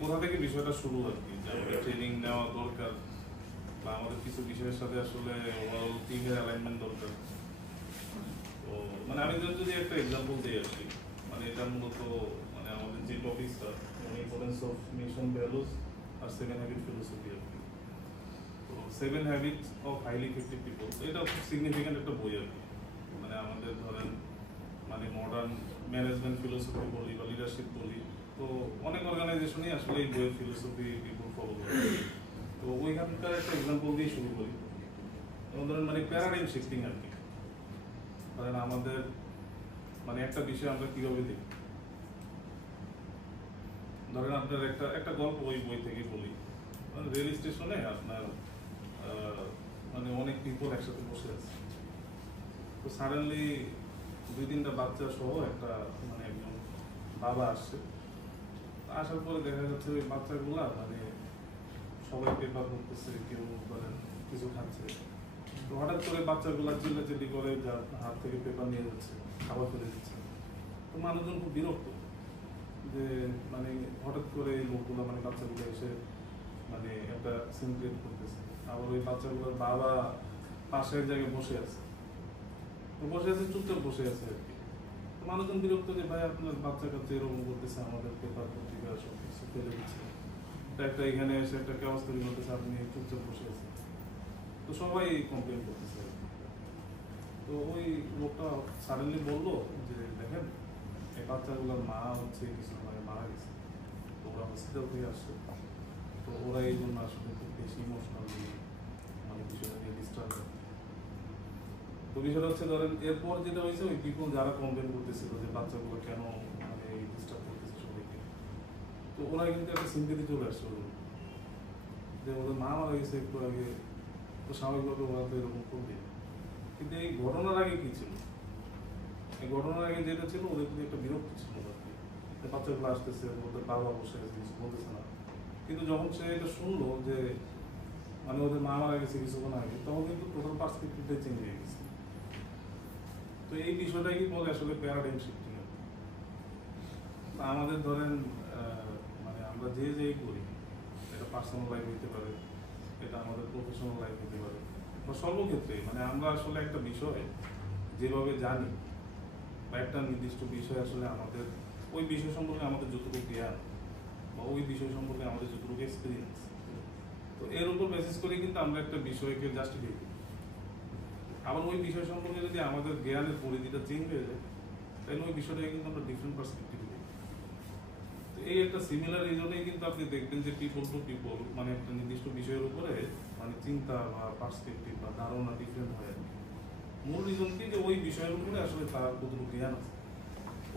কোথা থেকে বিষয়টা শুরু আর কি, যে আমাদের ট্রেনিং নেওয়া দরকার বা আমাদের কিছু বিষয়ের সাথে আসলে ওভারঅল টিমের অ্যালাইনমেন্ট দরকার। তো মানে আমি যদি একটা এক্সাম্পল দিই আর কি, মানে এটা মূলত মানে আমাদের যে টপিকটা ইম্পর্টেন্স অফ মিশন ভ্যালুজ আর 7 হ্যাবিট ফিলোসফি আর কি। তো 7 habits of highly effective people, এটা খুব সিগনিফিক্যান্ট একটা বই আর কি। মানে আমাদের ধরেন মানে মডার্ন ম্যানেজমেন্ট ফিলোসফি বলি বা লিডারশিপ বলি, তো অনেক অর্গানাইজেশনই আসলে এই বইয়ের ফিলোসফি পিপল ফলো করে। তো ওইখানকার একটা এক্সাম্পল দিয়ে শুরু করি। যেমন ধরেন মানে প্যারাডাইম শিফটিং আর কি। ধরেন আমাদের মানে একটা বিষয় আমরা কিভাবে দেখি, ধরেন আপনার একটা একটা গল্প ওই বই থেকে বলি। রেল স্টেশনে আপনার মানে অনেক পিপল একসাথে বসে আছে, তো সাডেনলি 2-3টা বাচ্চা সহ একটা মানে একজন বাবা আসছে। আসার পরে দেখা যাচ্ছে ওই বাচ্চাগুলা মানে সবাই পেপার করতেছে, কেউ ধরেন কিছু খাচ্ছে। তো হঠাৎ করে বাচ্চাগুলা চিল্লাচিল্লি করে যার হাত থেকে পেপার নিয়ে যাচ্ছে, খাবার ফেলে দিচ্ছে। তো মানুষজন খুব বিরক্ত যে মানে হঠাৎ করে এই লোকগুলো মানে বাচ্চাগুলো এসে মানে একটা সিন ক্রিয়েট করতেছে। আবার ওই বাচ্চাগুলোর বাবা পাশে এক জায়গায় বসে আছে, তো বসে আছে চুপচাপ বসে আছে আর কি। তো মানুষজন বিরক্ত যে ভাই আপনার বাচ্চা কাচ্চা এরকম করতেছে, আমাদের পেপার পত্রিকা সব কিছু ফেলে দিচ্ছে, একটা এখানে এসে একটা কেওয়াজ তৈরি করতেছে, আপনি চুপচাপ বসে আছেন। তো সবাই কমপ্লেন করতেছে আর কি। তো ওই লোকটা সাডেনলি বললো যে দেখেন এই বাচ্চাগুলোর মা হচ্ছে কিছু মানে মারা গেছে, তো ওরা হসপিটাল থেকে আসছে, তো ওরা এই জন্য আসলে খুব বেশি ইমোশনালি মানে বিষয়টা নিয়ে ডিস্টার্ব হয়। তো বিষয়টা হচ্ছে ধরেন এরপর যেটা হয়েছে ওই পিপল যারা কমপ্লেন করতেছিল যে বাচ্চাগুলো কেন মানে ডিস্টার্ব করতেছে সবাইকে, তো ওরা কিন্তু একটা সিম্পেথি চলে আসছে ওদের, যে ওদের মা মারা গেছে একটু আগে, তো স্বাভাবিকভাবে ওরা তো এরকম করবে। কিন্তু এই ঘটনার আগে কি ছিল, এই ঘটনার আগে যেটা ছিল ওদের প্রতি একটা বিরক্তি ছিল আর কি। বাচ্চাগুলো আসতেছে, ওদের বাবা বসে আছে, কিছু বলতেছে না। কিন্তু যখন সে এটা শুনলো যে মানে ওদের মা মারা গেছে কিছুক্ষণ আগে, তখন কিন্তু টোটাল পার্সপেক্টিভটাই চেঞ্জ হয়ে গেছে। তো এই বিষয়টাই কি বলে আসলে প্যারাডাইম শিফটিং। আমাদের ধরেন মানে আমরা যে যেই করি, এটা পার্সোনাল লাইফ হইতে পারে, এটা আমাদের প্রফেশনাল লাইফ হতে পারে, বা সর্বক্ষেত্রে মানে আমরা আসলে একটা বিষয় যেভাবে জানি বা একটা নির্দিষ্ট বিষয় আসলে আমাদের ওই বিষয় সম্পর্কে আমাদের যতটুকু জ্ঞান বা ওই বিষয় সম্পর্কে আমাদের যতটুকু এক্সপিরিয়েন্স, তো এর উপর বেসিস করে কিন্তু আমরা একটা বিষয়কে জাস্টিফাই করি। আবার ওই বিষয় সম্পর্কে যদি আমাদের জ্ঞানের পরিধিটা চেঞ্জ হয়ে যায়, তাহলে ওই বিষয়টাকে কিন্তু আমরা ডিফারেন্ট পার্সপেক্টিভ দিই। তো এই একটা সিমিলার রিজনেই কিন্তু আপনি দেখবেন যে পিপল টু পিপল মানে একটা নির্দিষ্ট বিষয়ের উপরে মানে চিন্তা বা পার্সপেক্টিভ বা ধারণা ডিফারেন্ট হয়। মূল রিজন কি, যে ওই বিষয়ের উপরে আসলে তার কতটুকু জ্ঞান আছে,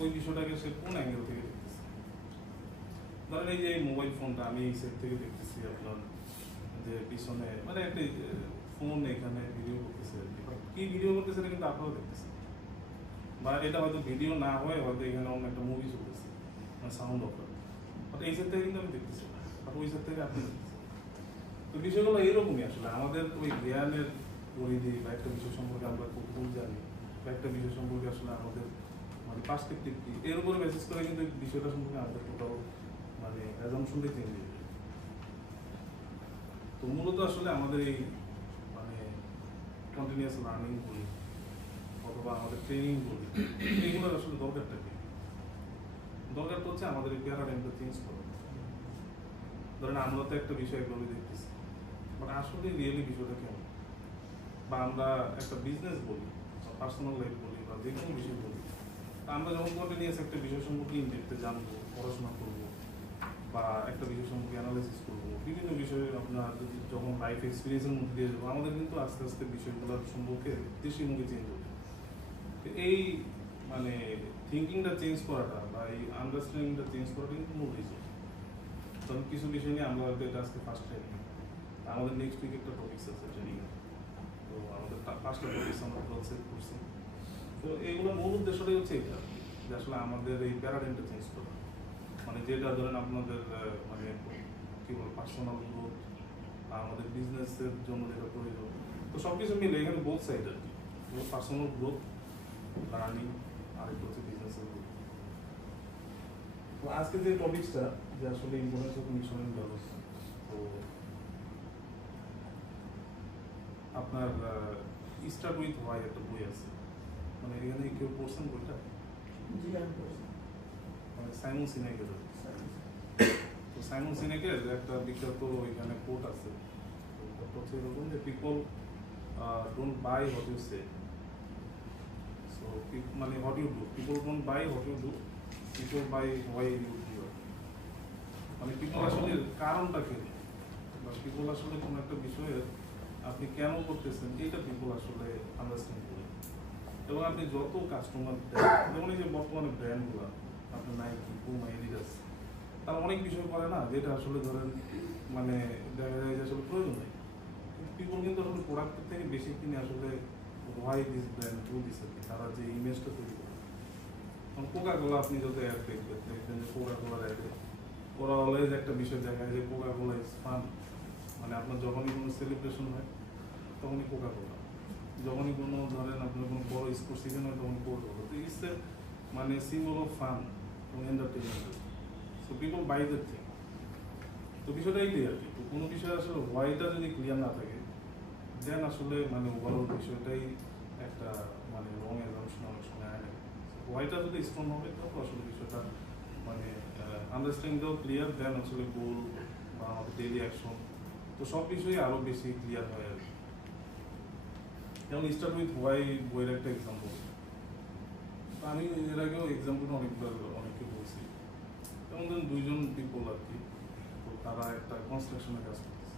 ওই বিষয়টাকে সে কোন অ্যাঙ্গেল থেকে দেখতেছে। ধরেন এই যে এই মোবাইল ফোনটা আমি এই সাইড থেকে দেখতেছি, আপনার যে পিছনে মানে একটা ফোন এখানে ভিডিও করতেছে আর কি, কি ভিডিও করতেছে এটা কিন্তু আপনারা দেখতেছেন, বা এটা হয়তো ভিডিও না হয়ে হয়তো এখানে অন্য একটা মুভি চলতেছে মানে সাউন্ড অফার, বাট এই সাইড থেকে কিন্তু আমি দেখতেছি, বাট ওই সাইড থেকে আপনি দেখতেছেন। তো বিষয়গুলো এইরকমই আসলে আমাদের ওই জ্ঞানের পরিধি বা একটা বিষয় সম্পর্কে আমরা কতটুকু জানি বা একটা বিষয় সম্পর্কে আসলে আমাদের মানে পার্সপেক্টিভ কি, এর উপরে বেসিস করে কিন্তু বিষয়টা সম্পর্কে আমাদের টোটাল মানে অ্যাজাম্পশনটাই চেঞ্জ হয়ে যায়। তো মূলত আসলে আমাদের এই মানে কন্টিনিউয়াস লার্নিং বলি অথবা আমাদের ট্রেনিং বলি, এইগুলোর আসলে দরকারটা কি? দরকারটা হচ্ছে আমাদের এই প্যারাডাইমটা চেঞ্জ করা। ধরেন আমরা তো একটা বিষয় একভাবে দেখতেছি, বাট আসলে রিয়েলি বিষয়টা কেমন, বা আমরা একটা বিজনেস বলি বা পার্সোনাল লাইফ বলি বা যে কোনো বিষয় বলি, আমরা যখন কন্টিনিউয়াস একটা বিষয় সম্পর্কে ইনডেপথে জানবো, পড়াশোনা করবো বা একটা বিষয় সম্পর্কে অ্যানালাইসিস করবো, বিভিন্ন বিষয়ে আপনার যদি যখন লাইফ এক্সপিরিয়েন্সের মধ্যে দিয়ে যাবো, আমাদের কিন্তু আস্তে আস্তে বিষয়গুলোর সম্পর্কে দৃষ্টিভঙ্গি চেঞ্জ হবে। এই মানে থিঙ্কিংটা চেঞ্জ করাটা বা এই আন্ডারস্ট্যান্ডিংটা চেঞ্জ করাটা কিন্তু মূল রিজন। তখন কিছু বিষয় নিয়ে আমরা হয়তো এটা আজকে ফার্স্ট ট্রেনিং, আমাদের নেক্সট উইক একটা টপিক্স আছে ট্রেনিং, তো আমাদের পাঁচটা টপিক্স আমরা সেট করছি। তো এইগুলোর মূল উদ্দেশ্যটাই হচ্ছে এটা, যে আসলে আমাদের এই প্যারাডাইমটা চেঞ্জ করা, মানে যেটা ধরেন আপনাদের মানে কি বল পার্সোনাল গ্রোথ, আমাদের বিজনেসের জন্য যেটা প্রয়োজন, তো সব কিছু মিলে এখানে বোথ সাইড আর কি, পার্সোনাল গ্রোথ, লার্নিং, আর একটা হচ্ছে বিজনেসের গ্রোথ। তো আজকে যে টপিকসটা যে আসলে ইম্পর্টেন্স অফ মিশনের ব্যবস্থা, তো আপনার স্টার্ট উইথ হোয়াই একটা বই আছে, মানে এখানে কেউ পড়ছেন বইটা? জি আমি করছি। মানে সাইমন সিনেকের। তো সাইমন সিনেকের একটা বিখ্যাত এখানে কোট আছে, কোটটা হচ্ছে এরকম যে people don't buy what you say, so মানে what you do, people don't buy what you do, people buy why you do. মানে পিপল আসলে কারণটা কি, বা পিপল আসলে কোনো একটা বিষয়ে আপনি কেন করতেছেন এইটা পিপল আসলে আন্ডারস্ট্যান্ড করে। এবং আপনি যত কাস্টমার, যেমন এই যে বর্তমানে ব্র্যান্ডগুলো আপনার নাইকি, পুমা, এডিডাস, তারা অনেক বিষয় করে না যেটা আসলে ধরেন মানে দেখা যায় যে আসলে প্রয়োজন নেই, কিন্তু পিপল কিন্তু আসলে প্রোডাক্টের থেকে বেশি কিনে আসলে why this brand do this, তারা যে ইমেজটা তৈরি করে। কারণ কোকা কোলা আপনি যত অ্যাড দেখবেন দেখবেন যে কোকা কোলার অ্যাডে ওরা অলওয়েজ একটা বিষয় দেখায় যে কোকা কোলা ইজ ফান, মানে আপনার যখনই কোনো সেলিব্রেশন হয় তখনই কোকা কোলা, যখনই কোনো ধরেন আপনার কোনো বড় স্পোর্টস ইভেন্ট হয় তখন কোকা কোলা। তো ইটস এ মানে সিম্বল অফ ফান এবং entertainment, so people buy that thing. তো বিষয়টা এইটাই আর কি। তো কোনো বিষয়ে আসলে হোয়াইটা যদি ক্লিয়ার না থাকে দেন আসলে মানে ওভারঅল বিষয়টাই একটা মানে রং অ্যাজাম্পশন অনেক সময় আয়। হোয়াইটা যদি স্ট্রং হবে তখন আসলে বিষয়টা মানে আন্ডারস্ট্যান্ডিংটাও ক্লিয়ার, দেন আসলে গোল বা আমাদের ডেইলি অ্যাকশন, তো সব বিষয়ে আরও বেশি ক্লিয়ার হয় আর কি। যেমন স্টার্ট উইথ হোয়াই বইয়ের একটা এক্সাম্পল, আমি এর আগেও এক্সাম্পলটা অনেকবার অনেককে বলছি। যেমন ধরুন দুইজন পিপল আর কি, তো তারা একটা কনস্ট্রাকশনের কাজ করতেছে,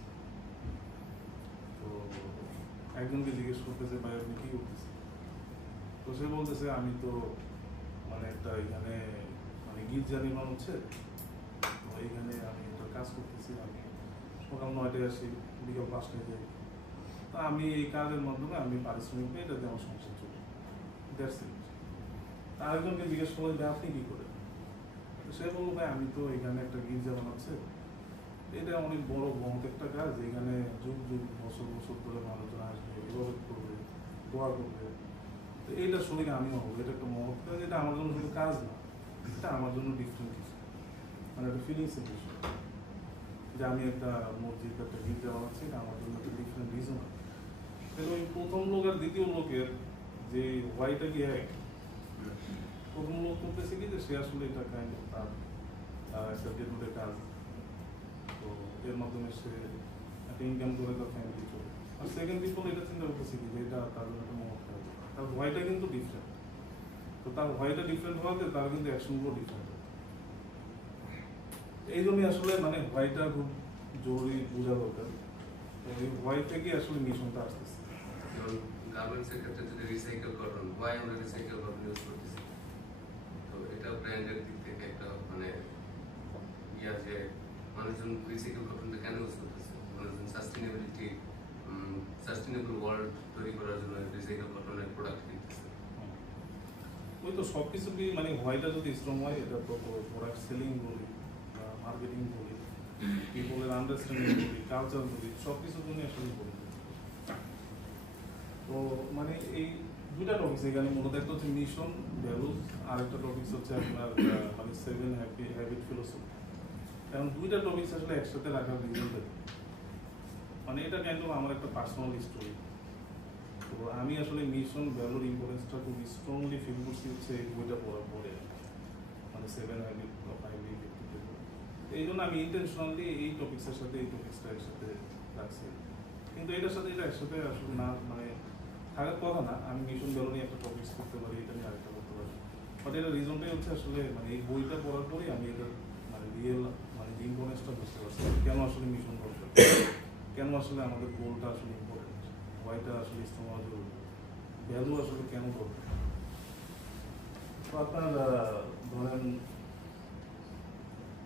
তো একজনকে জিজ্ঞেস করতেছে ভাই আপনি কী করতেছে, তো সে বলতেছে আমি তো মানে একটা এখানে মানে গির্জা নির্মাণ হচ্ছে, তো এইখানে আমি একটা কাজ করতেছি, আমি সকাল 9টায় আসি, বিকাল 5টায় যাই, তো আমি এই কাজের মাধ্যমে আমি পারিশ্রমিক পেয়ে এটাতে আমার সংসার চলে, দ্যাটস ইট। আরেকজনকে জিজ্ঞেস করলো যে আপনি কী করেন, তো সে বললো ভাই আমি তো এখানে একটা গির্জা বানাচ্ছে, এটা অনেক বড় মহৎ একটা কাজ, এখানে যুগ যুগ বছর বছর ধরে মানুষজন আসবে, ইবাদত করবে, দোয়া করবে, তো এইটা শুনে আমিও হবো, এটা একটা মহৎ কাজ, এটা আমার জন্য শুধু কাজ না, এটা আমার জন্য ডিফারেন্ট কিছু, মানে একটা ফিলিংসের বিষয়, যে আমি একটা মসজিদ একটা গির্জা বানাচ্ছি, এটা আমার জন্য একটা ডিফারেন্ট রিজন। তাহলে ওই প্রথম লোক আর দ্বিতীয় লোকের যে হোয়াইটা কি এক, প্রথম লোক করতেছে কি যে সে আসলে এটা কাইন্ড অফ তার একটা ডে টু ডে কাজ, তো এর মাধ্যমে সে একটা ইনকাম করে তার ফ্যামিলি চলে। আর সেকেন্ড পিপল এটা চিন্তা করতেছে কি যে এটা তার জন্য একটা মহৎ কাজ, তার হোয়াইটা কিন্তু ডিফারেন্ট, তো তার হোয়াইটা ডিফারেন্ট হওয়াতে তার কিন্তু অ্যাকশনগুলো ডিফারেন্ট। এই জন্যই আসলে মানে হোয়াইটা খুব জরুরি বোঝা দরকার, তো এই হোয়াই থেকে আসলে মিশনটা আসতেছে। গার্মেন্টসের ক্ষেত্রে যদি রিসাইকেল কটন, হোয়াই আমরা রিসাইকেল কটন ইউজ করতেছি, তো এটা ব্র্যান্ডের দিক থেকে একটা মানে ইয়া যে মানুষজন রিসাইকেল কটনটা কেন ইউজ করতেছে, মানুষজন সাস্টেনেবল ওয়ার্ল্ড তৈরি করার জন্য রিসাইকেল কটনের প্রোডাক্ট কিনতেছে। ওই তো সব কিছু মানে হোয়াইটা যদি স্ট্রং হয়, এটা তো প্রোডাক্ট সেলিং বলি, মার্কেটিং বলি, পিপলের আন্ডারস্ট্যান্ডিং বলি, কালচার বলি, সব কিছুর জন্য আসলে বলি। তো মানে এই দুইটা টপিক এখানে মূলত, একটা হচ্ছে মিশন ভ্যালুজ, আর একটা টপিক হচ্ছে আপনার মানে 7 হ্যাবিট ফিলোসফি। কারণ দুইটা টপিক আসলে একসাথে রাখার রিজনটা মানে এটা কাইন্ড অফ আমার একটা পার্সোনাল স্টোরি। তো আমি আসলে মিশন ভ্যালুর ইম্পর্টেন্সটা খুব স্ট্রংলি ফিল করছি হচ্ছে এই বইটা পড়ার পরে, মানে 7 habit of highly effective people. এই জন্য আমি ইন্টেনশনালি এই টপিক্সের সাথে এই টপিক্সটা একসাথে রাখছি, কিন্তু এটার সাথে এটা একসাথে আসলে না মানে থাকার কথা না। আমি মিশন ভ্যালু নিয়ে একটা টপিক্স করতে পারি, এটা নিয়ে আরেকটা করতে পারি, বাট এটা রিজনটাই হচ্ছে আসলে মানে এই বইটা পড়ার পরেই আমি এটা মানে রিয়েল মানে ইম্পর্টেন্সটা বুঝতে পারছি, কেন আসলে মিশন দরকার, কেন আসলে আমাদের গোলটা আসলে ইম্পর্টেন্ট, হোয়াইটা আসলে ইস্তেমাল জরুরি, ভ্যালু আসলে কেন দরকার। তো আপনার ধরেন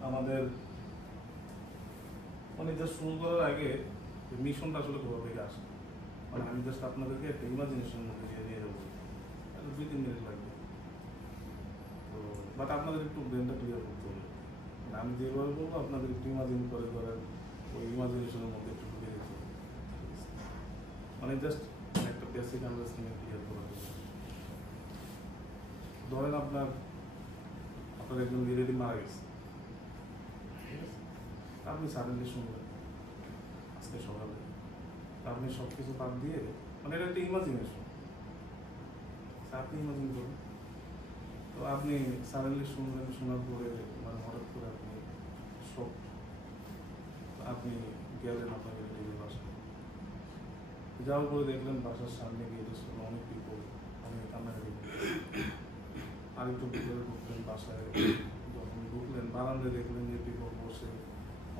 আমাদের মানে জাস্ট শুরু করার আগে মিশনটা আসলে কোথা থেকে আসে, মানে আমি জাস্ট আপনাদেরকে একটা ইমাজিনেশনের মধ্যে নিয়ে যাবো, 2-3 মিনিট লাগবে, তো বাট আপনাদের একটু ব্রেনটা ক্লিয়ার করতে হবে, মানে আমি যেভাবে বলবো আপনাদের একটু ইমাজিন করে ধরেন ওই ইমাজিনেশনের মধ্যে একটু ঢুকে যেতে হবে, মানে জাস্ট একটা বেসিক আন্ডারস্ট্যান্ডিং ক্লিয়ার করার জন্য। ধরেন আপনার আপনার একজন রিলেটিভ মারা গেছে, ঠিক আছে? আপনি সাডেনলি শুনলেন আজকে সকালে, আপনি সব কিছু বাদ দিয়ে, মানে এটা একটা ইমাজিনেশন, আপনি ইমাজিন করুন। তো আপনি সাডেনলি শুনলেন, শোনার পরে মানে হঠাৎ করে আপনি শক, আপনি গেলেন আপনার রিলেটিভের বাসায়, যাওয়ার পরে দেখলেন বাসার সামনে গিয়ে অনেক পিপল, অনেক কান্নাকাটি করলেন। আরেকটু ভিতরে ঢুকলেন বাসায়, যখন ঢুকলেন বারান্দায় দেখলেন যে পিপল বসে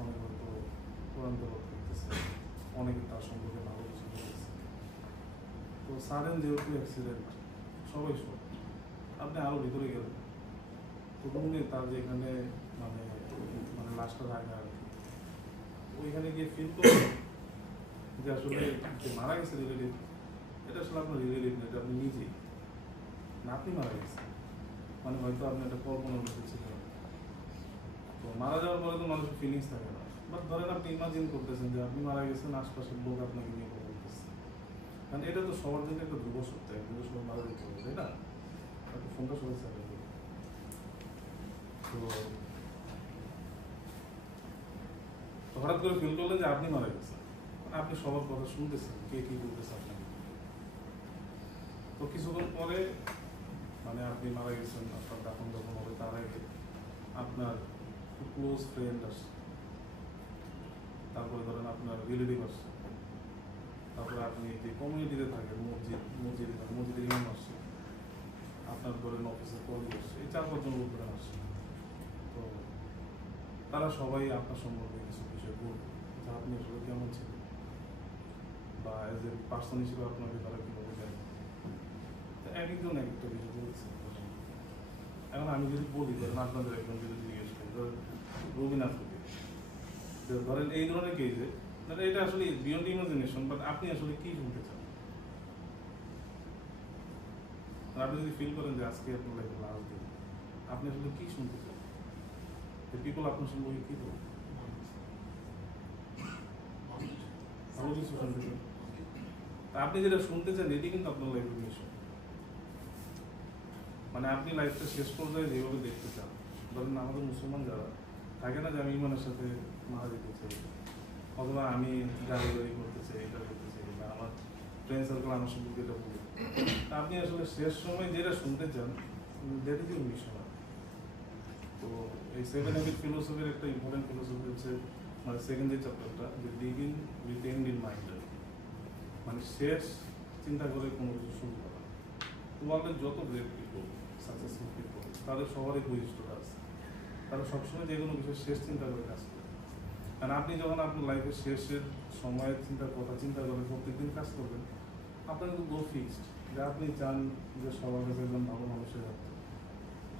অনেক হয়তো কোরআন তেলাওয়াত করতেছে, অনেকে তার সম্পর্কে ভালো কিছু বলেছে। তো সাডেন যেহেতু অ্যাক্সিডেন্ট, সবাই সব, আপনি আরো ভিতরে গেলেন, তো রুমে তার যেখানে মানে মানে লাশটা রাখা আর কি, ওইখানে গিয়ে ফিল করলেন যে আসলে যে মারা গেছে রিলেটিভ, এটা আসলে আপনার রিলেটিভ না, এটা আপনি নিজেই না, আপনি মারা গেছেন। মানে হয়তো আপনি একটা কল্পনার মধ্যে ছিলেন। তো মারা যাওয়ার পরে তো মানুষের ফিলিংস থাকে না, বাট ধরেন আপনি ইমাজিন করতেছেন যে আপনি মারা গেছেন, আশপাশের লোক আপনাকে নিয়ে কথা বলতেছে, কারণ এটা তো সবার জন্য একটা ধ্রুব সত্য, একদিন তো সবাই মারা যেতে হবে, তাই না? আপনি ফোনটা সবাই চালিয়ে দেবেন। তো হঠাৎ করে ফিল করলেন যে আপনি মারা গেছেন, আপনি সবার কথা শুনতেছেন, কে কি বলতেছে আপনাকে। তো কিছুক্ষণ পরে মানে আপনি মারা গেছেন, আপনার দাফন যখন হবে তার আগে আপনার ক্লোজ ফ্রেন্ড আসছে, তারপরে ধরেন আপনার রিলেটিভ আসছে, তারপরে আপনি যে কমিউনিটিতে থাকেন, মসজিদের ইমাম আসছে, আপনার ধরেন অফিসের কলিগ আসছে, এই 4-5 জন লোক আসছে। তো তারা সবাই আপনার সম্বন্ধে কিছু বিষয় বলবে, যে আপনি আসলে কেমন ছিলেন, বা এজ এ পার্সন হিসেবে আপনাকে তারা কীভাবে দেয়। এক একজন এক একটা বিষয় বলছে। এখন আমি যদি বলি, ধরেন আপনাদের একজন যদি জিজ্ঞেস করি, ধরেন রবীন্দ্রনাথকে, ধরেন এই ধরনের কেসে, মানে এটা আসলে বিয়ন্ড ইমাজিনেশন, বাট আপনি আসলে কি শুনতে চান? আপনি যদি ফিল করেন যে আজকে আপনার লাইফে লাস্ট দিন, আপনি আসলে কি শুনতে চান? পিপল আপনার সম্পর্কে কি বলবে? ভালো কিছু শুনতে চান। আপনি যেটা শুনতে চান এটি কিন্তু আপনার লাইফের মিশন। মানে আপনি লাইফটা শেষ পর্যায়ে যেভাবে দেখতে চান, ধরেন আমাদের মুসলমান যারা থাকে না যে আমি ইমানের সাথে মারা যেতে চাই, অথবা আমি গাড়ি করতে চাই, এটা করতে চাই, বা আমার ফ্রেন্ড সার্কেল আমার সম্পর্কে এটা বলে, আপনি আসলে শেষ সময় যেটা শুনতে চান, দ্যাট ইজ ইউর মিশন। তো এই 7 হ্যাবিট ফিলোসফির একটা ইম্পর্টেন্ট ফিলোসফি হচ্ছে মানে সেকেন্ড যে চ্যাপ্টারটা, যে begin with end in mind, মানে শেষ চিন্তা করে কোনো কিছু শুরু করা। ওয়ার্ল্ডের যত গ্রেট পিপল, সাকসেসফুল পিপল, তাদের সবারই বৈশিষ্ট্যটা আছে, তারা সবসময় যে কোনো বিষয়ে শেষ চিন্তা করে কাজ করে। কারণ আপনি যখন আপনার লাইফের শেষের সময়ের কথা চিন্তা করে প্রত্যেকদিন কাজ করবেন, আপনার কিন্তু গো ফিক্সড, যে আপনি চান যে সবার কাছে একজন ভালো মানুষের থাকতে,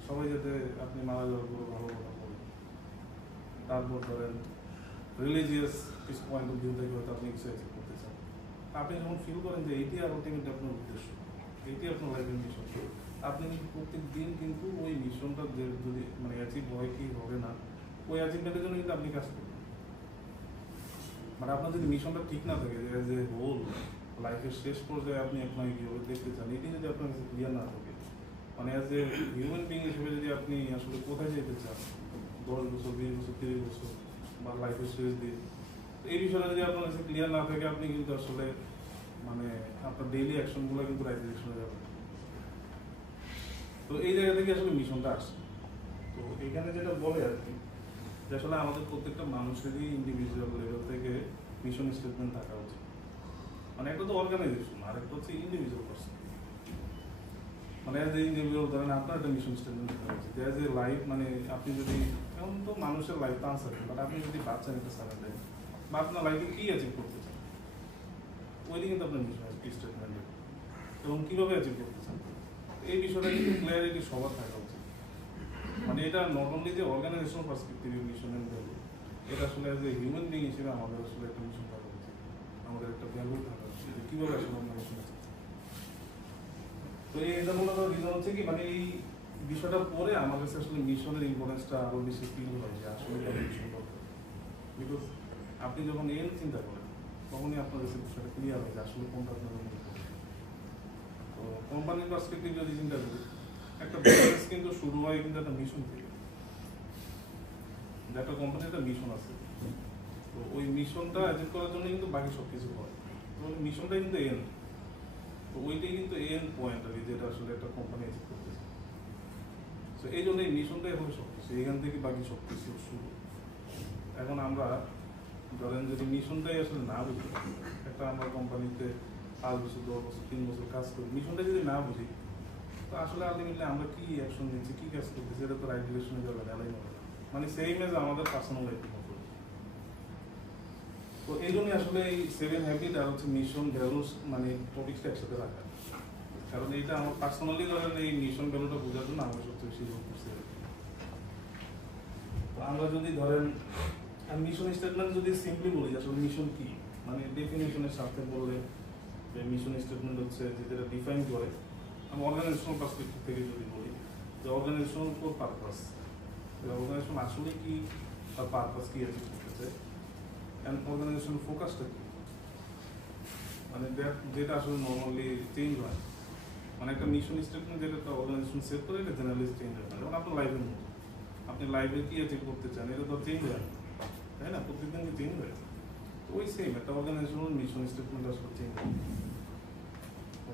সবাই যাতে আপনি মারা যাওয়ার পর ভালো কথা বলেন। তারপর ধরেন রিলিজিয়াস কিছু পয়েন্ট অফ ভিউ থেকে হয়তো আপনি কিছু অ্যাচিভ করতে চান, আপনি যখন ফিল করেন যে এইটি আলটিমেটলি আপনার উদ্দেশ্য, এইটি আপনার লাইফের মিশন, আপনি কিন্তু প্রত্যেক দিন কিন্তু ওই মিশনটা যদি মানে অ্যাচিভ হয় কি হবে না, ওই অ্যাচিভমেন্টের জন্য কিন্তু আপনি কাজ করবেন। মানে আপনার যদি মিশনটা ঠিক না থাকে, যে হোল লাইফের শেষ পর্যায়ে আপনি আপনাকে কীভাবে দেখতে চান, এটি যদি আপনার কাছে ক্লিয়ার না থাকে, মানে অ্যাজ এ হিউম্যান বিং হিসেবে যদি আপনি আসলে কোথায় যেতে চান 10 বছর, 20 বছর, 30 বছর, বা লাইফের শেষ দিন, এই বিষয়টা যদি আপনার কাছে ক্লিয়ার না থাকে, আপনি কিন্তু আসলে মানে আপনার ডেইলি অ্যাকশনগুলো কিন্তু রাইট ডিরেকশনে যাবে। তো এই জায়গা থেকে আসলে মিশনটা আসে। তো এখানে যেটা বলে আর কি, যে আসলে আমাদের প্রত্যেকটা মানুষেরই ইন্ডিভিজুয়াল লেভেল থেকে মিশন স্টেটমেন্ট থাকা উচিত। মানে একটা তো অর্গানাইজেশন, আর একটা হচ্ছে ইন্ডিভিজুয়াল পার্সন। মানে অ্যাজ এ ইন্ডিভিজুয়াল ধরেন আপনার একটা মিশন স্টেটমেন্ট থাকা উচিত, অ্যাজ এ লাইফ, মানে আপনি যদি, এখন তো মানুষের লাইফ তো আনসার্টেন, বাট আপনি যদি বাচ্চান একটা সারেন্ডার, বা আপনার লাইফে কী অ্যাচিভ করতে চান, ওইটি কিন্তু আপনার মিশন স্টেটমেন্ট, এবং কীভাবে অ্যাচিভ করতে চান, এই বিষয়টা কিন্তু ক্লিয়ারিটি সবার থাকা উচিত। মানে এটা নট অনলি যে organizational perspective mission and value, এটা আসলে অ্যাজ এ হিউম্যান বিং হিসেবে আমাদের আসলে একটা মিশন থাকা উচিত, আমাদের একটা ভ্যালু থাকা উচিত, কীভাবে আসলে আমরা মিশন আছি। তো এটা মূলত রিজন হচ্ছে কি, মানে এই বিষয়টা পরে আমার কাছে আসলে মিশনের ইম্পর্টেন্সটা আরো বেশি ফিল হয়, যে আসলে মিশন দরকার। বিকজ আপনি যখন এন চিন্তা করেন, তখনই আপনার কাছে বিষয়টা ক্লিয়ার হয় যে আসলে কোনটা আপনার জন্য ইম্পর্টেন্ট। তো কোম্পানির পার্সপেক্টিভ যদি চিন্তা করি, একটা বিজনেস কিন্তু শুরু হয় কিন্তু একটা মিশন থেকে। যে একটা কোম্পানির একটা মিশন আছে, তো ওই মিশনটা অ্যাচিভ করার জন্য কিন্তু বাকি সব কিছু হয়। তো ওই মিশনটাই কিন্তু এন্ড, তো ওইটাই কিন্তু এন্ড পয়েন্ট আর কি, যেটা আসলে একটা কোম্পানি অ্যাচিভ করতেছে। তো এই জন্য এই মিশনটাই হবে সব কিছু, এখান থেকে বাকি সব কিছু শুরু। এখন আমরা ধরেন যদি মিশনটাই আসলে না বুঝি, একটা আমরা কোম্পানিতে 5 বছর 10 বছর 3 বছর কাজ করি, মিশনটা যদি না বুঝি, তো আসলে আলটিমেটলি আমরা কি অ্যাকশন নিচ্ছি, কি কাজ করতেছি, এটা তো রাইট ডিরেকশনে যাবে না, অ্যালাইন হবে না। মানে সেম এজ আমাদের পার্সোনাল লাইফের মতো। তো এই জন্যই আসলে এই 7 হ্যাবিট আর হচ্ছে মিশন ভ্যালুস মানে টপিকসটা একসাথে রাখা, কারণ এইটা আমার পার্সোনালি ধরেন এই মিশন ভ্যালুটা বোঝার জন্য আমাকে সবচেয়ে বেশি হেল্প করছে। তো আমরা যদি ধরেন মিশন স্টেটমেন্ট যদি সিম্পলি বলি আসলে মিশন কি, মানে ডেফিনিশনের সাথে বললে যে মিশন স্টেটমেন্ট হচ্ছে যে যেটা ডিফাইন করে, আমি অর্গানাইজেশনাল পার্সপেক্টিভ থেকে যদি বলি যে অর্গানাইজেশনাল কোর পারপাস, অর্গানাইজেশন আসলে কি, তার পারপাস কি অ্যাচিভ করতেছে, অ্যান্ড অর্গানাইজেশন ফোকাসটা কি, মানে যেটা আসলে নর্মালি চেঞ্জ হয়। মানে একটা মিশন স্টেটমেন্ট যেটা একটা অর্গানাইজেশন সেট করে, এটা জেনারেলি চেঞ্জ হয় না। যেমন আপনার লাইফের মতো, আপনি লাইফে কি অ্যাচিভ করতে চান, এটা তো চেঞ্জ হয় না, তাই না? প্রত্যেকদিন কি চেঞ্জ হয়। তো ওই সেম একটা অর্গানাইজেশনাল মিশন স্টেটমেন্ট আসলে চেঞ্জ হয়। তো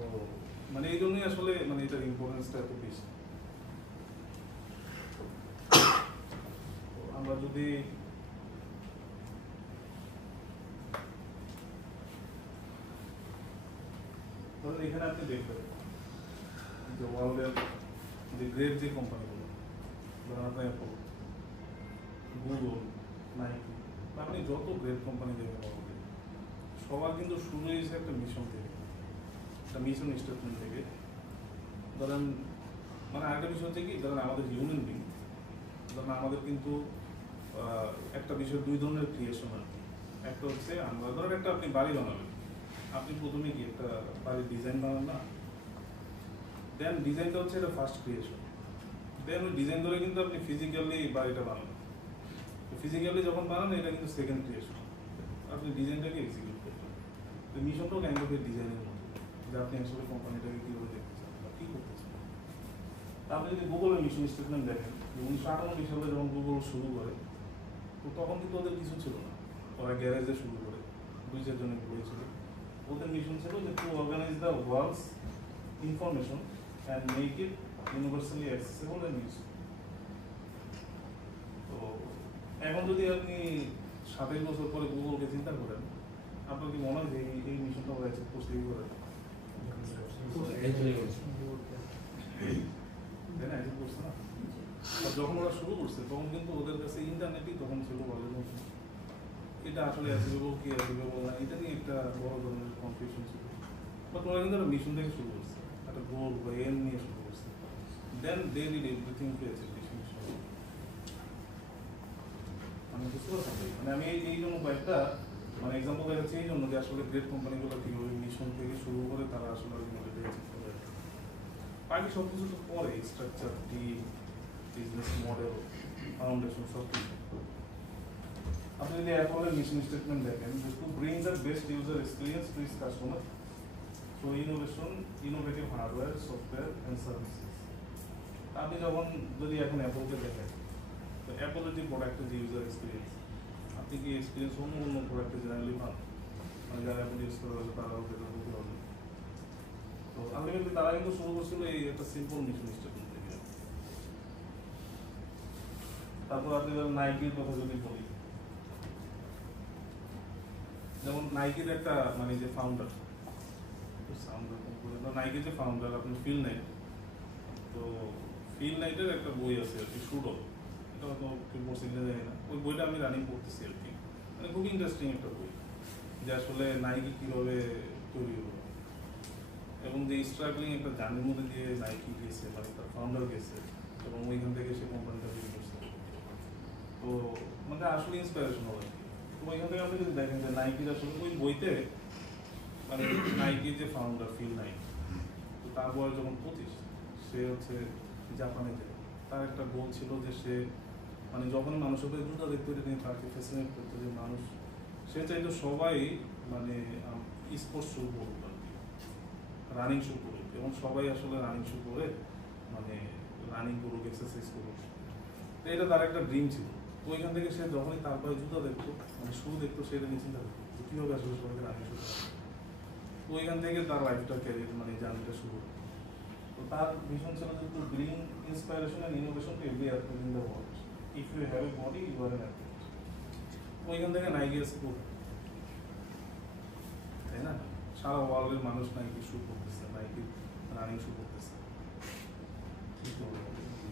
মানে এই জন্যই আসলে মানে এটার ইম্পর্টেন্সটা এত বেশি। তো আমরা যদি ধরেন এখানে আপনি দেখবেন যে ওয়ার্ল্ডের যে গ্রেট যে কোম্পানিগুলো, ধরেন আপনার অ্যাপল, গুগল, নাইকি, আপনি যত গ্রেট কোম্পানি দেখবেন ওয়ার্ল্ডে, সবার কিন্তু শুরু হয়েছে একটা মিশন থেকে, একটা মিশন স্টেটমেন্ট থেকে। ধরেন মানে আরেকটা বিষয় হচ্ছে কি, ধরেন আমাদের হিউম্যান বিং, ধরেন আমাদের কিন্তু একটা বিষয় 2 ধরনের ক্রিয়েশন আর কি। একটা হচ্ছে আমরা ধরেন একটা আপনি বাড়ি বানাবেন, আপনি প্রথমে কি একটা বাড়ির ডিজাইন বানান না, দেন ডিজাইনটা হচ্ছে এটা ফার্স্ট ক্রিয়েশন, দেন ওই ডিজাইন ধরে কিন্তু আপনি ফিজিক্যালি বাড়িটা বানান, ফিজিক্যালি যখন বানান এটা কিন্তু সেকেন্ড ক্রিয়েশন, আপনি ডিজাইনটাকে এক্সিকিউট করবেন। তো মিশনটাও কাইন্ড অফ ডিজাইনের মতো, যে আপনি আসলে কোম্পানিটাকে কীভাবে দেখতে চান বা কী করতে চান। আপনি যদি গুগলের মিশন স্টেটমেন্ট দেখেন, 1998 সালে যখন গুগল শুরু করে, তো তখন কিন্তু ওদের কিছু ছিল না, ওরা গ্যারেজে শুরু করে 2-4 জন এমপ্লয়ি ছিল। ওদের মিশন ছিল যে to organize the world's information and make it universally accessible and useful. তো এখন যদি আপনি 27 বছর পরে গুগলকে চিন্তা করেন, আপনার কি মনে হয় যে এই মিশনটা ওরা অ্যাচিভ করতে করে? তাই না, অ্যাচিভ করছে না? আর যখন ওরা শুরু করছে তখন কিন্তু ওদের কাছে ইন্টারনেটই তখন ছিল বলে, এটা আসলে অ্যাচিভেবল কি অ্যাচিভেবল না, এটা নিয়ে একটা বড় ধরনের কনফিউশন ছিল। বাট ওরা কিন্তু একটা মিশন থেকে শুরু করছে, একটা গোল বা এম নিয়ে শুরু করছে, then they did everything to achieve this mission. মানে বুঝতে পারছেন, মানে আমি এই জন্য কয়েকটা মানে এক্সাম্পল দেখাচ্ছি এই জন্য যে আসলে গ্রেট কোম্পানিগুলো কীভাবে মিশন থেকে শুরু করে তারা আসলে অ্যাচিভ করে। বাকি সব কিছু তো পরে, structure, team, business model, foundation সব কিছু। আপনি যদি অ্যাপলের মিশন স্টেটমেন্ট দেখেন, to bring the best user experience to its customer through innovation, innovative hardware, software and services. আপনি যখন যদি এখন অ্যাপলকে দেখেন, তো অ্যাপলের যে প্রোডাক্টের যে ইউজার এক্সপিরিয়েন্স, আপনি কি এক্সপিরিয়েন্স অন্য প্রোডাক্টে জেনারেলি পান, মানে যারা অ্যাপল ইউজ করা হলে তারাও যেটা বলতে পারবেন। তো আলটিমেটলি তারা কিন্তু শুরু করছিল এই একটা সিম্পল মিশন স্টেটমেন্ট থেকে। তারপর আপনি ধরেন নাইকির কথা যদি বলি, যেমন নাইকির একটা মানে যে ফাউন্ডার, নাইকির যে ফাউন্ডার আপনি ফিল নাইট, তো ফিল নাইটের একটা বই আছে আর কি, সুডো, এটা হয়তো কেউ পড়ছে কিনা জানি না, ওই বইটা আমি রানিং করতেছি আর কি। মানে খুব ইন্টারেস্টিং একটা বই, যে আসলে নাইকি কীভাবে তৈরি হলো এবং যে স্ট্রাগলিং একটা জার্নির মধ্যে দিয়ে নাইকি গেছে, মানে তার ফাউন্ডার গেছে এবং ওইখান থেকে সে কোম্পানিটা তৈরি করছে। তো মানে আসলে ইন্সপিরেশনাল আর কি। তো ওইখান থেকে আপনি যদি দেখেন যে নাইকির আসলে ওই বইতে মানে নাইকির যে ফাউন্ডার ফিল নাইট, তো তার বয়স যখন 25, সে হচ্ছে জাপানে যায়। তার একটা গোল ছিল যে সে মানে যখন মানুষের উপরে জুতা দেখতে নিয়ে তাকে ফ্যাসিনেট করতো, যে মানুষ সে চাইতো সবাই মানে স্পোর্টস শু করুক আর কি, রানিং শু করুক, এবং সবাই আসলে রানিং শু করে মানে রানিং করুক, এক্সারসাইজ করুক। তো এটা তার একটা ড্রিম ছিল। ওইখান থেকে সে যখনই তার পায়ে জুতা দেখতো, মানে শু দেখতো, সেটা নিয়ে চিন্তা করতো যে কীভাবে আসলে সবাইকে রানিং শুরু করে। ওইখান থেকে তার লাইফটা ক্যারিয়ার মানে জার্নিটা শুরু। তো তার মিশন ছিল যে to bring inspiration and innovation to every athlete in the world. If you have a body you are an athlete. ওইখান থেকে নাইকি এসে পুরো, তাই না? সারা ওয়ার্ল্ডের মানুষ নাইকি শু করতেছে, নাইকি রানিং শু করতেছে।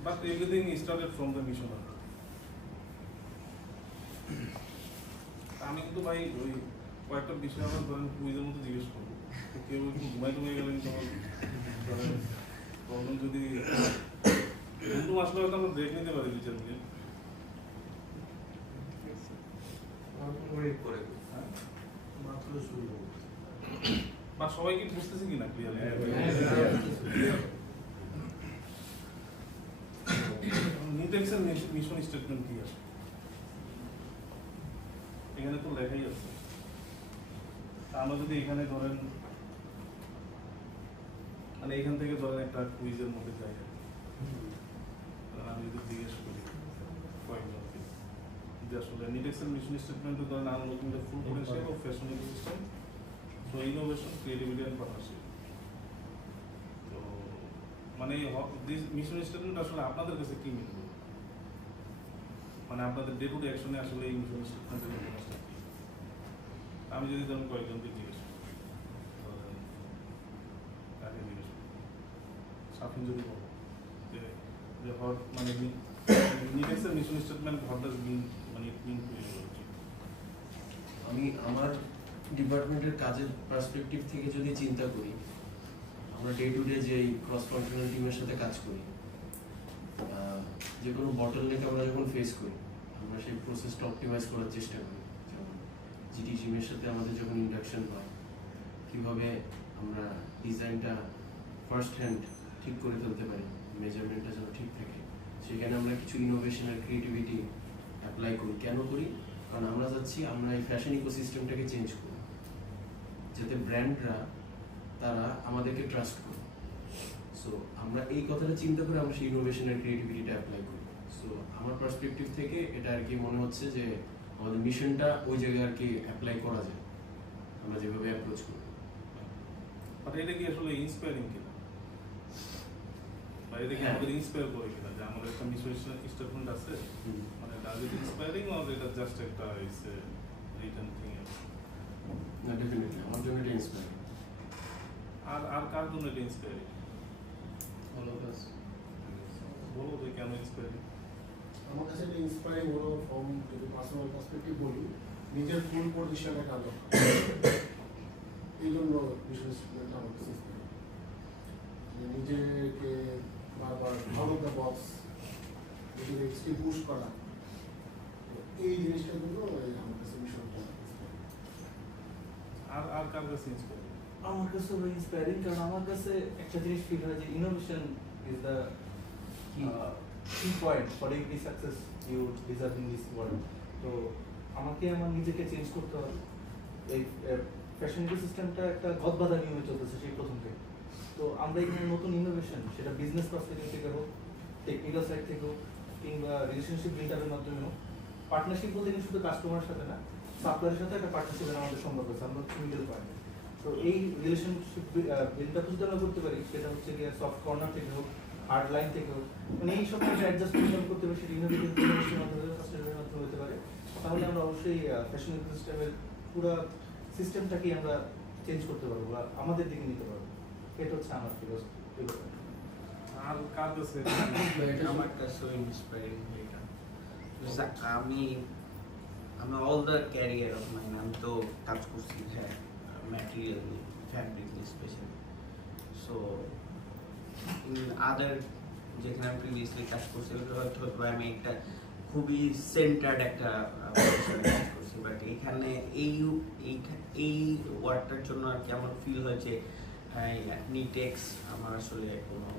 But everything started from the mission. আমি কিন্তু ভাই ওই কয়েকটা বিষয় আমার ধরেন কুইজের মতো জিজ্ঞেস করবো, তো কেউ একটু ঘুমাই গেলেন তখন প্রবলেম। যদি বন্ধু আসলে হয়তো আমরা ব্রেক নিতে পারি 2-4 মিনিট। করে হ্যাঁ, মাত্র শুরু করছে। বা সবাই কি বুঝতেছে কিনা ক্লিয়ারলি? নিটেক্সের মিশন স্টেটমেন্ট কি আছে এখানে তো লেখাই আছে। আমরা যদি এখানে ধরেন মানে এখান থেকে ধরেন একটা কুইজের মধ্যে যাই, আমি যদি জিজ্ঞেস করি কয়েকজনকে যে আসলে নিটেক্সের মিশন স্টেটমেন্টে ধরেন unlocking the full potential of fashion ecosystem through innovation, creativity and partnership. তো মানে মিশন স্টেটমেন্ট আসলে আপনাদের কাছে কি মিন করে? মানে আপনাদের ডে টু ডে অ্যাকশনে আসলে এই মিশন স্টেটমেন্টের ইম্পর্টেন্সটা কি? আমি যদি ধরেন কয়েকজনকে জিজ্ঞেস করি, কাকে জিজ্ঞেস করি, সাফিন যদি বলো যে হট মানে নিটেক্সের mission statement what does mean, মানে ইট মিন টু ইউ? আমি আমার ডিপার্টমেন্টের কাজের পার্সপেক্টিভ থেকে যদি চিন্তা করি, আমরা ডে টু ডে যে ক্রস ফাংশনাল টিমের সাথে কাজ করি, যে কোনো বটলনেক আমরা যখন ফেস করি, আমরা সেই প্রসেসটা অপটিমাইজ করার চেষ্টা করি। যেমন জিটি টিমের সাথে আমাদের যখন ইন্ডাকশন হয়, কীভাবে আমরা ডিজাইনটা ফার্স্ট হ্যান্ড ঠিক করে ফেলতে পারি, মেজারমেন্টটা যেন ঠিক থাকে, সেখানে আমরা কিছু ইনোভেশন আর ক্রিয়েটিভিটি অ্যাপ্লাই করি। কেন করি? কারণ আমরা চাচ্ছি আমরা এই ফ্যাশন ইকোসিস্টেমটাকে চেঞ্জ করি, যাতে ব্র্যান্ডরা তারা আমাদেরকে ট্রাস্ট করে। সো আমরা এই কথাটা চিন্তা করে আমরা সেই ইনোভেশন আর ক্রিয়েটিভিটিটা অ্যাপ্লাই করি। সো আমার পার্সপেক্টিভ থেকে এটা আর কি মনে হচ্ছে যে আমাদের মিশনটা ওই জায়গায় আর কি অ্যাপ্লাই করা যায়, আমরা যেভাবে অ্যাপ্রোচ করি। বাট এটা কি আসলে ইন্সপায়ারিং কিনা, বা এটা কি হ্যাঁ। আমাদের ইন্সপায়ার করে কিনা যে আমাদের একটা মিশন স্টেটমেন্ট আছে, মানে ডাজ ইট ইন্সপায়ারিং অর এটা জাস্ট একটা ইটস এ রিটেন থিং? না, ডেফিনেটলি আমার জন্য এটা ইন্সপায়ারিং। আর আর কার জন্য এটা ইন্সপায়ারিং? বলো যে কেন ইন্সপায়ারিং? আমার কাছে এটা ইন্সপায়ারিং হলো ফ্রম যদি পার্সোনাল পার্সপেক্টিভ বলি, নিজের ফুল পজিশনে কাজ করা। এই জন্য বিশেষ স্টুডেন্ট আমার কাছে inspiring। যে নিজেকে বারবার আউট অফ দ্য বক্স, নিজেকে এক্সট্রি পুশ করা, তো এই জিনিসটার জন্য আমার কাছে ভীষণটা inspiring। আর আর কার কাছে ইন্সপায়ারিং? আমার কাছে ওটা ইন্সপায়ারিং, কারণ আমার কাছে একটা জিনিস ফিল হয় যে innovation is the key point for every success you deserve in this world. তো আমাকে আমার নিজেকে চেঞ্জ করতে হবে। এই ফ্যাশন ইকোসিস্টেমটা একটা গদবাধা নিয়মে চলতেছে সেই প্রথম থেকে। তো আমরা এখানে নতুন ইনোভেশন, সেটা বিজনেস পার্সপেক্টিভ থেকে হোক, টেকনিক্যাল সাইড থেকে হোক, কিংবা রিলেশনশিপ বিল্ড আপের মাধ্যমে হোক, পার্টনারশিপ বলতে কিন্তু শুধু কাস্টমারের সাথে না, সাপ্লায়ারের সাথে একটা পার্টনারশিপের আমাদের সম্পর্ক আছে, আমরা হচ্ছে মিডল পয়েন্ট। তো এই রিলেশনশিপ বিল্ড আপ যদি আমরা করতে পারি, সেটা হচ্ছে গিয়ে সফট কর্নার থেকে হোক, হার্ড লাইন থেকে হোক, মানে এই সব কিছু অ্যাডজাস্টমেন্ট করতে পারি, সেটা ইনোভেটিভ ইনোভেশনের মাধ্যমে, সাস্টেইনেবলের মাধ্যমে হতে পারে। তাহলে আমরা অবশ্যই ফ্যাশন ইকোসিস্টেমের পুরো সিস্টেমটাকেই আমরা চেঞ্জ করতে পারবো বা আমাদের দিকে নিতে পারবো। এটা হচ্ছে আমার ফিলোসফি। আর কার কাছে? আমার কাছেও ইন্সপায়ারিং এটা। আমি all the career of mine আমি তো কাজ করছি, হ্যাঁ, ম্যাটেরিয়াল নিয়ে, ফ্যাব্রিক নিয়ে স্পেশালি। সো ইন আদার যেখানে আমি প্রিভিয়াসলি কাজ করছি, হয়তো আমি একটা খুবই সেন্টার্ড একটা পজিশনে কাজ করছি, বাট এখানে এই ওয়ার্কটার জন্য আর কি আমার ফিল হয়েছে নিটেক্স আমার আসলে কোনো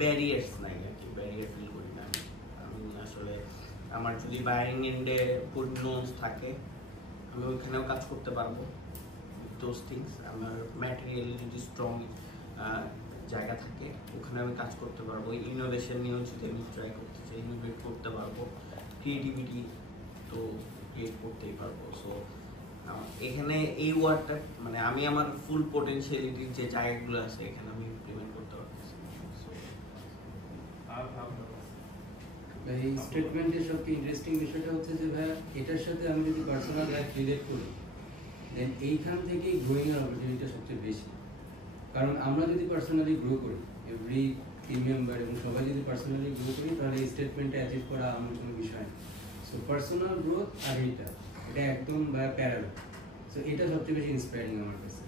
ব্যারিয়ার্স নাই আর কি, ব্যারিয়ার ফিল করি না আমি আসলে। আমার যদি বাইরিং এন্ডে গুড নোস থাকে, আমি ওইখানেও কাজ করতে পারবো দোজ থিংস। আমার ম্যাটেরিয়ালি যদি স্ট্রং জায়গা থাকে, ওখানে আমি কাজ করতে পারবো। ইনোভেশন নিয়েও যদি আমি ট্রাই করতে চাই, ইনোভেট করতে পারবো। ক্রিয়েটিভিটি তো ক্রিয়েট করতেই পারবো। সো এখানে এই ওয়ার্ডটা মানে আমি আমার ফুল পোটেনশিয়ালিটির যে জায়গাগুলো আছে এখানে আমি ইমপ্লিমেন্ট করতে পারতেছি। আর এই স্টেটমেন্টের সবচেয়ে ইন্টারেস্টিং বিষয়টা হচ্ছে যে ভাই এটার সাথে আমি যদি পার্সোনাল লাইফ রিলেট করি দেন এইখান থেকেই গ্রোয়িং এর অপরচুনিটিটা সবচেয়ে বেশি। কারণ আমরা যদি পার্সোনালি গ্রো করি, এভরি টিম মেম্বার এবং সবাই যদি পার্সোনালি গ্রো করি, তাহলে এই স্টেটমেন্টটা অ্যাচিভ করা আমার কোনো বিষয় না। সো পার্সোনাল গ্রোথ আর এটা একদম প্যারালাল। সো এটা সবচেয়ে বেশি ইন্সপায়ারিং আমার কাছে।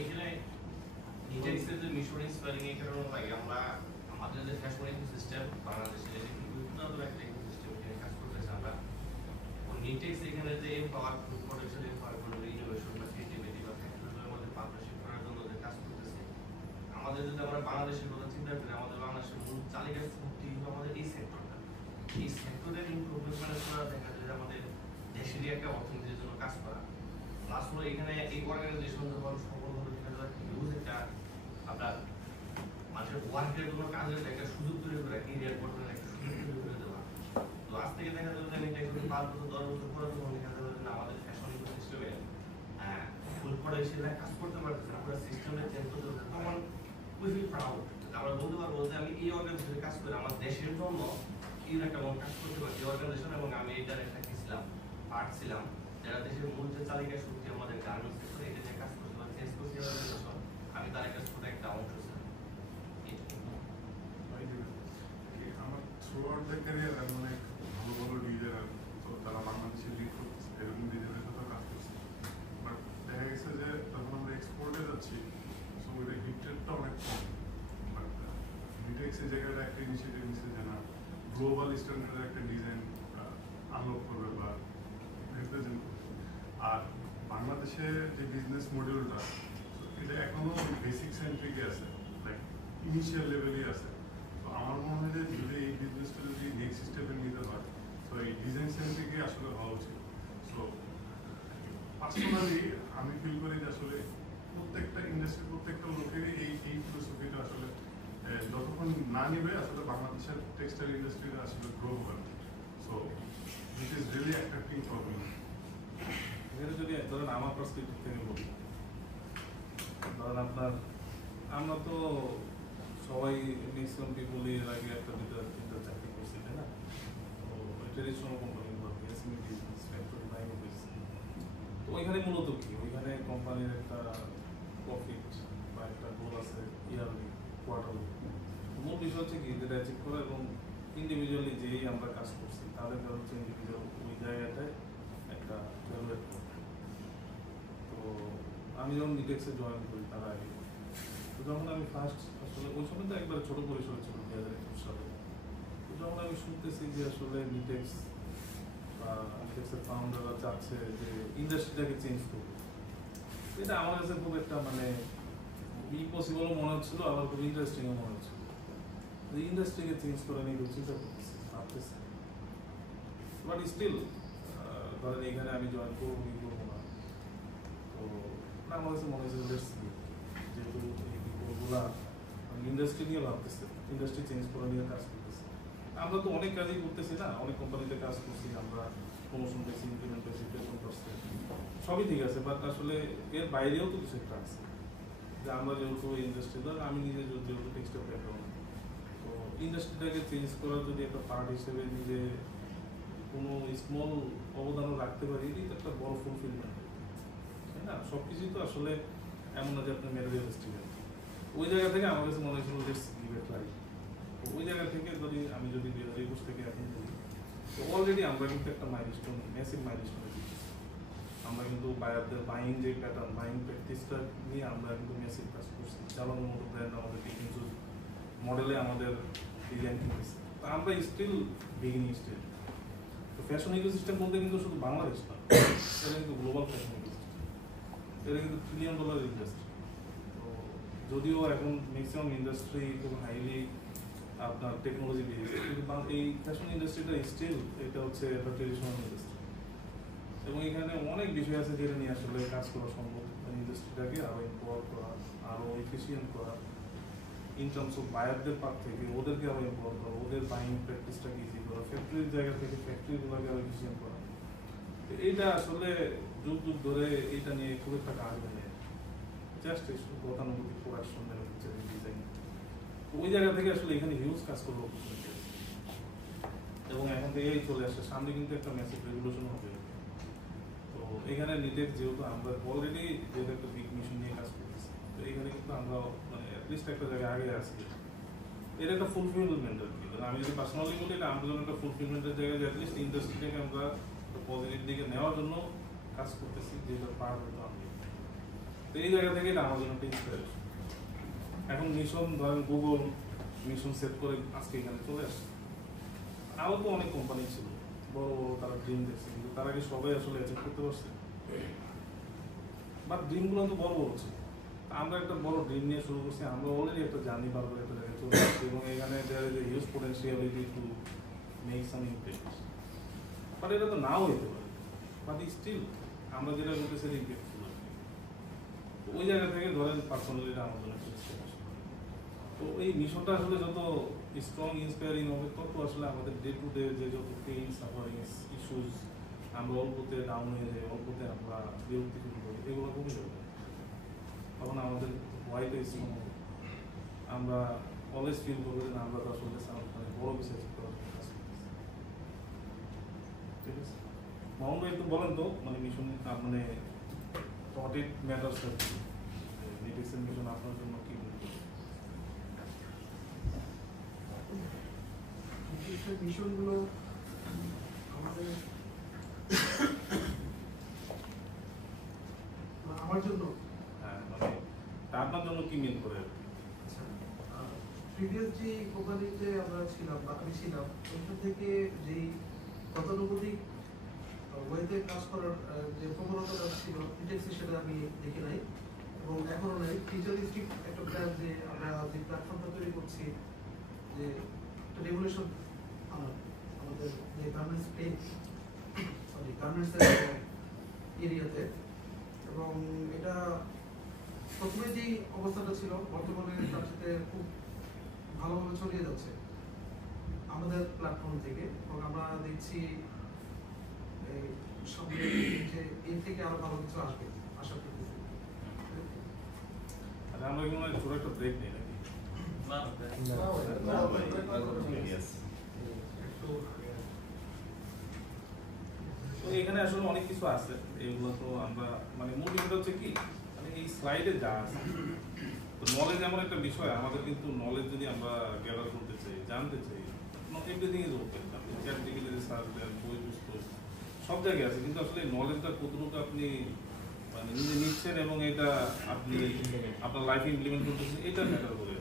এখানে নিটেক্সের যে মিশন ইন্সপায়ারিং এই কারণে লাগে আমরা আমাদের যে ফ্যাশন ইকোসিস্টেম বাংলাদেশের যে উন্নত একটা ইকোসিস্টেম এখানে কাজ করতেছে আমরা নিটেক্স এখানে যে empower food production empower innovation বা ক্রিয়েটিভিটি বা ফ্যাক্টরিগুলোর মধ্যে পার্টনারশিপ করার জন্য যে কাজ করতেছে আমাদের যদি আমরা বাংলাদেশের কথা চিন্তা করি আমাদের বাংলাদেশের মূল চালিকা শক্তি আমাদের এই সেক্টরটা এই সেক্টরের ইমপ্রুভমেন্ট করা দেখা যায় আমাদের দেশেরই একটা অর্থনীতির জন্য কাজ করা প্লাস হলো এখানে এই অর্গানাইজেশন যখন সফল হলো দেখা যায় হিউজ একটা আপনার মানুষের ওয়ার্কের জন্য কাজের একটা সুযোগ তৈরি করে ক্যারিয়ার গঠনের একটা সুযোগ তৈরি করে দেওয়া। তো আজ থেকে দেখা যাবে যে আমি এটা 5 বছর 10 বছর পরে যখন দেখা যাবে যে আমাদের ফ্যাশন ইকোসিস্টেমে ফুল প্রোডাকশনে কাজ করতে পারতেছে আমরা সিস্টেমে চেঞ্জ করতে পারতেছি তখন উই ফিল প্রাউড। আমরা বলতে পারবো যে আমি এই অর্গানাইজেশনে কাজ করে আমার দেশের জন্য এই একটা কাজ করতে পারছি অর্গানাইজেশন এবং আমি এটার একটা কি ছিলাম পার্ট ছিলাম যারা দেশের মূল যে চালিকা শক্তি আমাদের গার্মেন্টস সেক্টরে এটা যে কাজ করতে পারে চেঞ্জ করতে অর্গানাইজেশন আমি তার একটা ছোট একটা অংশ ছিলাম। আমার থ্রুআউট দ্য ক্যারিয়ার আমি অনেক ভালো ভালো ডিজাইনার তো তারা বাংলাদেশে লিড করতেছে এরকম ডিজাইনের সাথে কাজ করছে বাট দেখা গেছে যে তখন আমরা এক্সপোর্টে যাচ্ছি সো ওইটা হিটটা অনেক কম বাট মিটেক্সের জায়গাটা একটা ইনিশিয়েটিভ নিচ্ছে যে না গ্লোবাল স্ট্যান্ডার্ডের একটা ডিজাইন আনলক করবে বা রিপ্রেজেন্ট করবে। আর বাংলাদেশের যে বিজনেস মডিউলটা এটা এখনো বেসিক সেন্ট্রিকে আছে লাইক ইনিশিয়াল লেভেলই আছে। তো আমার মনে হয় যে যদি এই বিজনেসটা যদি নেক্সট স্টেপে নিতে হয় তো এই ডিজাইন সেন্ট্রিকে আসলে হওয়া উচিত। সো পার্সোনালি আমি ফিল করি যে আসলে প্রত্যেকটা ইন্ডাস্ট্রি প্রত্যেকটা লোকেরই এই ফিলোসফিটা আসলে যতক্ষণ না নেবে আসলে বাংলাদেশের টেক্সটাইল ইন্ডাস্ট্রিটা আসলে গ্রো হবে না। So this is really attracting problem. এখানে যদি ধরেন আমার পার্সপেক্টিভ থেকে বলি, ধরেন আপনার আমরা তো সবাই ম্যাক্সিমাম পিপলই এর আগে একটা দুটো চাকরি করছি তাই না? তো ট্রেডিশনাল কোম্পানিগুলো এসএমই বিজনেস ফ্যাক্টরি লাইন হয়েছে। তো ওইখানে মূলত কি ওইখানে কোম্পানির একটা প্রফিট বা একটা গোল আছে ইয়ারলি কোয়ার্টারলি। মূল বিষয় হচ্ছে কি যেটা অ্যাচিভ করা এবং ইন্ডিভিজুয়ালি যেই আমরা কাজ করছি তাদেরকে হচ্ছে ইন্ডিভিজুয়াল ওই জায়গাটায় একটা ডেভেলপ করা। তো আমি যখন নিটেক্সে জয়েন করি তার আগে তো যখন আমি ফার্স্ট আসলে ওই সময় তো একবার ছোটো পরিসরে ছিল 2021 সালে। তো যখন আমি শুনতেছি যে আসলে নিটেক্স বা নিটেক্সের ফাউন্ডাররা চাচ্ছে যে ইন্ডাস্ট্রিটাকে চেঞ্জ করবে, এটা আমার কাছে খুব একটা মানে ইম্পসিবলও মনে হচ্ছিল আবার খুব ইন্টারেস্টিংও মনে হচ্ছিল। ইন্ডাস্ট্রিকে চেঞ্জ করা নিয়ে চিন্তা করতেছি ভাবতেছি বাট স্টিল ধরেন এখানে আমি জয়েন করবো কি করবো না। তো আমার কাছে মনে হয়েছে যেহেতু এই পিপলগুলা ইন্ডাস্ট্রি নিয়ে ভাবতেছে, ইন্ডাস্ট্রি চেঞ্জ করা নিয়ে কাজ করতেছে। আমরা তো অনেক কাজই করতেছি না, অনেক কোম্পানিতে কাজ করছি, আমরা প্রমোশন পেয়েছি, ইমপ্লিমেন্ট পেয়েছি, পেশন করছি, সবই ঠিক আছে। বাট আসলে এর বাইরেও তো কিছু একটা আছে যে আমরা যেহেতু ইন্ডাস্ট্রি ধর আমি নিজে যেহেতু টেক্সটাইল ব্যাকগ্রাউন্ড, তো ইন্ডাস্ট্রিটাকে চেঞ্জ করার যদি একটা পার্ট হিসেবে নিজে কোনো স্মল অবদানও রাখতে পারি এটি তো একটা বড় ফুলফিলমেন্ট, তাই না? সব কিছুই তো আসলে এমন না যে আপনার ম্যাটেরিয়ালিস্টিক। ওই জায়গা থেকে আমার কাছে মনে হয়েছিল লেটস গিভ ইট ট্রাই। তো ওই জায়গা থেকে যদি আমি যদি 2021 থেকে এখন বলি তো অলরেডি আমরা কিন্তু একটা মাইলস্টোন ম্যাসিভ মাইলস্টোনে দিচ্ছি। আমরা কিন্তু বায়ারদের বাইং যে প্যাটার্ন বাইং প্র্যাকটিসটা নিয়ে আমরা কিন্তু ম্যাসিভ কাজ করছি। চালানোর মতো ব্র্যান্ড আমাদের কিন্তু মডেলে আমাদের ডিজাইন কিনেছে। তো আমরা স্টিল বিগিনিং স্টেজ। তো ফ্যাশন ইকোসিস্টেম বলতে কিন্তু শুধু বাংলাদেশ না, এটা কিন্তু গ্লোবাল ফ্যাশন ইকোসিস্টেম, এটা কিন্তু $1 ট্রিলিয়ন ইন্ডাস্ট্রি। তো যদিও এখন ম্যাক্সিমাম ইন্ডাস্ট্রি খুব হাইলি আপনার টেকনোলজি বেসড, কিন্তু এই ফ্যাশন ইন্ডাস্ট্রিটা স্টিল এটা হচ্ছে একটা ট্রেডিশনাল ইন্ডাস্ট্রি এবং এখানে অনেক বিষয় আছে যেটা নিয়ে আসলে কাজ করা সম্ভব। ইন্ডাস্ট্রিটাকে আরও ইম্পোর্ট করা, আরও এফিসিয়েন্ট করা, ইন টার্মস অফ বায়ারদের পার থেকে ওদেরকে আরো ইম্পোর্ট করা, ওদের বাইং প্র্যাকটিসটাকে ইজি করা, ফ্যাক্টরির জায়গা থেকে ফ্যাক্টরিগুলোকে আরো এফিসিয়েন্ট করা। তো এইটা আসলে যুগ যুগ ধরে এইটা নিয়ে খুব একটা কাজ হয়নি, জাস্ট গতানুগতিক প্রোডাকশন ডিজাইন। ওই জায়গা থেকে আসলে এখানে হিউজ কাজ করবো এবং এখন থেকেই চলে আসছে, সামনে কিন্তু একটা ম্যাসিভ রেগুলেশন হবে। তো এখানে নিটেক যেহেতু আমরা অলরেডি যেহেতু একটা বিগ মিশন নিয়ে কাজ করতেছি, তো এখানে কিন্তু আমরা মানে অ্যাটলিস্ট একটা জায়গায় আগে আসছি। এটা একটা ফুলফিলমেন্ট আর কি, আমি যদি পার্সোনালি বলি এটা আমাদের জন্য একটা ফুলফিলমেন্টের জায়গায়, যে অ্যাটলিস্ট ইন্ডাস্ট্রিটাকে আমরা পজিটিভ দিকে নেওয়ার জন্য কাজ করতেছি, যেটা পার হতো আমি। তো এই জায়গা থেকে এটা আমার জন্য একটা ইন্সপিরেশন। এখন মিশন ধরেন গুগল মিশন সেট করে আজকে এখানে চলে আসছে। আরও তো অনেক কোম্পানি ছিল বড় বড়, তারা ড্রিম দেখছে, কিন্তু তার আগে সবাই আসলে অ্যাচিভ করতে পারছে। বাট ড্রিমগুলো তো বড় বড় ছিল, আমরা একটা বড় ড্রিম নিয়ে শুরু করছি, আমরা অলরেডি একটা জার্নি পার করে একটা জায়গায় চলে আসছি এবং এখানে there is a huge potentiality to make some impact. But এটা তো নাও হইতে পারে, বাট স্টিল আমরা যেটা করতেছি ইমপ্যাক্টফুল। ওই জায়গা থেকে ধরেন পার্সোনালি আমার জন্য তো এই মিশনটা আসলে যত স্ট্রং ইন্সপায়ারিং হবে, তত আসলে আমাদের ডে টু ডে যে যত পেইন সাফারিং ইস্যুস, আমরা অল্পতে ডাউন হয়ে যাই, অল্পতে আমরা বিরক্তি ফিল করি, এগুলো কমে যাবে। তখন আমাদের হোয়াইট স্ট্রং হবে, আমরা অলওয়েজ ফিল করবো যে আমরা তো আসলে বড় কিছু অ্যাচিভ করার জন্য কাজ করতেছি। ঠিক আছে, মামুন ভাই একটু বলেন তো, মানে মিশন মানে what it matters আর কি, নিটেক্সের মিশন আপনার জন্য কি মিশনগুলো আমাদের আমার জন্য, হ্যাঁ মানে আপনার জন্য কি মিন করে? আচ্ছা, প্রিভিয়াস যে কোম্পানিতে আমরা ছিলাম বা আমি ছিলাম, ওইখান থেকে যেই গতানুগতিক ওয়েতে কাজ করার যে প্রবণতাটা ছিল নিটেক্সে, সেটা আমি দেখি নাই এবং এখনো নাই। ফিউচারিস্টিক একটা প্ল্যান যে আমরা যে প্ল্যাটফর্মটা তৈরি করছি, যে একটা রেগুলেশন আমাদের যে গার্মেন্টস এরিয়াতে, এবং এটা প্রথমে যেই অবস্থাটা ছিল বর্তমানে তার সাথে খুব ভালোভাবে ছড়িয়ে যাচ্ছে আমাদের প্ল্যাটফর্ম থেকে, এবং আমরা দেখছি সামনে যে এর থেকে আরো ভালো কিছু আসবে আশা করতেছি। আচ্ছা, আমরা কি মনে হয় ছোট একটা ব্রেক নেই নাকি? তো এখানে আসলে অনেক কিছু আছে, এগুলো তো আমরা মানে মূল বিষয়টা হচ্ছে কি, মানে এই স্লাইডে যা আছে, তো নলেজ এমন একটা বিষয়, আমাদের কিন্তু নলেজ যদি আমরা গ্যাদার করতে চাই, জানতে চাই, নট এভরিথিং ইজ ওপেন। আপনি চ্যাটজিপিটি সার্চ দেন, বই পুস্তক সব জায়গায় আছে, কিন্তু আসলে নলেজটা কতটুকু আপনি মানে নিজে নিচ্ছেন এবং এটা আপনি আপনার লাইফে ইমপ্লিমেন্ট করতেছেন, এটা ম্যাটার করে।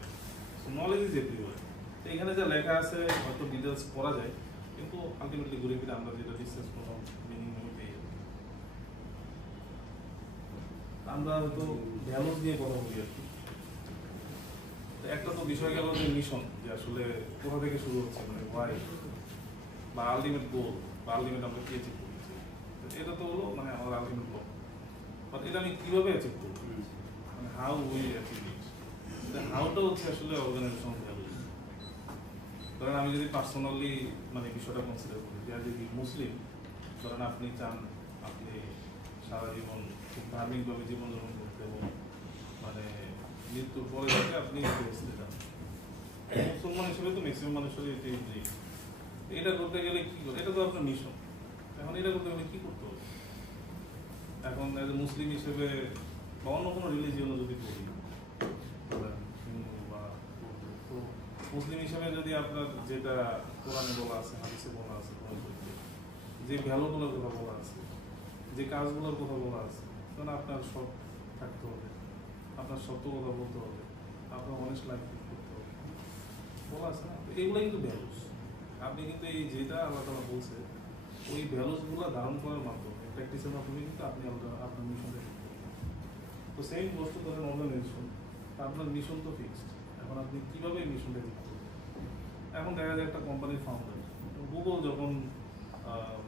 Knowledge is everywhere. তো এখানে যা লেখা আছে হয়তো ডিটেলস পড়া যায়, কিন্তু আলটিমেটলি ঘুরে ফিরে আমরা যেটা ডিসকাস করলাম মিনিং পেয়ে যাবো। আমরা হয়তো ভ্যালুস নিয়ে কথা বলি আর কি। একটা তো বিষয় গেল যে মিশন, যে আসলে কোথা থেকে শুরু হচ্ছে, মানে ওয়াই বা আলটিমেট গোল বা আলটিমেট আমরা কি অ্যাচিভ করছি, এটা তো হলো মানে আমার আলটিমেট গোল। বাট এটা আমি কিভাবে অ্যাচিভ করবো, মানে হাউ উই অ্যাচিভ ইট, হাউটা হচ্ছে আসলে অর্গানাইজেশন ভ্যালুস। ধরেন আমি যদি পার্সোনালি মানে বিষয়টা কনসিডার করি, যে যদি মুসলিম ধরেন আপনি চান আপনি সারা জীবন খুব ধার্মিকভাবে জীবনযাপন করতে এবং মানে মৃত্যুর পরে থেকে আপনি বেঁচতে চান, মুসলমান হিসেবে তো ম্যাক্সিমাম মানুষের এটাই ড্রিম। এটা করতে গেলে কি করে, এটা তো আপনার মিশন। এখন এটা করতে গেলে কি করতে হবে? এখন এজ এ মুসলিম হিসেবে বা অন্য কোনো রিলিজিয়নও যদি করি, হিন্দু বা তো মুসলিম হিসেবে যদি আপনার যেটা কোরআনে বলা আছে, হাদিসে বলা আছে, যে ভ্যালুগুলোর কথা বলা আছে, যে কাজগুলোর কথা বলা আছে, তখন আপনার সব থাকতে হবে, আপনার সত্য কথা বলতে হবে, আপনার অনেস্ট লাইফ করতে হবে, বলা আছে না? এগুলো কিন্তু ভ্যালুস। আপনি কিন্তু এই যেটা আল্লাহ তাআলা বলছে, ওই ভ্যালুসগুলো ধারণ করার মাধ্যমে প্র্যাকটিসের মাধ্যমে কিন্তু আপনি আপনার মিশনটা ঠিক করবেন। তো সেম বস্তু ধরেন অর্গানাইজেশন, আপনার মিশন তো ফিক্সড, এখন আপনি কীভাবে এই মিশনটা ঠিক করবেন? এখন দেখা যায় একটা কোম্পানির ফাউন্ডার, গুগল যখন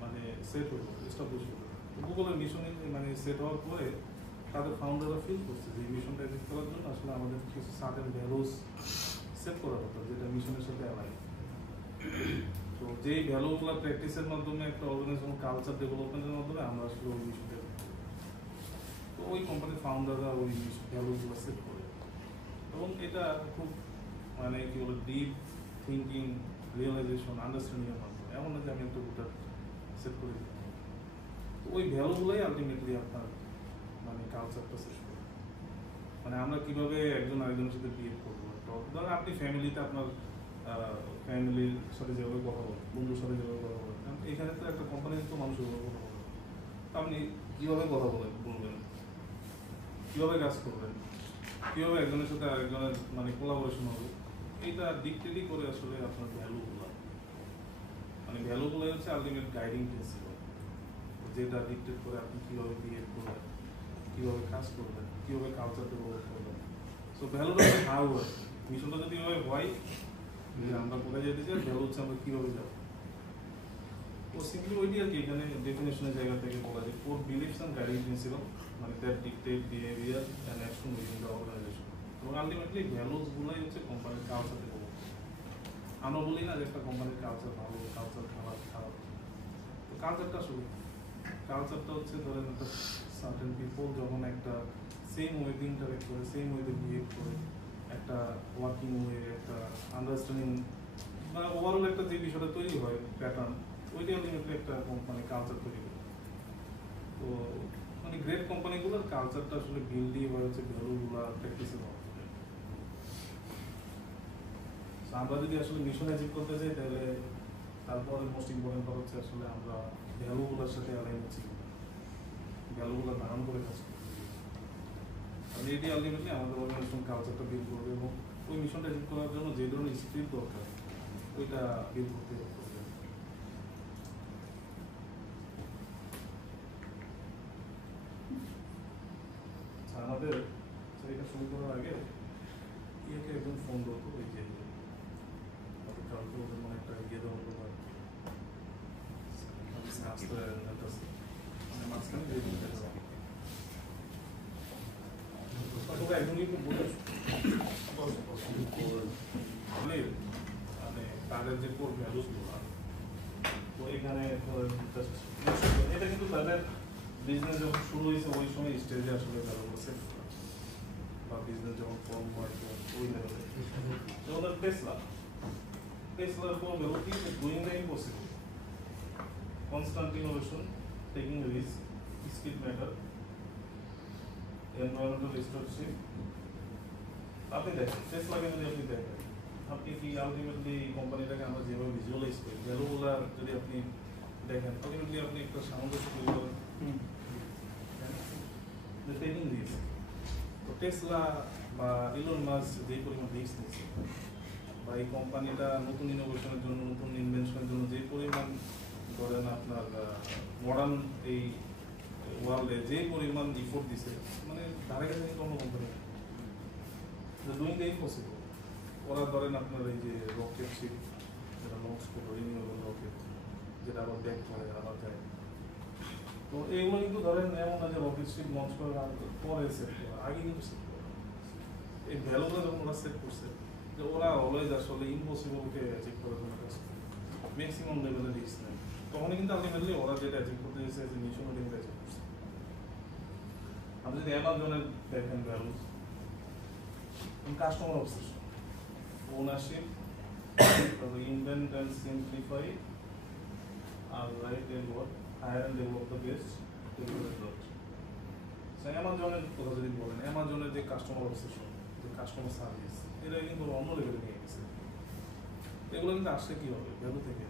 মানে সেট হইল, এস্টাবলিশ হইল, গুগলের মিশন মানে সেট হওয়ার পরে তাদের ফাউন্ডাররা ফিল করছে যে এই মিশনটা অ্যাচিভ করার জন্য আসলে আমাদের কিছু সার্টেন ভ্যালুস সেট করা হতো যেটা মিশনের সাথে অ্যালাইন। তো যেই ভ্যালুগুলো প্র্যাকটিসের মাধ্যমে একটা অর্গানাইজেশন কালচার ডেভেলপমেন্টের মাধ্যমে আমরা আসলে ওই বিষয়টা, তো ওই কোম্পানির ফাউন্ডাররা ওই ভ্যালুগুলো সেট করে এবং এটা খুব মানে কি বলে ডিপ থিঙ্কিং, রিয়েলাইজেশন, আন্ডারস্ট্যান্ডিংয়ের মাধ্যমে, এমন না যে আমি একটা গোটা সেট করে দিই। তো ওই ভ্যালুগুলোই আলটিমেটলি আপনার মানে কালচারটা সেট করে। মানে আমরা কিভাবে একজন আরেকজনের সাথে বিহেভ করবো, ধরেন আপনি ফ্যামিলিতে আপনার ফ্যামিলির সাথে যেভাবে কথা বলেন, বন্ধুর সাথে যেভাবে কথা বলেন, কারণ এখানে তো একটা কোম্পানিতে তো মানুষ যেভাবে কথা বলেন, আপনি কীভাবে কথা বলবেন, কীভাবে কাজ করবেন, কীভাবে একজনের সাথে আরেকজনের মানে কোলাবোরেশন হবে, এইটা ডিকটেটই করে আসলে আপনার ভ্যালুগুলো। মানে ভ্যালুগুলো হচ্ছে আলটিমেট গাইডিং প্রিন্সিপাল, যেটা ডিকটেট করে আপনি কীভাবে বিহেভ করবেন, কীভাবে কাজ করবেন, কীভাবে কালচার ডেভেলপ করবেন। সো ভ্যালুটা হাউ হয়, মিশনটা যদি হয় হোয়াই, আমরা কোথায় যেতে চাই, ভ্যালু হচ্ছে আমরা কীভাবে যাবো। তো সিম্পলি ওইটি আর কি এখানে ডেফিনেশনের জায়গা থেকে বলা যায় core beliefs and guiding principle, মানে that dictate behaviour and action within the organisation. এবং আলটিমেটলি ভ্যালুসগুলোই হচ্ছে কোম্পানির কালচার ডেভেলপ। আমরা বলি না যে একটা কোম্পানির কালচার ভালো, কালচার খারাপ। তো কালচারটা আসলে কালচারটা হচ্ছে ধরেন একটা সার্টেন পিপল যখন একটা সেম ওয়েতে ইন্টারেক্ট করে, সেম ওয়েতে বিহেভ করে, একটা ওয়ার্কিং ওয়ে, একটা আন্ডারস্ট্যান্ডিং, মানে ওভারঅল একটা যে বিষয়টা তৈরি হয় প্যাটার্ন, ওইটাই আলটিমেটলি একটা কোম্পানি কালচার তৈরি করে। তো মানে গ্রেট কোম্পানিগুলোর কালচারটা আসলে বিল্ডই হয় হচ্ছে ভ্যালুগুলো প্র্যাকটিসের মাধ্যমে। আমরা যদি আসলে মিশন অ্যাচিভ করতে চাই তাহলে তারপরে মোস্ট ইম্পর্টেন্ট হচ্ছে আসলে আমরা ভ্যালুগুলোর সাথে অ্যালাইন হচ্ছি, ভ্যালুগুলো ধারণ করে কাজ করছি। আর এটি আলটিমেটলি আমাদের অর্গানাইজেশন কালচারটা বিল্ড করবে এবং ওই মিশনটা অ্যাচিভ করার জন্য যে ধরনের স্কিল দরকার ওইটা বিল্ড করতে হবে। আমাদের এটা শুরু করার আগে ইয়েকে একজন ফোন করতো, ওই যে কালকে ওদের মানে একটা ইয়ে দেওয়া হলো মানে মাঝখানে দিয়ে দিতে তবে একজনই একটু বলে মানে তাদের যে কোর ভ্যালুসগুলো, তো এখানে এটা কিন্তু তাদের বিজনেস যখন শুরু হয়েছে ওই সময় স্টেজে আসলে ভ্যালুগুলো সেট করা, বা বিজনেস যখন ফর্ম হয় ওই লেভেলে। তো ওদের টেসলার কোনো ভ্যালু কি, doing the impossible, constant innovation, taking risk, speed matter, environmental stewardship. আপনি দেখেন টেসলাকে যদি আপনি দেখেন, আপনি কি আলটিমেটলি কোম্পানিটাকে আমরা যেভাবে ভিজুয়ালাইজ করি ভ্যালুগুলা যদি আপনি দেখেন, আলটিমেটলি আপনি একটা সামঞ্জস্য তৈরি করেন, টেকিং রিস্ক। তো টেসলা বা ইলন মাস্ক যেই পরিমাণ রিস্ক নিচ্ছে, বা এই কোম্পানিটা নতুন ইনোভেশনের জন্য, নতুন ইনভেনশনের জন্য যে পরিমাণ ধরেন আপনার মডার্ন এই ওয়ার্ল্ডে যে পরিমাণ ইফোর্ট দিছে, মানে ধারে কাছে কোনো কোম্পানি ডুইং দ্য ইম্পসিবল। ওরা ধরেন আপনার এই যে রকেট শিপ যেটা লঞ্চ করলো, রিনিউয়েবল রকেট, যেটা আবার ব্যাক করে আবার যায়, তো এইগুলো কিন্তু ধরেন এমন না যে রকেট শিপ লঞ্চ করার পরে সেট করা, আগে কিন্তু সেট করা। এই ভ্যালুগুলো যখন ওরা সেট করছে, যে ওরা অলওয়েজ আসলে ইম্পসিবলকে অ্যাচিভ করার জন্য কাজ করে, ম্যাক্সিমাম লেভেলে রিস্ক নেয়, তখনই কিন্তু আলটিমেটলি ওরা যেটা অ্যাচিভ করতে চাইছে যে মিশন ওটা কিন্তু অ্যাচিভ করছে। আপনি যদি অ্যামাজনের দেখেন values, customer obsession, ownership, invent and simplify, আর right and work, hire and develop the best, অ্যামাজনের কথা যদি বলেন, অ্যামাজনের যে কাস্টমার অবসেশন, যে কাস্টমার সার্ভিস, এটা কিন্তু অন্য লেভেলে নিয়ে গেছে। এগুলো কিন্তু আসছে কি হবে ভ্যালু থেকে,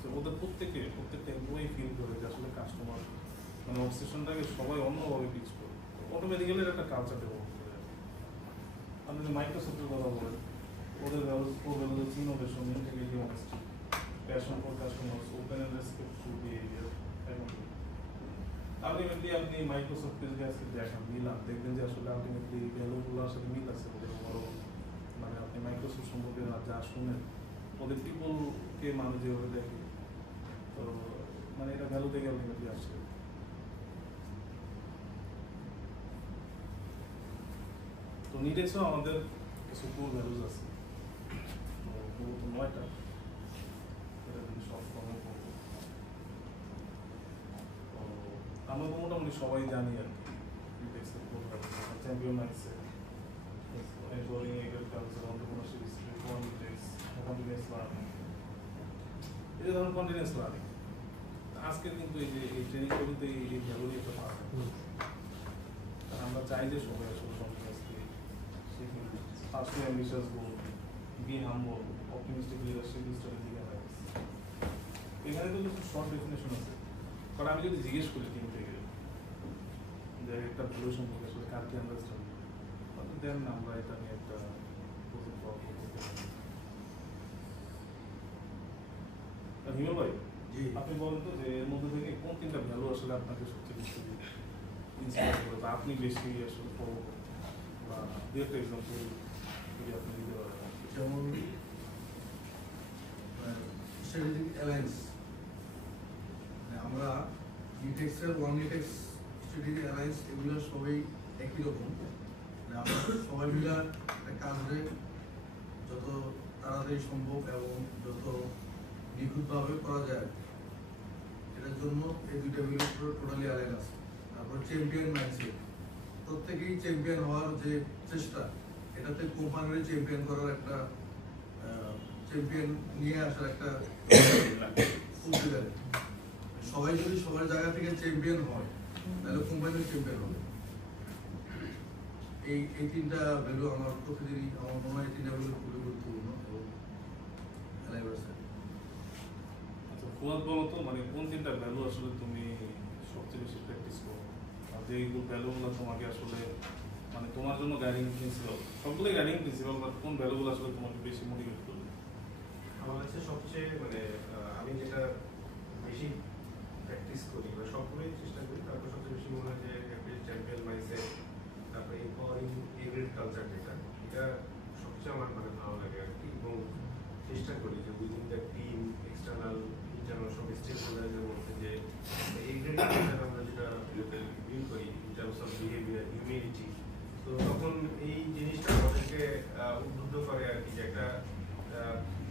তো ওদের প্রত্যেকটা এমপ্লয়ি ফিল করে যে আসলে কাস্টমার মানে অবসেশনটাকে সবাই অন্যভাবে পিচ করে, অটোমেটিক্যালি একটা কালচার ডেভেলপ করে যাবে। আপনি যদি মাইক্রোসফটের কথা বলেন, ওদের ভ্যালু হচ্ছে innovation, integrity, honesty, passion for customers, open and respectful behaviour. Ultimately আপনি মাইক্রোসফটকে যদি আজকে দেখেন মিলান, দেখবেন যে আসলে আলটিমেটলি ভ্যালুগুলোর সাথে মিল আছে ওদের বড়, মানে আপনি মাইক্রোসফট সম্পর্কে যা শুনেন, ওদের পিপলকে মানুষ যেভাবে দেখে, তো মানে এটা ভ্যালু থেকে আলটিমেটলি আসছে। তো নিডেক্সও আমাদের কিছু কোর ভ্যালুজ আছে, তো মূলত 9টা এটা যদি সব কমে করবো তো আমরা তো মোটামুটি সবাই জানি আর কি চ্যাম্পিয়ন আছে ensuring agriculture, entrepreneurship, politics, continuous learning. এই ধরনের কন্টিনিউয়াস লার্নিং আজকে কিন্তু এই যে এই ট্রেনিং করতে এই ভ্যালুই একটা পাওয়া যায় কারণ আমরা চাই যে সবাই আসলে কন্টিনিউয়াসলি শিখি পার্সোনাল অ্যাম্বিশাস গোল বি হাম্বল অপটিমিস্টিক লিডারশিপ স্ট্র্যাটেজিক অ্যানালাইসিস এখানে তো কিছু শর্ট ডেফিনেশন আছে কারণ আমি যদি জিজ্ঞেস করি টিম থেকে যে একটা ভ্যালু সম্পর্কে আসলে কার কি আন্ডারস্ট্যান্ড দেন আমরা এটা নিয়ে একটা প্রজেক্ট ওয়ার্ক করতে পারি হিমেল ভাই আপনি বলেন তো যে এর মধ্যে থেকে কোন তিনটা ভ্যালু আসলে আপনাকে সবচেয়ে বেশি ইন্সপায়ার করে বা আপনি বেশি আসলে ফলো করেন বা দু একটা এক্সাম্পল যদি আপনি দিতে পারেন যেমন স্ট্র্যাটেজিক অ্যালায়েন্স আমরা লিটেক্সের ওয়ান লিটেক্স স্ট্র্যাটেজিক অ্যালায়েন্স এগুলো সবাই একই রকম আমরা সবাই মিলে একটা কাজে যত তাড়াতাড়ি সম্ভব এবং যত নিখুঁতভাবে করা যায় এটার জন্য এই দুইটা মিলের উপর টোটালি অ্যালাইন আছে। তারপর চ্যাম্পিয়ন মাইন্ডসেট, প্রত্যেকেই চ্যাম্পিয়ন হওয়ার যে চেষ্টা এটাতে কোম্পানির চ্যাম্পিয়ন করার একটা চ্যাম্পিয়ন নিয়ে আসার একটা সবাই যদি সবার জায়গা থেকে চ্যাম্পিয়ন হয় তাহলে কোম্পানির চ্যাম্পিয়ন হবে। এই তিনটা ভ্যালু আমার প্রতিদিনই আমার মনে হয় তিনটা ভ্যালু খুবই গুরুত্বপূর্ণ এবং আচ্ছা ফুয়াদ বলো তো মানে কোন তিনটা ভ্যালু আসলে তুমি সবচেয়ে বেশি প্র্যাকটিস করো আর যে ভ্যালুগুলো তোমাকে আসলে মানে তোমার জন্য গাইডিং প্রিন্সিপাল সবগুলোই গাইডিং প্রিন্সিপাল বাট কোন ভ্যালুগুলো আসলে তোমাকে বেশি মোটিভেট করবে? আমার কাছে সবচেয়ে মানে আমি যেটা বেশি প্র্যাকটিস করি বা সবগুলোই চেষ্টা করি তারপর সবচেয়ে বেশি মনে হয় যে চ্যাম্পিয়ন মাইন্ডসেট তারপরে এম্পাওয়ারিং এগ্রেড কালচার যেটা এটা সবচেয়ে আমার মানে ভালো লাগে আর কি এবং চেষ্টা করি যে within the team external internal সব স্টেক হোল্ডারদের মধ্যে যে এগ্রেড কালচার আমরা যেটা বিল্ড করি in terms of behaviour humanity তো তখন এই জিনিসটা আমাদেরকে উদ্বুদ্ধ করে আর কি যে একটা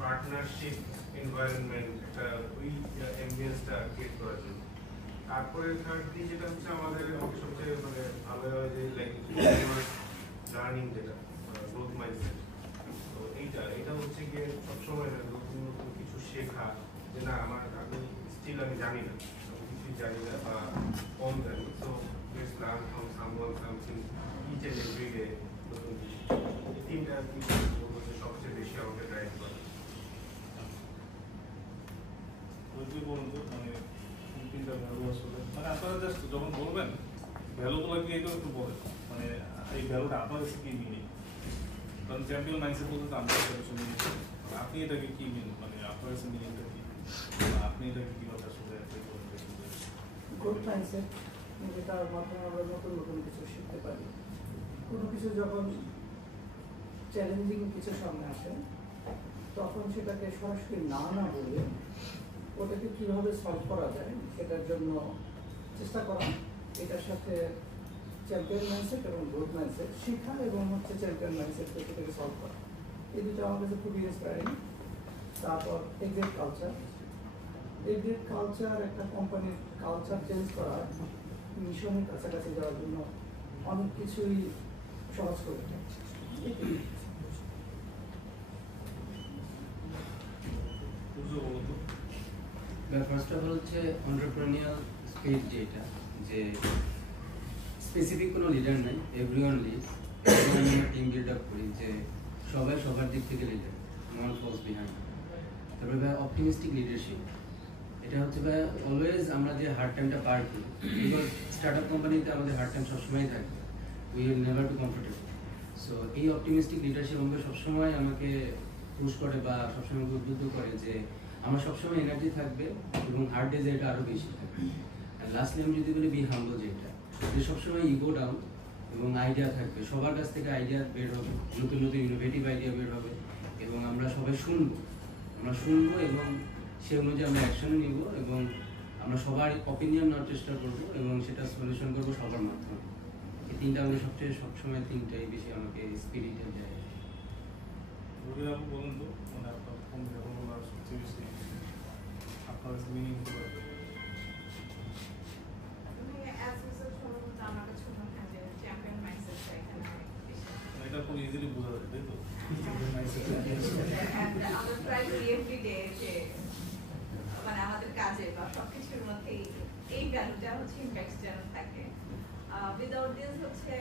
পার্টনারশিপ এনভায়রনমেন্ট একটা ওই অ্যাম্বিয়েন্সটা ক্রিয়েট করার জন্য। তারপরে থার্ডলি যেটা হচ্ছে আমাদের সবচেয়ে মানে ভালো হয় যে লার্নিং যেটা গ্রোথ মাইন্ডসেট তো এইটা হচ্ছে গিয়ে সবসময় নতুন নতুন কিছু শেখা যে না আমি স্টিল আমি জানি না আমি কিছুই জানি না বা কম জানি so let's learn from someone something each and every day নতুন কিছু এই তিনটা কি বলবো যে সবচেয়ে বেশি আমাকে ড্রাইভ করে। ওই বলুন তো মানে কোন তিনটা ভ্যালু আসলে মানে আপনারা জাস্ট যখন বলবেন ভ্যালুগুলো কি এটা একটু বলেন মানে এই ভ্যালুটা আপনার কাছে কি মিনিং কারণ চ্যাম্পিয়ন মাইন্ডসেট বলতে আমরা কিছু মিনিং আপনি এটাকে কি মিন মানে আপনার কাছে মিনিংটা কি আপনি এটাকে কিভাবে আসলে গ্রোথ মাইন্ডসেট যেটার মাধ্যমে আমরা নতুন নতুন কিছু শিখতে পারি। কোনো কিছু যখন চ্যালেঞ্জিং কিছু সামনে আসে তখন সেটাকে সরাসরি না বলে ওটাকে কীভাবে সলভ করা যায় সেটার জন্য চেষ্টা করা, এটার সাথে চ্যাম্পিয়ন মাইন্ডসেট এবং গ্রোথ মাইন্ডসেট শেখা এবং হচ্ছে চ্যাম্পিয়ন মাইন্ডসেট থেকে সলভ করা, এই দুটো আমার কাছে খুবই ইন্সপায়ারিং। তারপর এগ্রেড কালচার, এগ্রেড কালচার একটা কোম্পানির কালচার চেঞ্জ করা মিশনের কাছাকাছি যাওয়ার জন্য অনেক কিছুই সহজ করে দেয়। ফার্স্ট অফ অল হচ্ছে এন্টারপ্রেনিউরিয়াল স্পিরিট যেটা যে স্পেসিফিক কোনো লিডার নাই, এভরিওয়ান লিডস। আমরা টিম বিল্ড আপ করি যে সবাই সবার দিক থেকে লিডার, নন ফলস বিহাইন্ড। তারপরে ভাই অপটিমিস্টিক লিডারশিপ, এটা হচ্ছে ভাই অলওয়েজ আমরা যে হার্ড টাইমটা পার করি, বিকজ স্টার্ট আপ কোম্পানিতে আমাদের হার্ড টাইম সবসময়ই থাকবে, we will never to comfortable. So এই অপটিমিস্টিক লিডারশিপ আমাকে সবসময় আমাকে পুশ করে বা সবসময় আমাকে উদ্বুদ্ধ করে যে আমার সবসময় এনার্জি থাকবে এবং হার্ড ডেজে এটা আরও বেশি থাকবে। আর লাস্টলি আমি যদি বলি বি হাম্বল, যেটা যে সবসময় ইগো ডাউন এবং আইডিয়া থাকবে, সবার কাছ থেকে আইডিয়া বের হবে, নতুন নতুন ইনোভেটিভ আইডিয়া বের হবে এবং আমরা সবাই শুনবো এবং সে অনুযায়ী আমরা অ্যাকশনও নিব এবং আমরা সবার অপিনিয়ন নেওয়ার চেষ্টা করবো এবং সেটা সলিউশন করবো সবার মাধ্যমে। এই তিনটা আমাকে সবসময় তিনটাই বেশি আমাকে স্পিরিটে দেয়। রুবিনা আপু বলেন তো মানে আপনার কোন লেভেলগুলো সবচেয়ে বেশি আপনার কাছে মিনিংফুল আছে? এটা খুব ইজিলি বোঝা যায় তাই তো? আমরা প্রায় এভরিডে যে মানে আমাদের কাজে বা সবকিছুর মধ্যে এই ভ্যালুটা হচ্ছে ইমপ্যাক্ট যেন থাকে। উইদাউট দিস হচ্ছে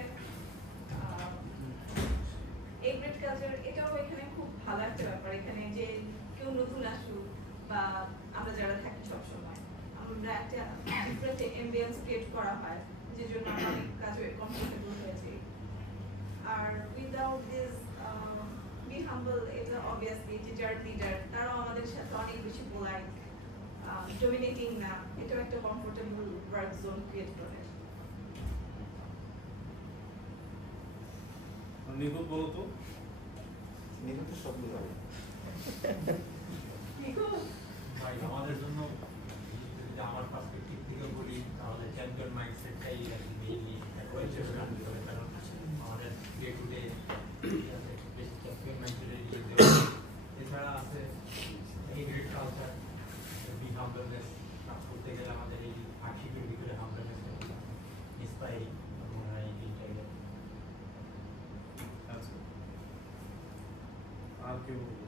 এই গ্রেট কালচার, এটাও এখানে খুব ভালো একটা ব্যাপার। এখানে যে কেউ নতুন আসুক বা আমরা যারা থাকি সবসময় আমরা একটা ডিফারেন্ট এমবিয়েন্স ক্রিয়েট করা হয়, যে জন্য আমরা অনেক কাজে কমফোর্টেবল হয়েছি। আর উইদাউট দিস বি হাম্বল, এটা অবভিয়াসলি যে যারা লিডার তারাও আমাদের সাথে অনেক বেশি পোলাইট, ডমিনেটিং না, এটাও একটা কমফোর্টেবল ওয়ার্ক জোন ক্রিয়েট করে। নিখুঁত বলো তো? নিখুঁত শব্দ হবে ভাই আমাদের জন্য যদি আমার পার্সপেক্টিভ থেকে বলি তাহলে চ্যাম্পিয়ন মাইন্ডসেটটাই আর কি মেইনলি করে, কারণ আমাদের ডে টু ডে বেশি চ্যাম্পিয়ন মাইন্ডসেটের ইয়ে দেওয়া। এছাড়া আছে এই গ্রেট কালচার, বি হাম্বলনেস, কাজ করতে গেলে আমাদের এই হার্ডশিপের ভিতরে হাম্বলনেস ইন্সপায়ারিং মনে হয় এই টাইপের। আচ্ছা, আর কেউ বলবো?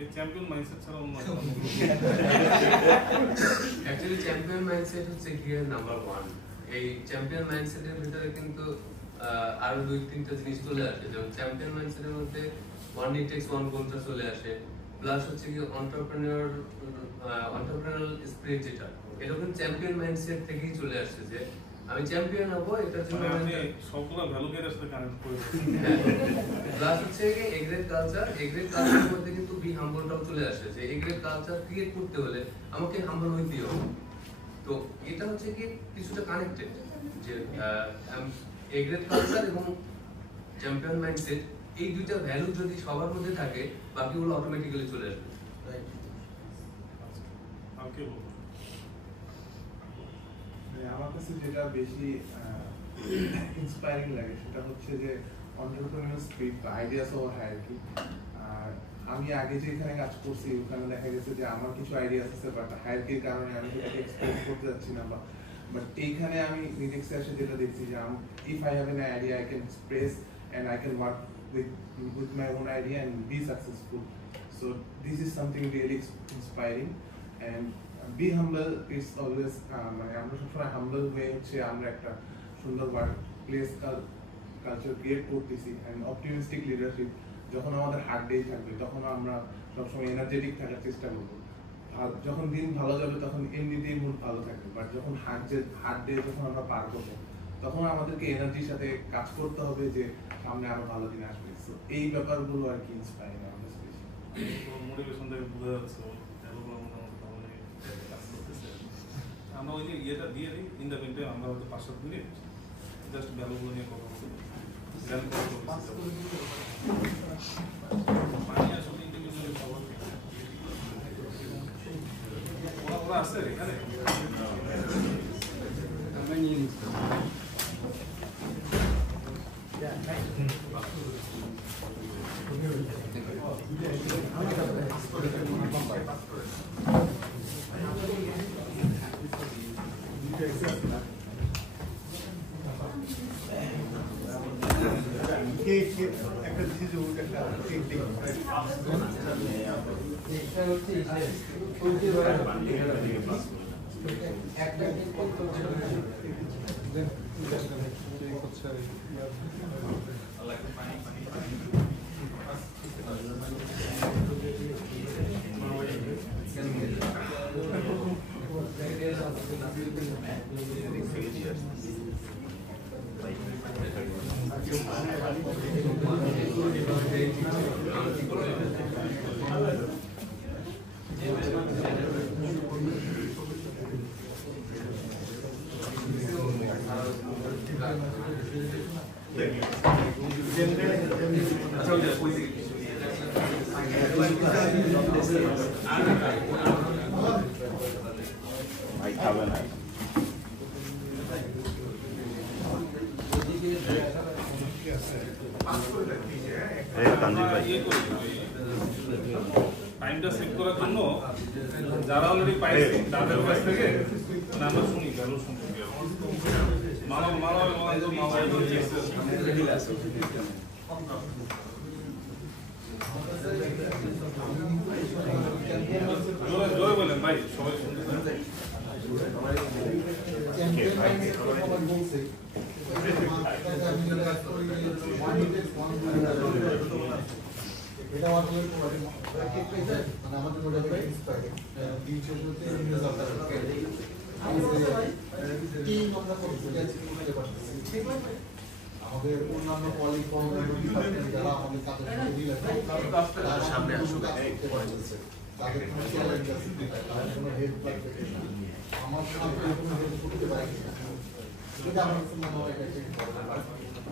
এই চ্যাম্পিয়ন মাইন্ডসেট ছাড়া অন্য অ্যাকচুয়ালি চ্যাম্পিয়ন মাইন্ডসেট হচ্ছে গিয়ে নাম্বার 1। এই চ্যাম্পিয়ন মাইন্ডসেটের ভিতরে কিন্তু আরো 2-3টা জিনিস চলে আসে, যেমন চ্যাম্পিয়ন মাইন্ডসেটের মধ্যে ওয়ান ইট টেক্স ওয়ান কোনটা চলে আসে, প্লাস হচ্ছে কি এন্টারপ্রেনারিয়াল স্পিরিট, যেটা এটা কিন্তু চ্যাম্পিয়ন মাইন্ডসেট থেকেই চলে আসছে যে আমি চ্যাম্পিয়ন হব, এটার জন্য আমি সবগুলা ভ্যালুকে এর সাথে কানেক্ট করে প্লাস হচ্ছে কি এগ্রেট কালচারের মধ্যে কিন্তু বি হাম্বলটাও চলে আসে, যে এগ্রেট কালচার ক্রিয়েট করতে হলে আমাকে হাম্বল হইতেই হবে। তো এটা হচ্ছে কি কিছুটা কানেক্টেড, যে এগ্রেট কালচার এবং চ্যাম্পিয়ন মাইন্ডসেট, এই দুইটা ভ্যালু যদি সবার মধ্যে থাকে বাকিগুলো অটোমেটিক্যালি চলে আসবে। আমার কাছে যেটা বেশি ইন্সপায়ারিং লাগে সেটা হচ্ছে যে entrepreneur spirit, ideas over hierarchy. আর আমি আগে যে এখানে কাজ করছি ওখানে দেখা গেছে যে আমার কিছু আইডিয়াস আছে, বাট হায়ারার্কির কারণে আমি সেটাকে এক্সপ্রেস করতে যাচ্ছি না। বাট এইখানে আমি নিজেকে এসে যেটা দেখছি যে if I have an idea I can express and I can work with my own idea and be successful. So this is something really inspiring, and be humble is always মানে আমরা সবসময় humble হয়ে হচ্ছে আমরা একটা সুন্দর work place culture create করতেছি। and optimistic leadership, যখন আমাদের হার্ড ডে থাকবে তখন আমরা সবসময় এনার্জেটিক থাকার চেষ্টা করবো। যখন দিন ভালো যাবে তখন এমনিতেই মুড ভালো থাকবে, বাট যখন হার্ড ডে যখন আমরা পার করবো তখন আমাদেরকে এনার্জির সাথে কাজ করতে হবে যে সামনে আরো ভালো দিন আসবে। সো এই ব্যাপারগুলো আর কি ইন্সপায়ারিং আমাদের স্পেশাল। মোটিভেশন থেকে বোঝা যাচ্ছে কাজ করতেছে। আমরা ওই যে ইয়েটা দিয়ে দিই ইন দ্য মিনিটে, আমরা হয়তো 5-7 মিনিট জাস্ট ভ্যালুগুলো নিয়ে কথা বলতে পানি আসলে ইন্ডিভিজুয়ালি সবার ওরা আছে এখানে আমরা নিয়ে নিচ্ছি। একটা ডিজিজ ভাই খাবে না পাস করে টাইমটা সেভ করার জন্য যারা অলরেডি পাইছে তাদের কাছ থেকে মানে আমরা শুনি ভালো শুনছি মামা মামা মামা জোরে বলেন ভাই সবাই শুনতে এটা আমাদের আমাদের ওটা ইন্সপায়ারিং দিন শেষে হচ্ছে ইংরেজ আমাদের অন্যান্য কলিগ যারা আমাদের কাজের সামনে করতে পারছে তাদের কোনো চ্যালেঞ্জ আছে তাদের কোনো হেল্প লাগবে আমার কোনো হেল্প করতে পারি এটা আমার মনে হয় এটা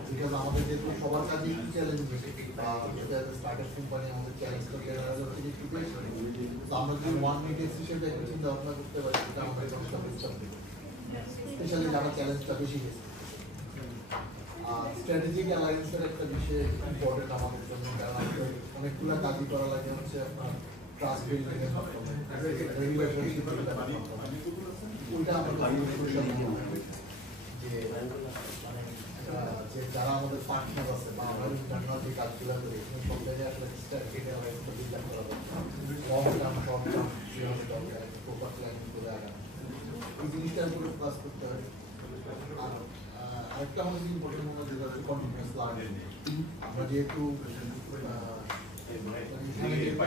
বিকজ আমাদের যেহেতু সবার কাজেই চ্যালেঞ্জ বা স্টার্টআপ কোম্পানি আমাদের চ্যালেঞ্জটা একটু বেশি আমরা যদি 1 মিনিট হিসেবে একটা চিন্তা ভাবনা করতে পারি এটা আমাদের দশটা বেস্ট স্পেশালি যারা চ্যালেঞ্জটা বেশি গেছে স্ট্র্যাটেজিক অ্যালায়েন্সের একটা বিষয় ইম্পর্টেন্ট আমাদের জন্য কারণ আমাদের অনেকগুলো কাজই করা লাগে হচ্ছে আপনার ট্রাস্ট বিল্ডিং এর মাধ্যমে রিলেশনশিপ ওইটা আমাদের যে যারা আমাদের পার্টনার আছে বা আমরা ইন্টারনাল যে কাজগুলো করি সব জায়গায় আসলে স্ট্র্যাটেজিক অ্যালায়েন্সটা বিল্ড করা দরকার লং টার্ম শর্ট টার্ম যেভাবে দরকার প্রপার প্ল্যানিং করে আগানো এই জিনিসটার উপরে ফোকাস করতে হবে আর আরেকটা আমাদের ইম্পর্টেন্ট মনে যেটা হচ্ছে কন্টিনিউয়াস লার্নিং আমরা যেহেতু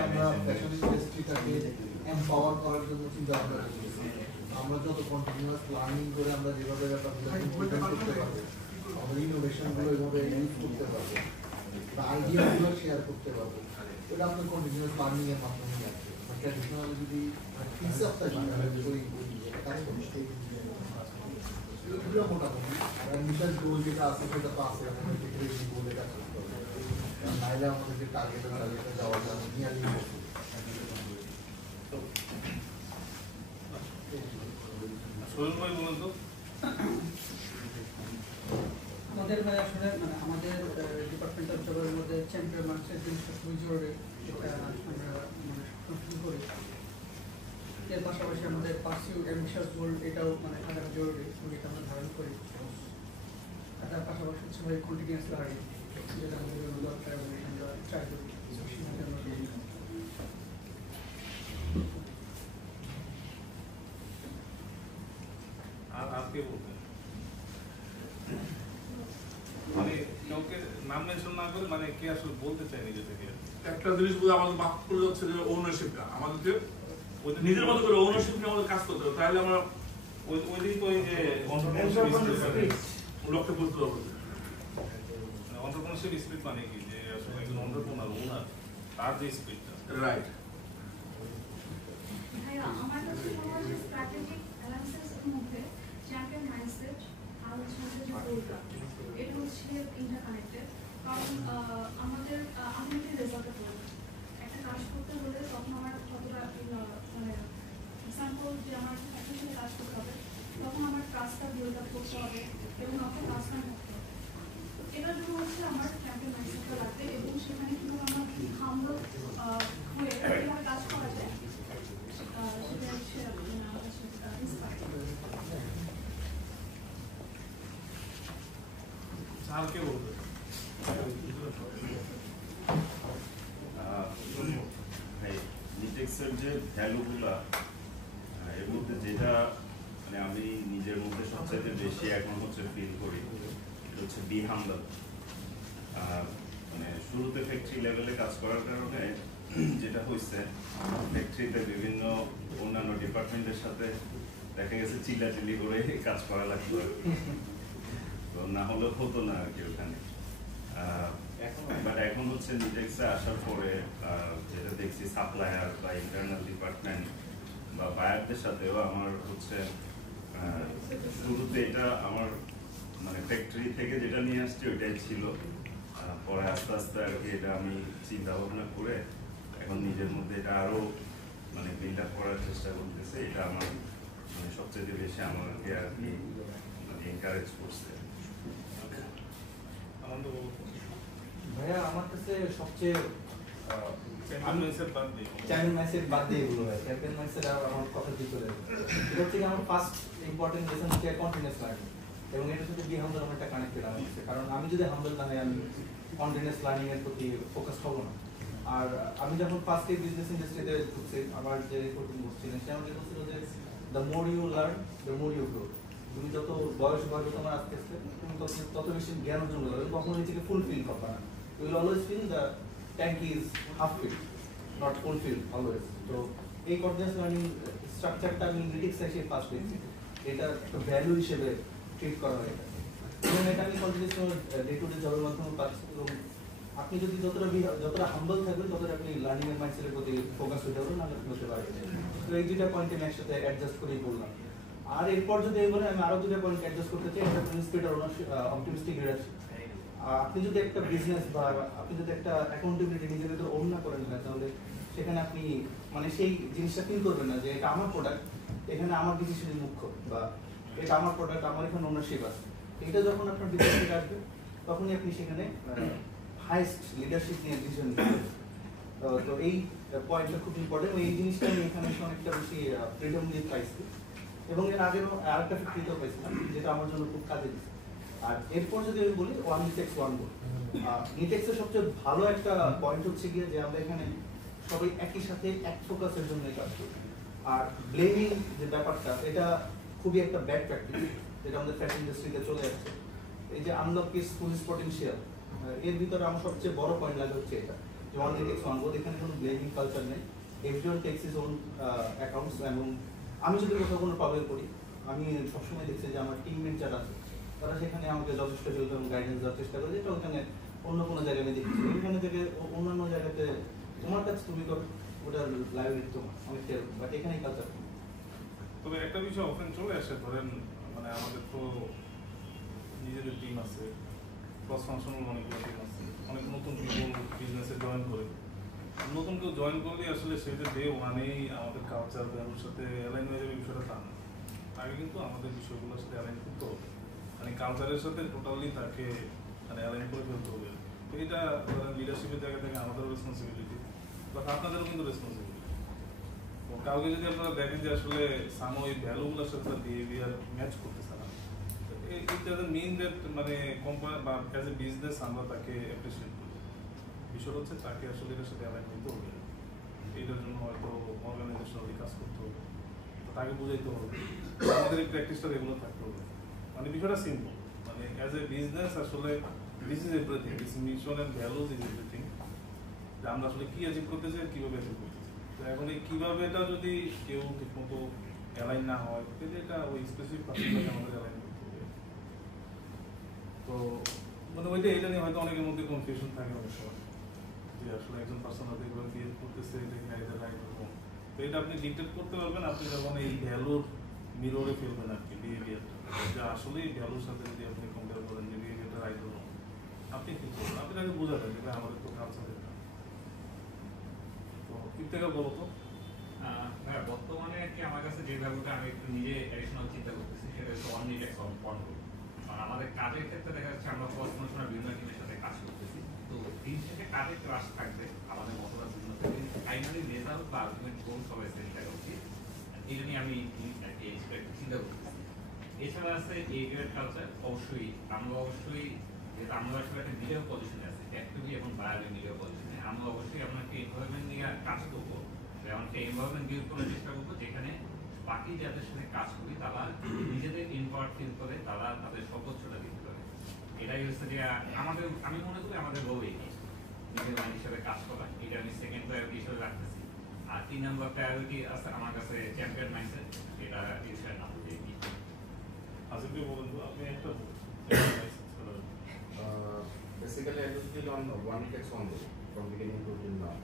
আমরা ফ্যাশন ইন্ডাস্ট্রিটাকে এমপাওয়ার করার জন্য চিন্তা ভাবনা করছি আমরা যত কন্টিনিউয়াস লার্নিং করে আমরা যেভাবে ব্যাপারগুলো ইমপ্লিমেন্ট করতে পারবো আমাদের ইনোভেশনগুলো এইভাবে ইউজ করতে পারবো বা আইডিয়াগুলো শেয়ার করতে পারবো এটা আপনার কন্টিনিউয়াস লার্নিং এর মাধ্যমে আছে ট্র্যাডিশনাল যদি হিসাব থাকে কাজ করতে এগুলো মোটামুটি আর মিশন গোল যেটা আছে সেটা তো আছে আমাদের টেকনিক্যাল গোল এটা করতে হবে নাইলে আমাদের যে টার্গেটে যাওয়া যাবে নিয়ারলি সোহেল ভাই বলেন তো আমাদের ভাই আসলে মানে আমাদের ডিপার্টমেন্টাল জবের মধ্যে চ্যাম্পিয়ন মার্কসের জিনিসটা খুবই জরুরি যেটা আমরা মানে শুরু করি এর পাশাপাশি আমাদের পার্সিউ অ্যাম্বিশাস গোল এটাও মানে থাকা জরুরি এটা আমরা ধারণ করি আর তার পাশাপাশি হচ্ছে ভাই কন্টিনিউয়াস লার্নিং যেটা আমাদের দরকার এবং আমরা ট্রাই করি আর আজকে বলবেন মানে কাউকে নাম মেনশন না করে মানে কে আসলে বলতে চায় নিজে থেকে একটা জিনিস বলে আমাদের মাফ করে যাচ্ছে যে ওনারশিপটা আমাদেরকে নিজের মতো করে ওনারশিপ নিয়ে আমাদের কাজ করতে হবে তাহলে আমরা ওই দিন তো এই যে লক্ষ্যে পৌঁছতে পারবো অন্টারপ্রেনারশিপ স্পিরিট মানে কি যে আসলে একজন অন্টারপ্রেনার ওনার তার যে স্পিরিটটা রাইট ভাইয়া আমার কাছে মনে হয় যে স্ট্র্যাটেজিক অ্যালায়েন্সেস এর মধ্যে চ্যাম্পিয়ন মাইন্ডসেট আর হচ্ছে যে গোলটা এটা হচ্ছে ইন্টারকানেক্টেড কারণ আমাদের আমি যদি রেজাল্টে বলি একটা কাজ করতে হলে তখন আমার কতটা মানে এক্সাম্পল যে আমার একটা সাথে কাজ করতে হবে তখন আমার কাজটা বিল্ড আপ করতে হবে এবং আপনার কাজটা করতে হবে এটার জন্য হচ্ছে আমার চ্যাম্পিয়ন মাইন্ডসেটটা লাগবে এবং সেখানে কিন্তু আমার হামলো হয়ে কীভাবে কাজ করা যায় সেটা হচ্ছে আর কে বলবে নিটেক্সের যে ভ্যালুগুলা এর মধ্যে যেটা মানে আমি নিজের মধ্যে সবচেয়ে বেশি এখন হচ্ছে ফিল করি এটা হচ্ছে বি হাম্বল। মানে শুরুতে ফ্যাক্টরি লেভেলে কাজ করার কারণে যেটা হয়েছে ফ্যাক্টরিতে বিভিন্ন অন্যান্য ডিপার্টমেন্টের সাথে দেখা গেছে চিল্লাচিল্লি করে কাজ করা লাগতো তো না হলে হতো না আর কি ওখানে। বাট এখন হচ্ছে নিটেক্সে আসার পরে যেটা দেখছি সাপ্লায়ার বা ইন্টারনাল ডিপার্টমেন্ট বা বায়ারদের সাথেও আমার হচ্ছে শুরুতে এটা আমার মানে ফ্যাক্টরি থেকে যেটা নিয়ে আসছি ওইটাই ছিল, পরে আস্তে আস্তে আর কি এটা আমি চিন্তা ভাবনা করে এখন নিজের মধ্যে এটা আরো মানে বিল্ড আপ করার চেষ্টা করতেছে। এটা আমার মানে সবচেয়ে বেশি আমাকে আর কি মানে এনকারেজ করছে। ভাইয়া আমার কাছে সবচেয়ে চ্যাম্পিয়ন ম্যাচের বাদ দিয়ে এগুলো ভাই চ্যাম্পিয়ন ম্যাচের আমার কথা দিয়ে চলে এটা থেকে আমার ফার্স্ট ইম্পর্টেন্ট লেসন হচ্ছে কন্টিনিউয়াস লার্নিং এবং এটার সাথে বি হাম্বল আমার একটা কানেক্টেড আমার সাথে কারণ আমি যদি হাম্বল না হই আমি কন্টিনিউয়াস লার্নিং এর প্রতি ফোকাস হবো না আর আমি যখন ফার্স্ট এই বিজনেস ইন্ডাস্ট্রিতে ঢুকছি আমার যে রিপোর্টিং বসছিলেন সে আমাকে বলছিল যে the more you learn the more you grow তুমি যত বয়স বাড়বে তোমার আস্তে আস্তে তুমি তত বেশি জ্ঞান অর্জন করবে কখনো নিজেকে ফুলফিল করবে না you will always feel the tank is half filled, not full filled always. So, এই continuous learning স্ট্রাকচারটা আমি লিটিক্স এসে ফার্স্ট দেখছি এটা একটা ভ্যালু হিসেবে ট্রিট করা হয় এবং এটা আমি কন্টিনিউস ডে টু ডে জবের মাধ্যমে পাচ্ছি এবং আপনি যদি যতটা হাম্বল থাকবেন ততটা আপনি লার্নিং এর মাইন্ডসেটের প্রতি ফোকাস হতে পারবেন না হতে পারবেন তো এই দুইটা পয়েন্ট আমি একসাথে অ্যাডজাস্ট করেই বললাম আর এরপর যদি বলে আমি আরো দুটো পয়েন্ট অ্যাডজাস্ট করতে চাই এটা প্রিন্সিপাল আর অপটিমিস্টিক লিডারশিপ আপনি যদি একটা বিজনেস বা আপনি যদি একটা অ্যাকাউন্টেবিলিটি নিজের ভিতরে ওন না করেন না তাহলে সেখানে আপনি মানে সেই জিনিসটা ফিল করবেন না যে এটা আমার প্রোডাক্ট এখানে আমার ডিসিশনই মুখ্য বা এটা আমার প্রোডাক্ট আমার এখানে ওনারশিপ আছে এটা যখন আপনার বিজনেস থেকে আসবে তখনই আপনি সেখানে হাইস্ট লিডারশিপ নিয়ে ডিসিশন নিতে তো এই পয়েন্টটা খুব ইম্পর্টেন্ট এই জিনিসটা আমি এখানে অনেকটা বেশি ফ্রিডম দিয়ে পাইছি এবং এর আগেও আরেকটা ফিক্রিতেও পাইছিলাম যেটা আমার জন্য খুব কাজে দিচ্ছে আর এরপর যদি আমি বলি ওয়ান নিটেক্স ওয়ান গোল নিটেক্সের সবচেয়ে ভালো একটা পয়েন্ট হচ্ছে গিয়ে যে আমরা এখানে সবাই একই সাথে এক ফোকাসের জন্য কাজ করি আর ব্লেমিং যে ব্যাপারটা এটা খুবই একটা ব্যাড প্র্যাকটিস যেটা আমাদের ফ্যাশন ইন্ডাস্ট্রিতে চলে যাচ্ছে এই যে আনলক ইজ ফুল পটেনশিয়াল এর ভিতরে আমার সবচেয়ে বড় পয়েন্ট লাগে হচ্ছে এটা যে ওয়ান নিটেক্স ওয়ান গোল এখানে কোনো ব্লেমিং কালচার নেই everyone takes his own accounts এবং আমি যদি কোথাও কোনো প্রবলেম করি আমি সবসময় দেখছি যে আমার টিমমেট যারা আছে তারা সেখানে আমাকে যথেষ্ট হেল্প এবং গাইডেন্স দেওয়ার চেষ্টা করে যেটা ওখানে অন্য কোনো জায়গায় আমি দেখছি ওইখানে থেকে অন্যান্য জায়গাতে তোমার কাছে তুমি করো ওটার লাইব্রেরি তোমার অনেকটা বাট এখানেই কালচার তবে একটা বিষয় অফেন চলে আসে ধরেন মানে আমাদের তো নিজেদের টিম আছে ক্রস ফাংশনাল অনেকগুলো টিম আছে অনেক নতুন পিপল বিজনেসে জয়েন করে নতুন কেউ জয়েন করলে আসলে সেটা ডে ওয়ানেই আমাদের কালচার ভ্যালুর সাথে অ্যালাইন হয়ে যাবে বিষয়টা তা না আগে কিন্তু আমাদের বিষয়গুলোর সাথে অ্যালাইন করতে হবে মানে কালচারের সাথে টোটালি তাকে মানে অ্যালাইন করে ফেলতে হবে তো এটা লিডারশিপের জায়গা থেকে আমাদেরও রেসপন্সিবিলিটি বাট আপনাদেরও কিন্তু রেসপন্সিবিলিটি তো কাউকে যদি আপনারা দেখেন যে আসলে সামো এই ভ্যালুগুলোর সাথে তার বিহেভিয়ার ম্যাচ করতেছে না ইট ডাজন্ট মিন দ্যাট মানে কোম্পানি বা অ্যাজ এ বিজনেস আমরা তাকে অ্যাপ্রিসিয়েট করি বিষয় হচ্ছে তাকে আসলে এটার সাথে অ্যালাইন করতে হবে এইটার জন্য হয়তো অর্গানাইজেশনালি কাজ করতে হবে তো তাকে বুঝাইতে হবে আমাদের এই প্র্যাকটিসটা রেগুলার থাকতে হবে মানে বিষয়টা সিম্পল মানে অ্যাজ এ বিজনেস আসলে this is everything this mission and values is everything যে আমরা আসলে কি অ্যাচিভ করতে চাই কীভাবে অ্যাচিভ করতে চাই তো এখন এই কীভাবে এটা যদি কেউ ঠিকমতো অ্যালাইন না হয় তাহলে এটা ওই স্পেসিফিক পার্সনটাকে আমাদের অ্যালাইন করতে হবে তো মানে ওইটা এটা নিয়ে হয়তো অনেকের মধ্যে কনফিউশন থাকে অনেক সময় যে আসলে একজন পার্সন হয়তো এগুলো বিহেভ করতেছে এটা রাইট এরকম তো এটা আপনি ডিকটেট করতে পারবেন আপনি যখন এই ভ্যালুর মিররে ফেলবেন আর কি বিহেভিয়ারটা যা আসলে ভ্যালুর সাথে যদি আপনি কম্পেয়ার করেন যে বিহেভিয়ারটা রাইট হলো আপনি কি করবেন আপনি তাকে বোঝাবেন যে আমাদের তো কালচার এটা তো ইফতেখার বলো তো বর্তমানে আর কি আমার কাছে যে ভ্যালুটা আমি একটু নিজে অ্যাডিশনাল চিন্তা করতেছি সেটা হচ্ছে ওয়ান নিটেক্স ওয়ান পয়েন্ট কারণ আমাদের কাজের ক্ষেত্রে দেখা যাচ্ছে আমরা কোনো সময় বিভিন্ন টিমের সাথে কাজ করতেছি তো দিন শেষে কাজের ক্রাশ থাকবে আমাদের মতটা বিভিন্ন ফাইনালি রেজাল্ট বা আলটিমেট গোল সবাই সেট করা উচিত এটা নিয়ে আমি চিন্তা করতেছি এছাড়া আছে এই গ্রেড কালচার অবশ্যই যেহেতু আমরা আসলে একটা মিডিয়া পজিশনে আছি ফ্যাক্টরি এবং বায়ারের মিডিয়া পজিশনে আমরা অবশ্যই আপনাকে এনভায়রনমেন্ট নিয়ে কাজ করবো এমনকি এনভায়রনমেন্ট বিল্ড করার চেষ্টা করবো যেখানে বাকি যাদের সাথে কাজ করি তারা নিজেদের ইনপাওয়ার ফিল করে তারা তাদের সর্বোচ্চটা দিতে পারে এটাই হচ্ছে যে আমি মনে করি আমাদের রোল এটি নিজের মাইন্ড হিসেবে কাজ করা এটা আমি সেকেন্ড প্রায়োরিটি হিসেবে রাখতেছি আর 3 নম্বর প্রায়োরিটি আছে আমার কাছে চ্যাম্পিয়ন মাইন্ডসেট এটা বিষয়ের নাম দিয়ে কি আজকে বলুন তো আপনি একটা basically I was still on one netex one goal from beginning to till now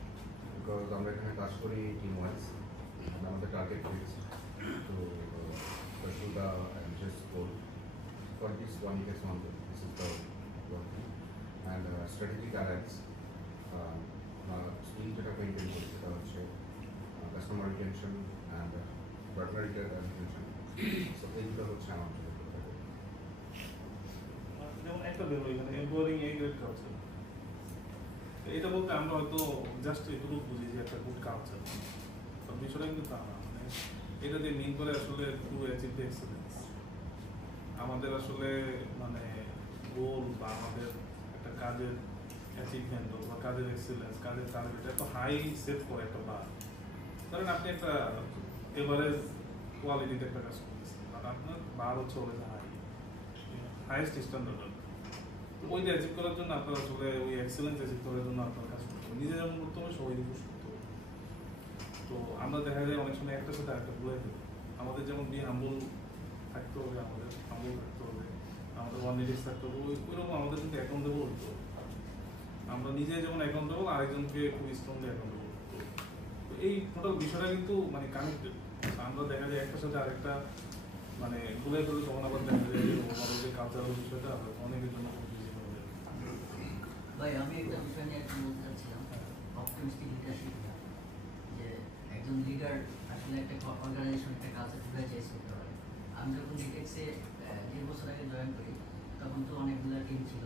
because আমরা এখানে কাজ করি team wise and আমাদের target is to pursue the ambitious goal for this one netex one goal. This is the one thing and strategic alliance skill যেটা maintain করি সেটা হচ্ছে customer retention and partner retention so এইগুলো হচ্ছে আমার যেমন একটা বেরো এখানে এমপাওয়ারিং এই গ্রেড কালচার এটা বলতে আমরা হয়তো জাস্ট এটুকু বুঝি যে একটা গুড কালচার, বিষয়টা কিন্তু তা না। মানে এটা দিয়ে মিন করে আসলে টু অ্যাচিভ দ্য এক্সেলেন্স। আমাদের আসলে মানে গোল বা আমাদের একটা কাজের অ্যাচিভমেন্ট বা কাজের এক্সেলেন্স, কাজের টার্গেট এত হাই সেট করে একটা বার। ধরেন আপনি একটা এভারেজ কোয়ালিটিতে একটা কাজ করতেছেন, আর আপনার বার হচ্ছে অলওয়েজ হাইয়েস্ট স্ট্যান্ডার্ড। ওইটা অ্যাচিভ করার জন্য আপনার আসলে ওই এক্সেলেন্স অ্যাচিভ করার জন্য আপনার কাজ করতে হবে, নিজে যেমন করতে হবে সবাই খুশ করতে হবে। তো আমরা দেখা যায় অনেক সময় একটার সাথে একটা ভুলে ফেলি। আমাদের যেমন বি হাম্বল থাকতে হবে, আমাদের হাম্বল থাকতে হবে, আমাদের ওয়ানিটিস থাকতে হবে, ওইরকম আমাদের কিন্তু অ্যাকাউন্টেবল হতে হবে। আমরা নিজে যেমন অ্যাকাউন্টেবল, আরেকজনকে খুব স্ট্রংলি অ্যাকাউন্টেবল করতে হবে। তো এই টোটাল বিষয়টা কিন্তু মানে কানেক্টেড। আমরা দেখা যায় একটার সাথে আরেকটা মানে ভুলে ফেলে, তখন আবার দেখা যায় যে ওভারঅল যে কালচারাল বিষয়টা অনেকের জন্য খুব ইজি হয়ে যায়। ভাই আমি একটা বিষয় নিয়ে একটু বলতে চাচ্ছিলাম, অপটিমিস্টিক লিডারশিপ। যে একজন লিডার আসলে একটা অর্গানাইজেশন, একটা কালচার কীভাবে চেঞ্জ করতে পারে। আমি যখন ডিটেক্সে 1.5 বছর আগে জয়েন করি, তখন তো অনেকগুলো টিম ছিল।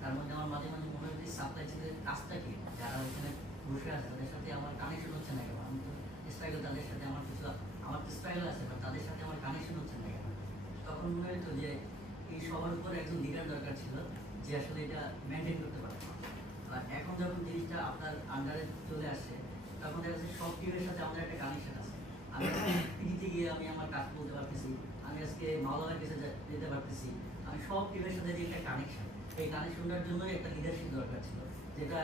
তার মধ্যে আমার মাঝে মাঝে মনে হয় যে সাপ্লাই চেনের কাজটা কি, যারা ওখানে বসে আছে তাদের সাথে আমার কানেকশন হচ্ছে না কেন। আমি তো স্ট্রাগল, তাদের সাথে আমার কিছু, আমার তো স্ট্রাগল আছে, বাট তাদের সাথে আমার কানেকশন হচ্ছে না কেন। তখন মনে হতো যে এই সবার উপরে একজন লিডার দরকার ছিল, যে আসলে এটা মেনটেন করতে পারে। আর এখন যখন জিনিসটা আপনার আন্ডারে চলে আসে, তখন দেখা যাচ্ছে সব টিমের সাথে আমাদের একটা কানেকশন আছে। আমি পিডিতে গিয়ে আমি আমার কাজ বলতে পারতেছি, আমি আজকে মাওলানার কাছে যেতে পারতেছি। আমি সব টিমের সাথে যে একটা কানেকশন, এই কানেকশনটার জন্যই একটা লিডারশিপ দরকার ছিল, যেটা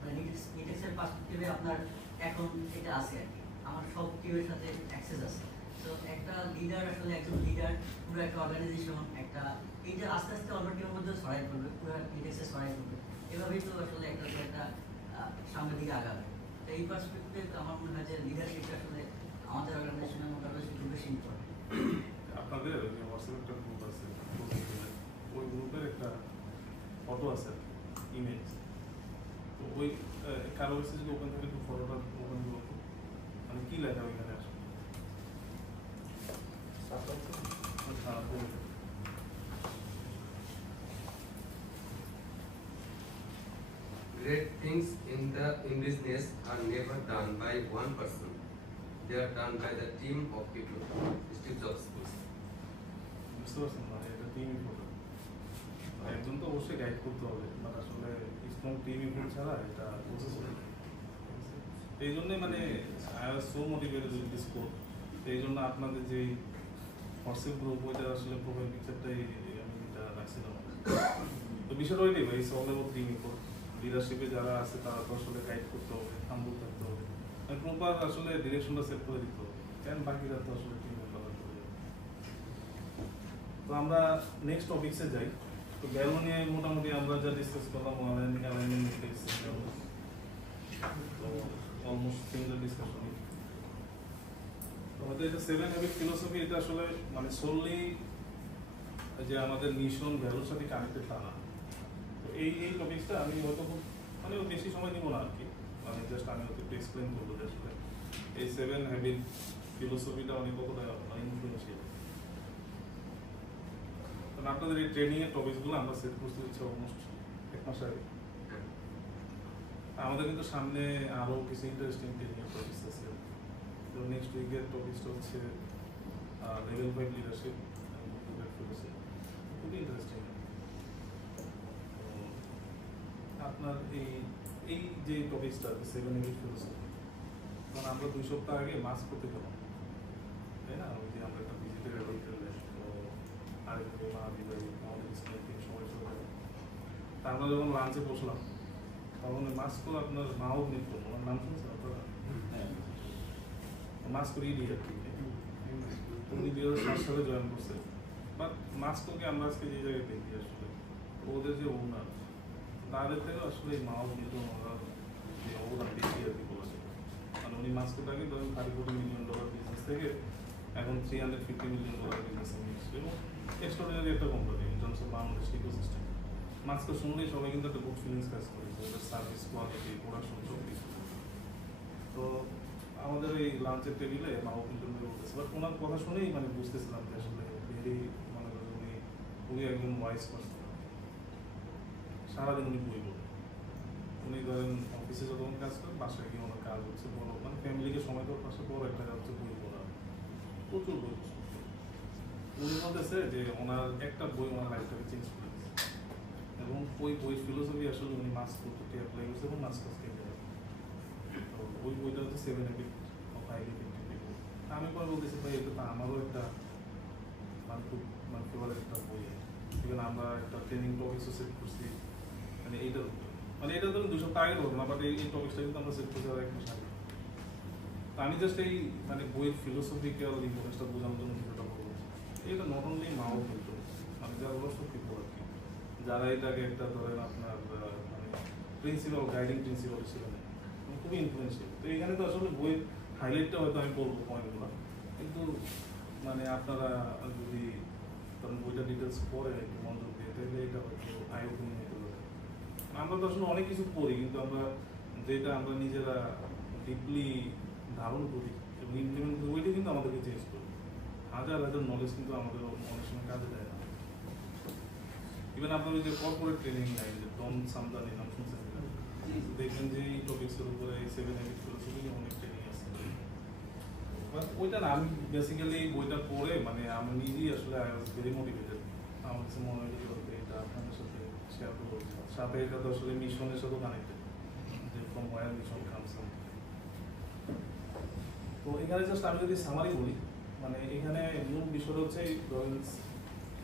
মানে নিটেক্সের পার্সপেক্টিভে আপনার এখন এটা আছে আর কি। আমার সব টিমের সাথে অ্যাক্সেস আছে। তো একটা লিডার আসলে একজন লিডার পুরো একটা অর্গানাইজেশন, একটা এইটা আস্তে আস্তে অন্য টিমের মধ্যে ছড়াই পড়বে, পুরো নিটেক্সে ছড়াই পড়বে। এভাবেই তো আসলে একটা সামনের দিকে আগাবে। তো এই পার্সপেক্টিভে আমার মনে হয় যে লিডারশিপটা আসলে আমাদের অর্গানাইজেশনের মোটামুটি একটু বেশি ইম্পর্টেন্ট। আপনাদের যে হোয়াটসঅ্যাপ একটা গ্রুপ আছে, ওই গ্রুপের একটা ফটো আছে, ইমেজ। তো ওই কারো কাছে যদি ওপেন থাকে, একটু ফটোটা ওপেন করবো, মানে কি লেখা ওইখানে আসবে? Great things in business are never done by one person. They are done by the team of people. Steve Jobs বলছে। বুঝতে পারছেন না, এটা টিম ফটো। একজন তো অবশ্যই গাইড করতে হবে, বাট আসলে স্ট্রং টিম ইনপুট ছাড়া এটা প্রসেস হবে না। এই জন্যই মানে I was so motivated with this code. এই জন্য আপনাদের যে হোয়াটসঅ্যাপ গ্রুপ, ওইটা আসলে প্রোফাইল পিকচারটাই আমি এটা রাখছিলাম। তো বিষয়টা ওইটাই ভাই, সল অ্যাবাউট টিম ইনপুট। লিডারশিপে যারা আছে তারা তো আসলে গাইড করতে হবে, হাম্বল থাকতে হবে, প্রপার আসলে ডিরেকশনটা সেট করে দিতে হবে। কেন বাকিরা তো আসলে টিম মেম্বার হতে হবে। তো আমরা নেক্সট টপিকসে যাই। তো ভ্যালু নিয়ে মোটামুটি আমরা যা ডিসকাস করলাম, অ্যালাইনমেন্ট মেট্রিক্স, তো অলমোস্ট সিমিলার ডিসকাশন। তো আমাদের এটা 7 হ্যাবিট ফিলোসফি, এটা আসলে মানে সোললি যে আমাদের মিশন ভ্যালুর সাথে কানেক্টেড তা না। তো এই টপিকসটা আমি হয়তো খুব মানে বেশি সময় নিব না আর কি, মানে জাস্ট আমি হয়তো একটু এক্সপ্লেন করবো যে আসলে এই 7 হ্যাবিট ফিলোসফিটা অনেক কতটা ইনফ্লুয়েন্সিয়াল। আপনাদের এই ট্রেনিং এর টপিকসগুলো আমরা সেট করতে হচ্ছে অলমোস্ট 1 মাস আগে। আমাদের কিন্তু সামনে আরো কিছু ইন্টারেস্টিং ট্রেনিং এর টপিকস আছে। তো নেক্সট উইকের টপিকসটা হচ্ছে লেভেল 5 লিডারশিপ, খুবই ইন্টারেস্টিং। আপনার এই যে টপিকসটা 7 হ্যাবিট ফিলোসফি, কারণ আমরা 2 সপ্তাহ আগে মাস্ক করতে গেলাম, তাই না? ওই যে আমরা একটা ভিজিটের আরেকটু আমাদের সময় চলে। আমরা যখন লাঞ্চে বসলাম, তখন মাস্ক আপনার মাও মিট করবো, ওনার নাম শুনছেন আপনারা? মাস্ক রিডি আর কি, উনি 2007 সালে জয়েন করছে। বাট মাস্ককে আমরা আজকে যে জায়গায় দেখি, আসলে ওদের যে ওনার, তাদের থেকে আসলে মাও কিন্তু ওনারা যে অবদান বেশি আর কি বলা যায়। মানে উনি মাস্কটাকে ধরেন $30 মিলিয়ন বিজনেস থেকে এখন $350 মিলিয়ন বিজনেসে নিয়ে এসছে, এবং এক্সট্রাঅর্ডিনারি একটা company in terms of Bangladesh ecosystem. মাস্ককে শুনলেই সবাই কিন্তু একটা গুড ফিলিংস কাজ করে, ওদের সার্ভিস কোয়ালিটি, প্রোডাকশন সব কিছু। তো আমাদের এই লাঞ্চের টেবিলে মাও কিন্তু বলতেছে, বাট ওনার কথা শুনেই মানে বুঝতেছিলাম যে আসলে ভেরি মনে করেন উনি খুবই একজন ওয়াইজ পার্সন। সারাদিন উনি বই বলেন, উনি ধরেন অফিসে যতক্ষণ কাজ করেন বাসায় গিয়ে ওনার কাজ হচ্ছে বড় মানে ফ্যামিলিকে সময় দেওয়ার পাশে বড় একটা কাজ হচ্ছে বই পড়া, প্রচুর বই। উনি বলতেছে যে ওনার একটা বই ওনার লাইফটাকে চেঞ্জ করে দিয়েছে এবং ওই বই ফিলোসফি আসলে উনি মাস করতে অ্যাপ্লাই করছে এবং মাস্টার্স কেটে তো ওই বইটা হচ্ছে 7 habit of highly effective people. আমি পরে বলতেছি ভাই এটা তো আমারও একটা মানে খুব মানে ফেভারিট একটা বই, এখানে আমরা একটা ট্রেনিং টপিক্সও সেট করছি মানে এইটার উপরে, মানে এটা ধরুন 2 সপ্তাহ আগে হতো না, বাট এই টপিক্সটা কিন্তু আমরা সেট করছি আর 1 মাস আগে। আমি জাস্ট এই মানে বইয়ের ফিলোসফিক্যাল ইম্পর্টেন্সটা বোঝানোর জন্য ভিডিওটা বলবো। এটা নট অনলি মাও কিন্তু মানে যারা অবশ্য পিপল আর কি, যারা এটাকে একটা ধরেন আপনার মানে প্রিন্সিপাল গাইডিং প্রিন্সিপাল হিসেবে নেয়, খুবই ইনফ্লুয়েন্সিয়াল। তো এখানে তো আসলে বইয়ের হাইলাইটটা হয়তো আমি বলবো পয়েন্টগুলো, কিন্তু মানে আপনারা যদি ধরেন বইটা ডিটেলস পড়ে একটু মনোযোগ দিয়ে তাহলে এটা হয়তো আই ওপেনিং হতে পারে। আমরা তো আসলে অনেক কিছু পড়ি কিন্তু আমরা যেটা আমরা নিজেরা ডিপলি ধারণ করি এবং ইমপ্লিমেন্ট করি ওইটা কিন্তু আমাদেরকে চেঞ্জ করি। হাজার হাজার নলেজ কিন্তু আমাদের অনেক সময় কাজে দেয় না। ইভেন আপনার ওই যে কর্পোরেট ট্রেনিং নাই যে ডন সামদানি নাম শুনছেন, দেখবেন যে এই টপিক্সের উপরে 7 হ্যাবিট ফিলোসফি অনেক ট্রেনিং আছে। বাট ওইটা না, আমি বেসিক্যালি এই বইটা পড়ে মানে আমি নিজেই আসলে আই ওয়াজ ভেরি মোটিভেটেড। আমার কাছে মনে হয় যে এটা আপনাদের সাথে শেয়ার করবো, সাথে এটা তো আসলে মিশনের সাথে কানেক্টেড, যে ফ্রম ওয়্যার মিশন কামস। তো এখানে জাস্ট আমি যদি সামারি বলি, মানে এখানে মূল বিষয়টা হচ্ছে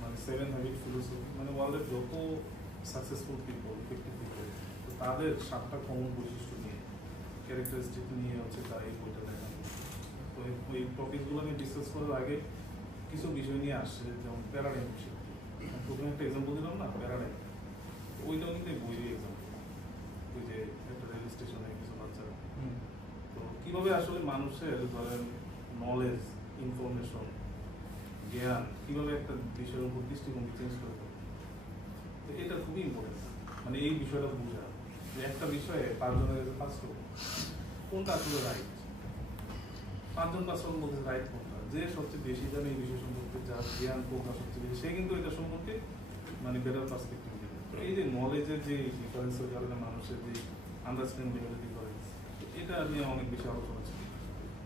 মানে 7 হ্যাবিট ফিলোসফি, মানে ওয়ার্ল্ডের যত সাকসেসফুল পিপল ইফেক্টিভ পিপল তো তাদের 7টা কমন বৈশিষ্ট্য নিয়ে ক্যারেক্টারিস্টিক নিয়ে হচ্ছে তার এই বইটা লেখা। তো এই টপিকগুলো নিয়ে ডিসকাস করার আগে কিছু বিষয় নিয়ে আসছে, যেমন প্যারাডাইম শিফট। প্রথমে একটা এক্সাম্পল দিলাম না প্যারাডাইম, ওইটাও কিন্তু এই বইয়ের এক্সাম্পল। ওই যে একটা রেল স্টেশনে কিছু বাচ্চারা, তো কিভাবে আসলে মানুষের ধরেন নলেজ ইনফরমেশন জ্ঞান কিভাবে একটা বিষয়ের উপর দৃষ্টিভঙ্গি চেঞ্জ করে দেবে, তো এটা খুবই ইম্পর্টেন্ট। মানে এই বিষয়টা বোঝা যে একটা বিষয়ে 5 জনের কাছে পাস করবো কোনটা আসলে রাইট, 5 জন 5 জন বলতে রাইট কোনটা, যে সবচেয়ে বেশি জানে এই বিষয় সম্পর্কে, যার জ্ঞান কোনটা সবচেয়ে বেশি, সে কিন্তু এটা সম্পর্কে মানে বেটার পার্সপেক্টিভ দেবে। তো এই যে নলেজের যে ডিফারেন্সের কারণে মানুষের যে আন্ডারস্ট্যান্ডিং লেভেলের ডিফারেন্স, এটা নিয়ে অনেক বেশি আলোচনা ছিল।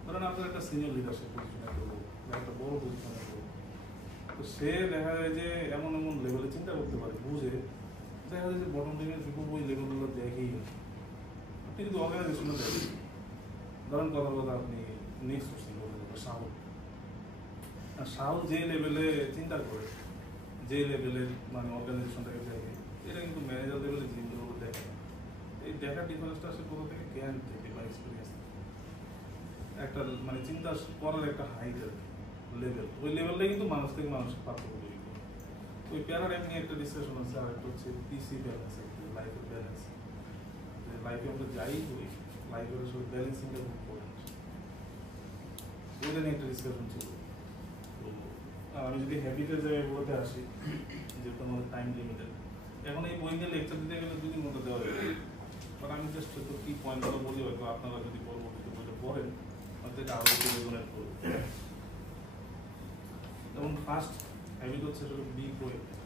ধরেন আপনার একটা সিনিয়র লিডারশিপ পজিশনে করবো বা একটা বড় পজিশনে করবো, তো সে দেখা যায় যে এমন এমন লেভেলে চিন্তা করতে পারে, বুঝে দেখা যায় যে বটম লেভেলের পিপল ওই লেভেলগুলো দেখেই না। আপনি যদি অর্গানাইজেশনে দেখেন, ধরেন কথা কথা আপনি নেক্সট কোশ্চেন বলতে সাহস, আর সাহস যে লেভেলে চিন্তা করে, যে লেভেলের মানে অর্গানাইজেশনটাকে দেখে, এটা কিন্তু ম্যানেজার লেভেলে জিনিসগুলো দেখে। এই দেখার ডিফারেন্সটা আসে কোথা থেকে, জ্ঞান থেকে বা এক্সপিরিয়েন্স। একটা মানে চিন্তা করার একটা হাইটের লেভেল, ওই লেভেলটাই কিন্তু মানুষ থেকে মানুষের পার্থক্য তৈরি করে। ওই প্যারাডাইম নিয়ে একটা ডিসকাশন আছে, আর একটা হচ্ছে পিসি ব্যালেন্স, লাইফের ব্যালেন্স। যে লাইফে আমরা যাই করি, লাইফের আসলে ব্যালেন্সিংটা খুব ইম্পর্টেন্ট, ওইটা নিয়ে একটা ডিসকাশন ছিল। তো আমি যদি হ্যাবিটের জায়গায় বলতে আসি, যেহেতু আমাদের টাইম লিমিটেড, এখন এই বই নিয়ে লেকচার দিতে গেলে 2 দিন মতো দেওয়া যাবে, বাট আমি জাস্ট তো কি পয়েন্টগুলো বলি, হয়তো আপনারা যদি পরবর্তীতে বইটা পড়েন হয়তো এটা আরও একটু রেজোনেট করবে। যেমন ফার্স্ট হ্যাবিট হচ্ছে আসলে বি প্রোয়েক্টিভ,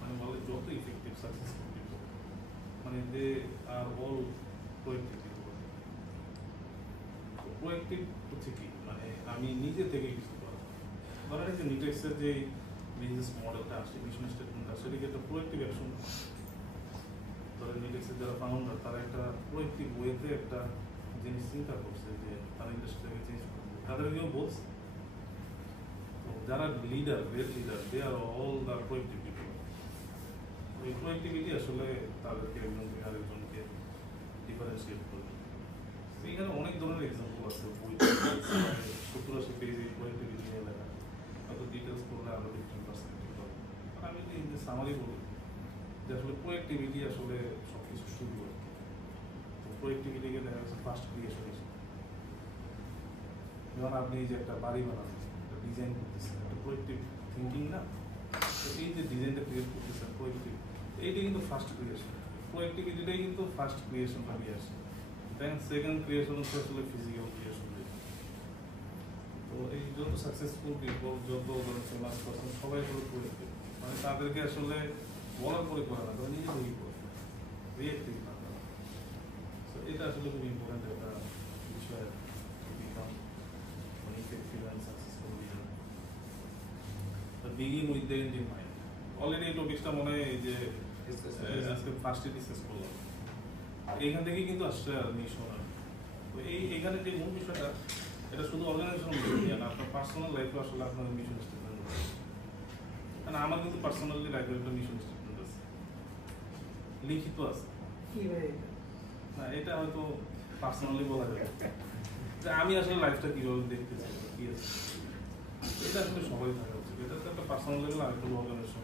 মানে বলে যত ইফেক্টিভ সাকসেসফুল পিপল মানে দে are all proactive people. Proactive হচ্ছে কি, মানে আমি নিজে থেকে কিছু করা। ধরেন যে নিটেক্সের যে বিজনেস মডেলটা আসে, মিশন স্টেটমেন্ট আসে, সেটাকে একটা প্রোয়েক্টিভ অ্যাকশন। ধরেন নিটেক্সের যারা ফাউন্ডার তারা একটা প্রোয়েক্টিভ ওয়েতে একটা জিনিস চিন্তা করছে যে তারা ইন্ডাস্ট্রিটাকে চেঞ্জ করবে, তাদেরকেও বলছে। তো যারা leader, great leader, they are all the proactive people. ওই প্রোয়েক্টিভিটি আসলে তাদেরকে একজন থেকে আরেকজনকে ডিফারেন্সিয়েট করবে। এখানে অনেক ধরনের এক্সাম্পল আছে, বই 70-80 পেজ এই প্রোয়েক্টিভিটি নিয়ে লেখা, হয়তো ডিটেলস করলে আরও ডিফারেন্ট পার্সপেক্টিভ হবে। আমি যদি যে সামারি বলি যে আসলে প্রোয়েক্টিভিটি আসলে সব কিছু শুরু হয়। তো প্রোয়েক্টিভিটিকে দেখা যাচ্ছে ফার্স্ট ক্রিয়েশন হিসেবে, যেমন আপনি যে একটা বাড়ি বানাবেন, একটা ডিজাইন করতেছেন, একটা প্রোয়েক্টিভ থিঙ্কিং না, তো এই যে ডিজাইনটা ক্রিয়েট করতেছেন প্রোয়েক্টিভ, এইটা কিন্তু ফার্স্ট ক্রিয়েশন। প্রোয়েক্টিভিটিটাই কিন্তু ফার্স্ট ক্রিয়েশন ভাবি আসে। দেন সেকেন্ড ক্রিয়েশন হচ্ছে আসলে ফিজিক্যাল ক্রিয়েশন। তো এই যত সাকসেসফুল পিপল, যত ফেমাস পারসন, সবাই হলো প্রোয়েক্টিভ, মানে তাদেরকে আসলে বলার পরে করে না, তারা নিজে থেকেই করে, রিয়েক্টিভ না তারা। এটা আসলে খুব ইম্পর্টেন্ট একটা বিষয় বিকাম মানে effective and successful leader. Begin with the end in mind. Already এই টপিকটা মনে হয় এই যে আজকে ফার্স্টে ডিসকাস করলাম, এইখান থেকেই কিন্তু আসছে মিশন। তো এইখানে যে মূল বিষয়টা, এটা শুধু অর্গানাইজেশনাল মিশন না, আপনার পার্সোনাল লাইফে আসলে আপনার মিশন স্টেটমেন্ট আছে। কারণ আমার কিন্তু পার্সোনালি লাইফের একটা মিশন স্টেটমেন্ট আছে, লিখিত আছে। কি ভাই না এটা হয়তো পার্সোনালি বলা যায় যে আমি আসলে লাইফটা কিভাবে দেখতে চাই, কি আছে, এটা আসলে সবাই থাকা উচিত। এটা তো একটা পার্সোনাল লেভেল আর একটা অর্গানাইজেশন।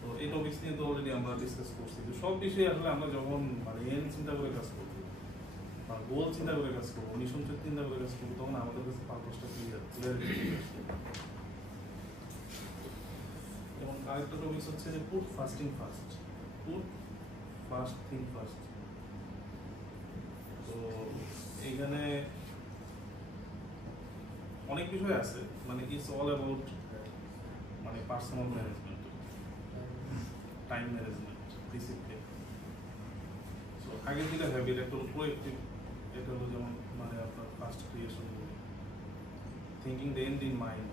তো এই টপিকস নিয়ে তো অলরেডি আমরা ডিসকাস করছি যে সব বিষয়ে আসলে আমরা যখন মানে এন্ড চিন্তা করে কাজ করবো বা গোল চিন্তা করে কাজ করবো, মিশন চিন্তা করে কাজ করবো, তখন আমাদের কাছে পারপাসটা ক্লিয়ার। এবং আরেকটা টপিকস হচ্ছে যে put first thing first, put first thing first. তো এইখানে অনেক বিষয় আছে, মানে ইটস অল অ্যাবাউট মানে personal management, time management, discipline. So আগে যেটা হ্যাবিট একটা প্রোঅ্যাক্টিভ, এটা হলো যেমন মানে আপনার first creation, thinking the end in mind,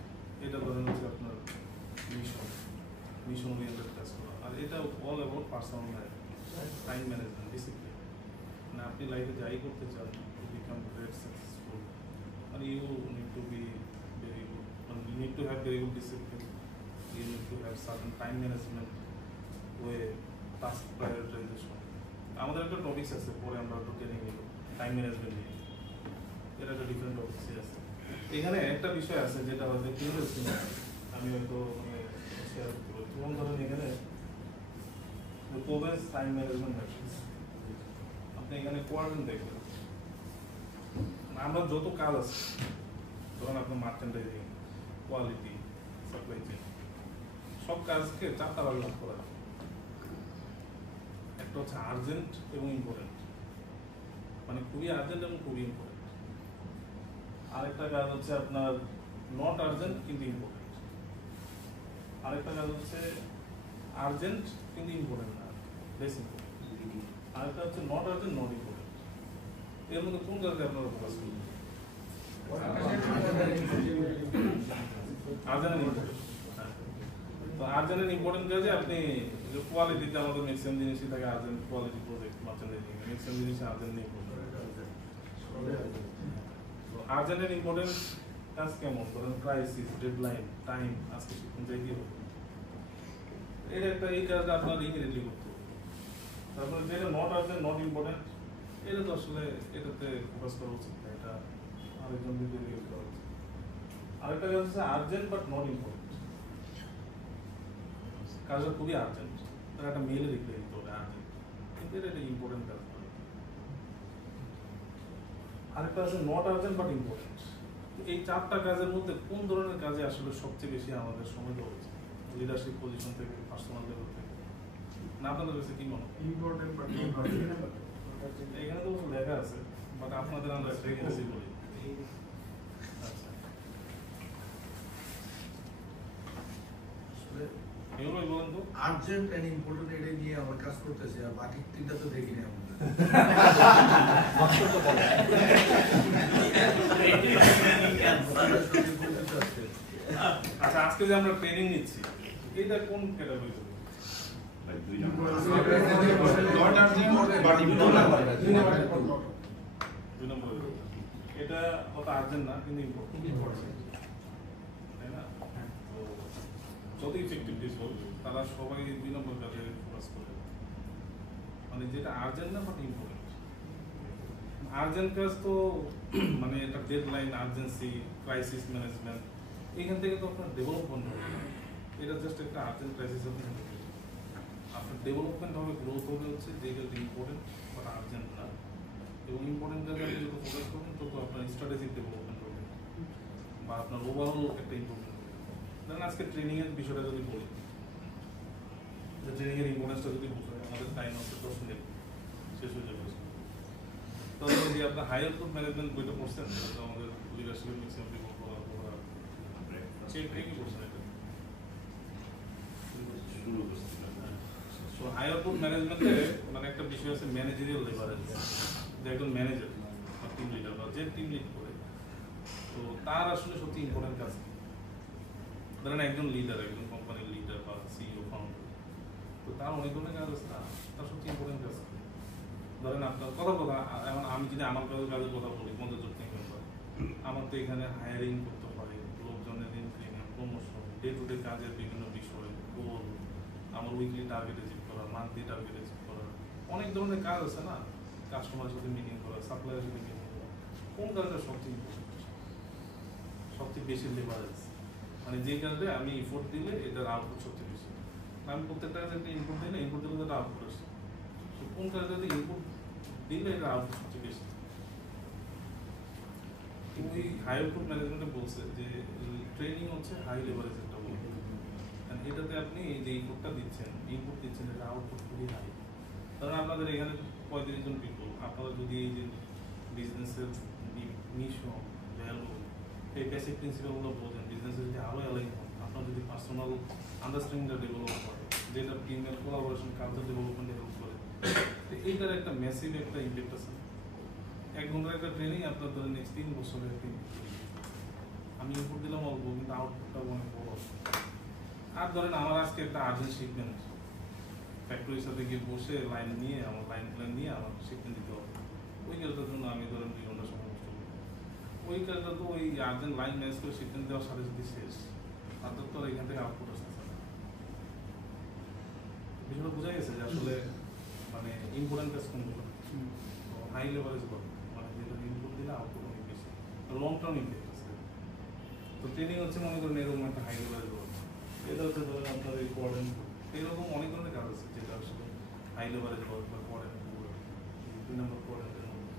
এটা ধরেন হচ্ছে আপনার মিশন ওরিয়েন্টেড কাজ করা। আর এটা all about personal management, time management, discipline. মানে আপনি লাইফে যাই করতে চান টু বিকাম গ্রেট সাকসেসফুল, মানে you need to be very good, মানে you need to have very good discipline, you need to have certain time management way, task prioritisation. আমাদের একটা টপিকস আছে, পরে আমরা একটু ট্রেনিং নিব টাইম ম্যানেজমেন্ট নিয়ে, এটা একটা ডিফারেন্ট টপিক্সই আছে। এখানে একটা বিষয় আছে যেটা হয়তো ইন্টারেস্টিং, আমি হয়তো মানে শেয়ার করতে পারি। যেমন ধরেন এখানে কোভেন্স টাইম ম্যানেজমেন্ট ম্যাট্রিক্স, আপনি এখানে কোয়াড্রেন্ট দেখবেন। আমরা যত কাজ আছে, ধরুন আপনার মার্চেন্ডাইজিং, কোয়ালিটি, সাপ্লাই চেইন, সব কাজকে 4টা ভাগে ভাগ করা হয়। একটা হচ্ছে আর্জেন্ট এবং ইম্পর্টেন্ট, মানে খুবই আর্জেন্ট এবং খুবই ইম্পর্টেন্ট। আরেকটা কাজ হচ্ছে আপনার নট আর্জেন্ট কিন্তু ইম্পর্টেন্ট। আরেকটা কাজ হচ্ছে আর্জেন্ট কিন্তু ইম্পর্টেন্ট না, বেশ ইম্পর্টেন্ট। আরেকটা হচ্ছে নট আর্জেন্ট নট ইম্পর্টেন্ট। এর মধ্যে কোন কাজটা আপনারা ফোকাস করবেন? Urgent important. তো আর্জেন্ট ইম্পর্টেন্ট কাজে আপনি কোয়ালিটিতে আমাদের ম্যাক্সিমাম জিনিসই থাকে urgent, quality project, merchandising, maximum জিনিস আর্জেন্ট নেই। আর্জেন্ট এন্ড ইম্পর্টেন্ট কাজ কেমন? ধরেন ক্রাইসিস, ডেডলাইন, টাইম, আজকে শিখুন যাই কি হবে, এটা একটা এই কাজটা আপনার ইমিডিয়েটলি করতে হবে। তারপরে যেটা নট আর্জেন্ট নট ইম্পর্টেন্ট, এটা তো আসলে এটাতে ফোকাস করা উচিত না, এটা আরেকজন দিকে ইউজ করা উচিত। আরেকটা কাজ হচ্ছে আর্জেন্ট বাট নট ইম্পর্টেন্ট, কাজটা খুবই আর্জেন্ট, তার একটা মেইলে রিপ্লাই দিতে হবে আর্জেন্ট, কিন্তু এটা একটা ইম্পর্টেন্ট কাজ। আরেকটা আছে নট আর্জেন্ট বাট ইম্পর্টেন্ট। এই 4টা কাজের মধ্যে কোন ধরনের কাজে আসলে সবচেয়ে বেশি আমাদের সময় দেওয়া উচিত, লিডারশিপ পজিশন থেকে, পার্সোনাল লেভেল থেকে? না আপনাদের কাছে কি মনে হয়? ইম্পর্টেন্ট বাট এখানে তো লেখা আছে, বাট আপনাদের আমরা ফ্রিকোয়েন্সি বলি। আচ্ছা, এগুলোই বলেন তো। আর্জেন্ট এন্ড ইম্পর্টেন্ট এটা নিয়ে আমার কাজ করতেছে, আর বাকি 3টা তো দেখিনি আমরা। আচ্ছা, আজকে যে আমরা ট্রেনিং নিচ্ছি, এটা কোন ক্যাটাগরি? এটা অত আর্জেন্ট না কিন্তু ইম্পর্টেন্ট, তাই না? তো যত ইফেক্টিভ ডিসিশন তারা সবাই 2 নম্বর কাজে ফোকাস করে, মানে যেটা আর্জেন্ট না বাট ইম্পর্টেন্ট। আর্জেন্ট কাজ তো মানে এটা ডেডলাইন, আর্জেন্সি, ক্রাইসিস ম্যানেজমেন্ট, এখান থেকে তো আপনার ডেভেলপমেন্ট হবে। এটা জাস্ট একটা আর্জেন্ট ক্রাইসিস আপনি আপনার ডেভেলপমেন্ট হবে, গ্রোথ হবে হচ্ছে যেটা ইম্পর্টেন্ট বাট আর্জেন্ট না। এবং ইম্পর্টেন্ট কাজে আপনি যত ফোকাস করবেন তত আপনার স্ট্র্যাটেজিক ডেভেলপমেন্ট হবে বা আপনার ওভারঅল একটা ইম্প্রুভমেন্ট হবে। ধরেন আজকে ট্রেনিংয়ের বিষয়টা যদি বলি, যে ট্রেনিংয়ের ইম্পর্টেন্সটা যদি বোঝায়, আমাদের টাইম হচ্ছে 10 মিনিট, শেষ হয়ে যাবে। তবে যে আপনার হাই আউটপুট ম্যানেজমেন্ট বইটা পড়ছেন, আমাদের লিডারশিপের ম্যাক্সিমাম পিপল করা চেক কি করছেন? এটা শুরু করছিলাম, তো হাই আউটপুট ম্যানেজমেন্টে মানে একটা বিষয় আছে ম্যানেজারিয়াল লেভারেজ, যে একজন ম্যানেজার বা টিম লিডার বা যে টিম লিড করে, তো তার আসলে সবচেয়ে ইম্পর্টেন্ট কাজ কি? ধরেন একজন লিডার, একজন কোম্পানির লিডার বা সিইও ফাউন্ডার, তো তার অনেক ধরনের কাজ আছে, তার সবচেয়ে ইম্পর্টেন্ট কাজ কি? ধরেন আপনার কথা এখন আমি যদি আমার কাজের কথা বলি, আমার তো এখানে হায়ারিং করতে হয়, লোকজনের increment, promotion, day to day কাজের বিভিন্ন বিষয়, গোল, আমার উইকলি টার্গেট অ্যাচিভ করা, মান্থলি টার্গেট অ্যাচিভ করা, অনেক ধরনের কাজ আছে না, কাস্টমারের সাথে মিটিং করা, সাপ্লায়ারের সাথে মিটিং করা, কোন কাজটা সবচেয়ে ইম্পর্টেন্ট, সবচেয়ে বেশি লেভারেজ, মানে যে কাজে আমি ইনপুট দিলে এটার আউটপুট সবচেয়ে বেশি, আমি প্রত্যেকটা কাজে একটা ইনপুট দিই না, ইনপুট দিলে একটা আউটপুট আসে, তো কোন কাজটাতে ইনপুট দিলে এটার আউটপুট সবচেয়ে বেশি। ওই হাই আউটপুট ম্যানেজমেন্টে বলছে যে ট্রেনিং হচ্ছে হাই লেভারেজ একটা ওয়ার্ক, এটাতে আপনি যে ইনপুটটা দিচ্ছেন, ইনপুট দিচ্ছেন, এটা আউটপুট খুবই হাই। কারণ আপনাদের এখানে 35 জন পিপল, আপনারা যদি এই যে বিজনেসের মিশন, ভ্যালু, এই বেসিক প্রিন্সিপালগুলো বোঝেন, বিজনেসে যদি আরও অ্যালাইন হন, আপনার যদি পার্সোনাল আন্ডারস্ট্যান্ডিংটা ডেভেলপ করে, যেটা টিমের কোলাবোরেশন, কালচার ডেভেলপমেন্টে হেল্প করে, তো এইটার একটা ম্যাসিভ একটা ইম্প্যাক্ট আছে। 1 ঘন্টার একটা ট্রেনিং আপনার ধরেন নেক্সট 3 বছরের একটা আমি ইনপুট দিলাম অল্প, কিন্তু আউটপুটটা অনেক বড়। আর ধরেন আমার আজকে একটা আর্জেন্ট শিপমেন্ট, ফ্যাক্টরির সাথে গিয়ে বসে লাইন নিয়ে, আমার লাইন প্ল্যান নিয়ে আমার শিপমেন্ট দিতে হবে, ওই কাজটার জন্য আমি ধরেন 2 ঘন্টা সময় নষ্ট করি। ওই কাজটা তো ওই আর্জেন্ট লাইন ম্যানেজ করে শিপমেন্ট দেওয়ার সাথে সাথে শেষ, তাদের তো আর এখান থেকে আউটপুট আসতে পারে। বিষয়টা বোঝা গেছে যে আসলে মানে ইম্পর্টেন্ট কাজ কোনগুলো, হাই লেভারেজ করে, মানে যেটা ইনপুট দিলে আউটপুট অনেক বেশি, লং টার্ম ইম্প্যাক্ট আছে। তো ট্রেনিং হচ্ছে মনে করেন এরকম একটা হাই লেভারেজ ওয়ার্ক, এটা হচ্ছে ধরেন আপনার এই কোয়ার্ডেন্ট, এরকম অনেক ধরনের কাজ আছে যেটা আসলে হাই লেভারেজ ওয়ার্ক বা কোয়ার্ডেন্ট, 2 নম্বর কোয়ার্ডেন্টের মধ্যে।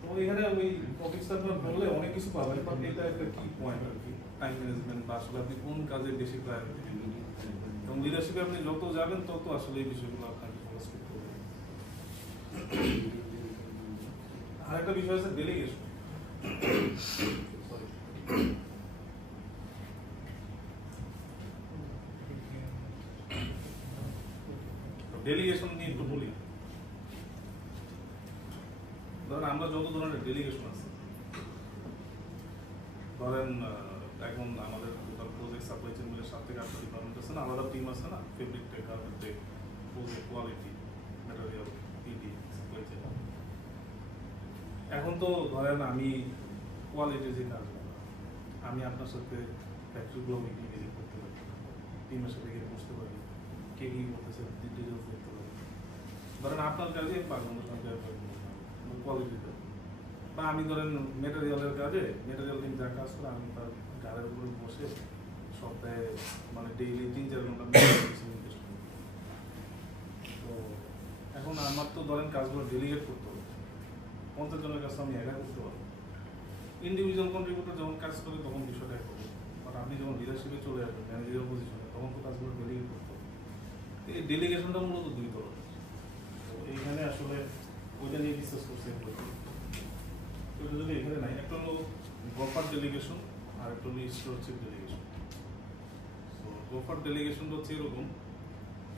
তো এখানে ওই টপিকস আপনার বললে অনেক কিছু পাবেন, বাট এটা একটা কি পয়েন্ট আর কি, টাইম ম্যানেজমেন্ট বা আসলে আপনি কোন কাজে বেশি প্রায়োরিটি দিবেন, এবং লিডারশিপে আপনি যত যাবেন তত আসলে এই বিষয়গুলো আপনাকে ফোকাস করতে হবে। আরেকটা বিষয় আছে ডেলিগেশন। ডেলিগেশন নিয়ে একটু বলি। ধরেন আমরা যত ধরনের ডেলিগেশন আছে, ধরেন এখন আমাদের টোটাল প্রজেক্ট সাপ্লাই চেইন মিলে 7 থেকে 8টা ডিপার্টমেন্ট আছে না, আলাদা টিম আছে না, fabric tech, carpet tech, project quality, material, PD, supply chain. এখন তো ধরেন আমি কোয়ালিটির যে কাজ, আমি আপনার সাথে ফ্যাক্টরিগুলো মিটিং ভিজিট করতে পারি, টিমের সাথে গিয়ে বসতে পারি, কে কী করতেছে ডিটেলস দেখতে পারি। ধরেন আপনার কাজে 5 ঘন্টা কোয়ালিটিতে, বা আমি ধরেন মেটেরিয়ালের কাজে, মেটেরিয়াল টিম যা কাজ করে আমি তার গাড়ির উপরে বসে সপ্তাহে মানে ডেইলি 3-4 ঘন্টা ইনভেস্ট করি। তো এখন আমার তো ধরেন কাজগুলো ডেলিগেট করতে হবে, 50 জনের কাছে আমি একা করতে পারবো। ইন্ডিভিজুয়াল কন্ট্রিবিউটর যখন কাজ করে তখন বিষয়টা হবে, বাট আপনি যখন লিডারশিপে চলে আসবেন, ম্যানেজারিয়াল পজিশনে, তখন তো কাজগুলো ডেলিগেট করতে হবে। এই ডেলিগেশনটা মূলত 2 ধরনের। তো এইখানে আসলে ওইটা নিয়ে ডিসকাস করছে, ওইটা যদি এখানে নাই, একটা হলো গোফার ডেলিগেশন আর একটা হলো স্টোরশিপ ডেলিগেশন। তো গোফার ডেলিগেশনটা হচ্ছে এরকম,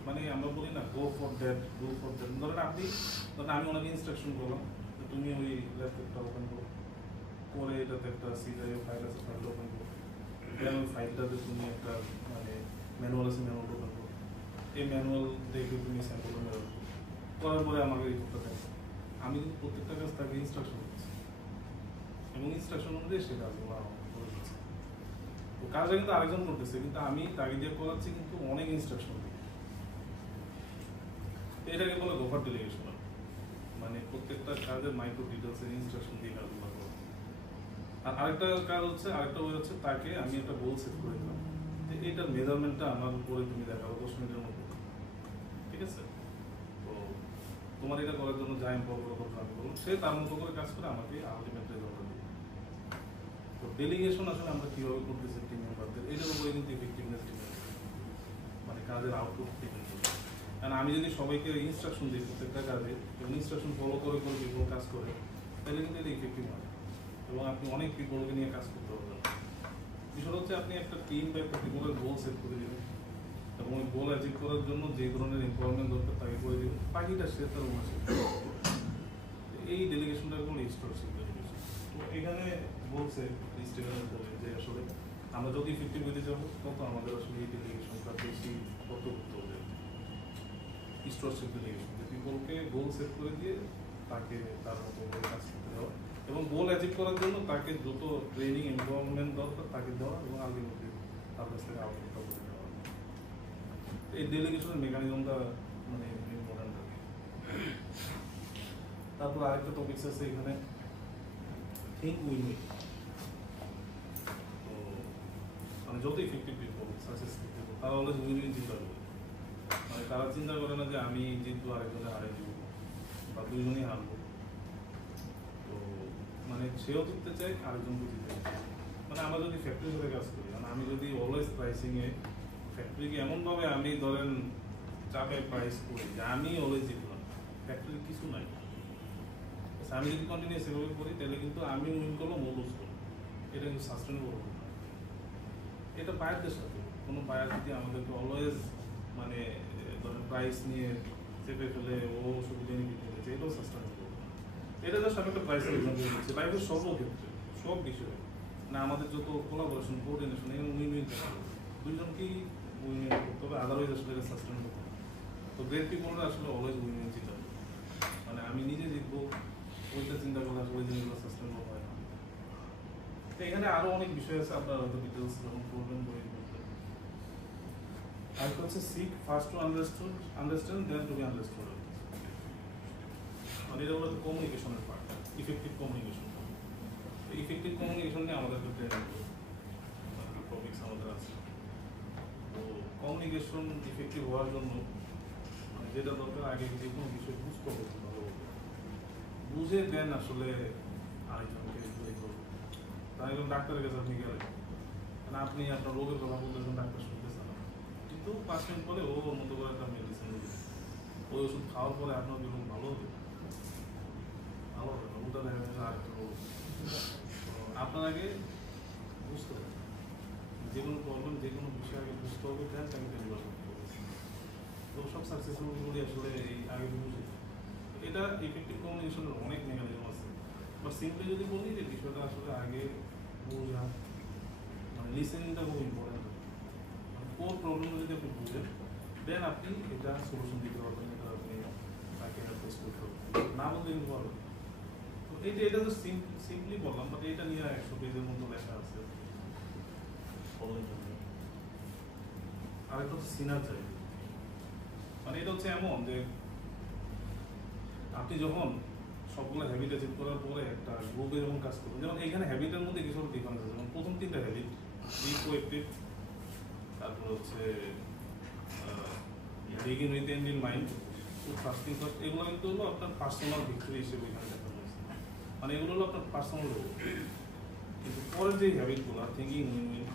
মানে আমরা বলি না go for that, go for that. ধরেন আমি ওনাকে ইনস্ট্রাকশন করলাম, তুমি ওই ল্যাপটপটা ওপেন করো, পরে এটাতে একটা সিআইও ফাইল আছে, ফাইলটা ওপেন করো, দেন ওই ফাইলটাতে তুমি একটা মানে ম্যানুয়াল আছে, ম্যানুয়ালটা ওপেন করো, এই ম্যানুয়াল দেখে তুমি স্যাম্পলটা মেরো করার পরে আমাকে রিপোর্টটা দেখো। আমি কিন্তু প্রত্যেকটা কাজ তাকে ইনস্ট্রাকশন দিচ্ছি এবং ইনস্ট্রাকশন অনুযায়ী সে কাজগুলো করে দিচ্ছে। তো কাজটা কিন্তু আরেকজন করতেছে, কিন্তু আমি তাকে দিয়ে করাচ্ছি কিন্তু অনেক ইনস্ট্রাকশন দিই। এটাকে বলে গোফার ডেলিগেশন, মানে প্রত্যেকটা কাজের মাইক্রো ডিটেলসের ইনস্ট্রাকশন দিয়ে কাজগুলো করা। আর আরেকটা কাজ হচ্ছে, আরেকটা ওই হচ্ছে তাকে আমি একটা গোল সেট করে দিলাম যে এইটার মেজারমেন্টটা আমার উপরে তুমি দেখাবো 10 মিনিটের মধ্যে, ঠিক আছে? তো তোমার এটা করার জন্য যা ইম্পর্টেন্ট কথা আমি বলুন, সে তার মতো করে কাজ করে আমাকে আলটিমেট রেজাল্টটা দিবে। তো ডেলিগেশন আসলে আমরা কিভাবে করতেছি টিম মেম্বারদের, এটার উপরে কিন্তু ইফেক্টিভনেস ডিপেন্ড করে, মানে কাজের আউটপুট ডিপেন্ড করে। কারণ আমি যদি সবাইকে ইনস্ট্রাকশন দিই প্রত্যেকটা কাজে এবং ইনস্ট্রাকশন ফলো করে করে পিপল কাজ করে, তাহলে কিন্তু এটা ইফেক্টিভ হয় এবং আপনি অনেক পিপলকে নিয়ে কাজ করতে পারবেন। বিষয় হচ্ছে আপনি একটা টিম বা একটা পিপলের গোল সেট করে দেবেন, এবং ওই গোল অ্যাচিভ করার জন্য যে ধরনের এমপাওয়ারমেন্ট দরকার তাকে করে দিব, বাকিটা সে তার মাসে। এই ডেলিগেশনটা কোনো স্ট্রাকচার ডেলিগেশন। তো এখানে বলছে স্টিভেনের বলে যে আসলে আমরা যদি 50 পেতে যাবো তত আমাদের আসলে এই ডেলিগেশনটা বেশি কত করতে হবে স্ট্রাকচার ডেলিগেশন, যে পিপলকে গোল সেট করে দিয়ে তাকে তার মতো করে কাজ করতে দেওয়া এবং গোল অ্যাচিভ করার জন্য তাকে যত ট্রেনিং এনভায়রনমেন্ট দরকার তাকে দেওয়া এবং আলটিমেটলি তার কাছ থেকে আউটপুটটা করে দেওয়া। এই ডেলিগেশনের মেকানিজমটা মানে ইম্পর্টেন্ট থাকে। তারপর আরেকটা টপিকস আছে এখানে থিঙ্ক উইন উইন। তো মানে যত ইফেক্টিভ পিপল সাকসেস পিপল তারা অলওয়েজ উইন উইন চিন্তা করে। মানে তারা চিন্তা করে না যে আমি জিতবো আরেকজনে হারিয়ে দিব বা দুইজনই হারবো। তো মানে সেও জিততে চাই আরেকজনকে জিততে চাই। মানে আমরা যদি ফ্যাক্টরি ধরে কাজ করি, মানে আমি যদি অলওয়েজ প্রাইসিংয়ে ফ্যাক্টরিকে এমনভাবে আমি ধরেন চাপে প্রাইস করি যে আমি অলওয়েজ জিতলাম, ফ্যাক্টরি কিছু নাই। আমি যদি কন্টিনিউস এভাবে করি তাহলে কিন্তু আমি উইন করলাম ও লুজ করলাম, এটা কিন্তু সাস্টেনেবল হবে না। এটা বায়ারদের সাথে কোনো বায়ার যদি আমাদেরকে অলওয়েজ মানে ধরেন প্রাইস নিয়ে চেপে ফেলে ও শুধু বেনিফিট নিতে চাই, এটাও সাস্টেনেবল হবে না। এটা জাস্ট আমি একটা প্রাইসের এক্সাম্পল দিচ্ছি, লাইফের সর্বক্ষেত্রে সব বিষয়ে না আমাদের যত কোলাবোরেশন কোঅর্ডিনেশন এখানে উইন উইন থাকতে হবে, দুইজনকেই উইন উইন করতে হবে, আদারওয়াইজ আসলে এটা সাস্টেনেবল হবে। তো গ্রেট পিপলরা আসলে অলওয়েজ উইন উইন চিন্তা করবে, মানে আমি নিজে জিতবো ওইটা চিন্তা করলে আসলে জিনিসগুলো সাস্টেনেবল হয় না। তো এখানে আরো অনেক বিষয় আছে, আপনারা হয়তো ডিটেলস যখন করবেন বই করবেন। আর হচ্ছে seek first to understand then to be understood. মানে এটা হলো কমিউনিকেশনের part, effective communication. Effective communication নিয়ে আমাদের একটা ট্রেনিং টপিকস আমাদের আছে। তো কমিউনিকেশন ইফেক্টিভ হওয়ার জন্য মানে যেটা দরকার আগে যে কোনো বিষয় বুঝতে হবে, বুঝে দেন আসলে আরেকজনকে তাই একজন ডাক্তারের কাছে আপনি গেলেন, মানে আপনি আপনার রোগের কথা বলতেছেন, ডাক্তার শুনতেছেন না, কিন্তু 5 মিনিট পরে ও মতো করে একটা মেডিসিন দিবে, ওই ওষুধ খাওয়ার পরে আপনার বেলুন ভালো হবে ভালো হবে না, ওটা দেখা যাচ্ছে আরেকটা রোগ। আপনার আগে বুঝতে হবে যে কোনো প্রবলেম যে কোনো বিষয় আগে বুঝতে হবে, দেন তাকে ডেলিভার করতে হবে। তো সব সাকসেসফুলগুলি আসলে এই আগে বুঝে, এটা ইফেক্টিভ কমিউনিকেশনের অনেক মেকানিজম আছে। বাট সিম্পলি যদি বলি যে বিষয়টা আসলে আগে বোঝা, মানে লিসেনিংটা খুব ইম্পর্টেন্ট। কোর প্রবলেম যদি আপনি বুঝেন দেন আপনি এটা সলিউশন দিতে পারবেন, এটা আপনি তাকে অ্যাড্রেস করতে পারবেন, না বলতে কিন্তু পারবেন। তো এটা তো সিম্পলি বললাম, বাট এটা নিয়ে 100 পেজের মতো লেখা আছে। আরেকটা হচ্ছে সিনার্জি, মানে এটা হচ্ছে এমন যে আপনি যখন সবগুলো হ্যাবিট অ্যাচিভ করার পরে একটা গ্রুপে যখন কাজ করবেন, যেমন এখানে হ্যাবিটের মধ্যে কিছু ডিফারেন্স আছে। যেমন প্রথম 3টা হ্যাবিট বি কোঅ্যাক্টিভ, তারপর হচ্ছে begin with end in mind, first things first, এগুলো কিন্তু হলো আপনার পার্সোনাল ভিক্টরি হিসেবে এখানে দেখানো হয়েছে, মানে এগুলো হলো আপনার পার্সোনাল রোল। কিন্তু পরের যে হ্যাবিটগুলো থিঙ্কিং উইন উইন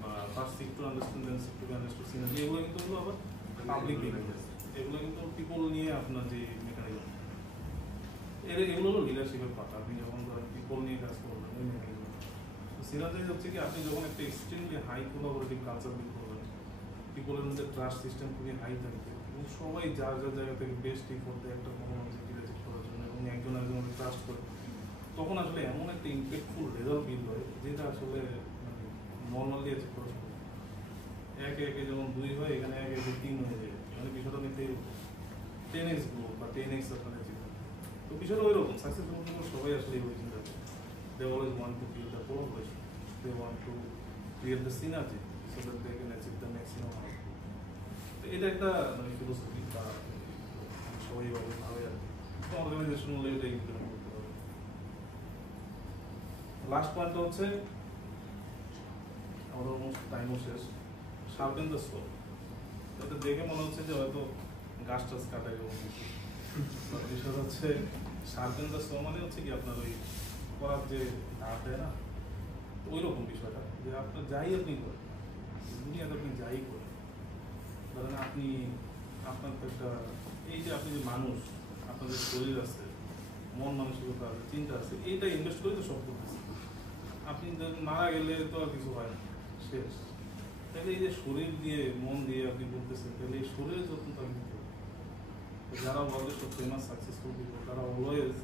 বা first seek to understand then seek to be understood synergy, এগুলো কিন্তু হলো আবার পাবলিক বিহেভিয়ার, এগুলো কিন্তু পিপল নিয়ে আপনার যে মেকানিজম, এগুলো হলো লিডারশিপের পাতা। আপনি যখন পিপল নিয়ে কাজ করবেন ওই মেকানিজম। সিনার্জি হচ্ছে কি আপনি যখন একটা extremely high collaborative culture build করবেন, পিপলের মধ্যে ট্রাস্ট সিস্টেম খুবই হাই থাকবে এবং সবাই যার যার জায়গা থেকে বেস্ট ইফোর্ট দেয় একটা কমন অবজেক্টিভ অ্যাচিভ করার জন্য এবং একজন একজনকে ট্রাস্ট করে, তখন আসলে এমন একটা ইম্প্যাক্টফুল রেজাল্ট বিল্ড হয় যেটা আসলে মানে নর্মালি অ্যাচিভ করা সম্ভব। একে একে যেমন 2 হয়, এখানে একে একে 3 হয়ে যায়, মানে বিষয়টা নিতে 10x গ্রোথ বা 10x আপনার অ্যাচিভ। তো বিষয়টা ওই রকম, সাকসেসফুল people সবাই আসলে ওই চিন্তা করে। They always want to build the collaboration. They want to create the synergy so that they can achieve the maximum output. তো এটা একটা মানে ফিলোসফি বা সবাই ভাবে ভাবে আর কি। তো অর্গানাইজেশনাল লেভেলে ইমপ্লিমেন্ট করতে হবে। লাস্ট পয়েন্টটা হচ্ছে আমাদের অলমোস্ট টাইমও শেষ, শার্পেন দ্য সো। এটা দেখে মনে হচ্ছে যে হয়তো গাছ টাছ কাটা গেল, বিষয় হচ্ছে শার্পেন দ্য সো মানে হচ্ছে কি আপনার ওই করার যে ধার দেয় না, ওই রকম বিষয়টা যে আপনার যাই আপনি করেন দুনিয়াতে, আপনি যাই করেন, ধরেন আপনি আপনার তো একটা এই যে আপনি যে মানুষ, আপনার যে শরীর আছে, মন মানসিকতা আছে, চিন্তা আছে, এইটা ইনভেস্ট করে তো সব করতেছে। আপনি মারা গেলে তো আর কিছু হয় না, শেষ। তাহলে এই যে শরীর দিয়ে মন দিয়ে আপনি বলতেছেন, তাহলে এই শরীরের যত্নটা আমি করবো। যারা বলে সব ফেমাস সাকসেসফুল পিপল, তারা অলওয়েজ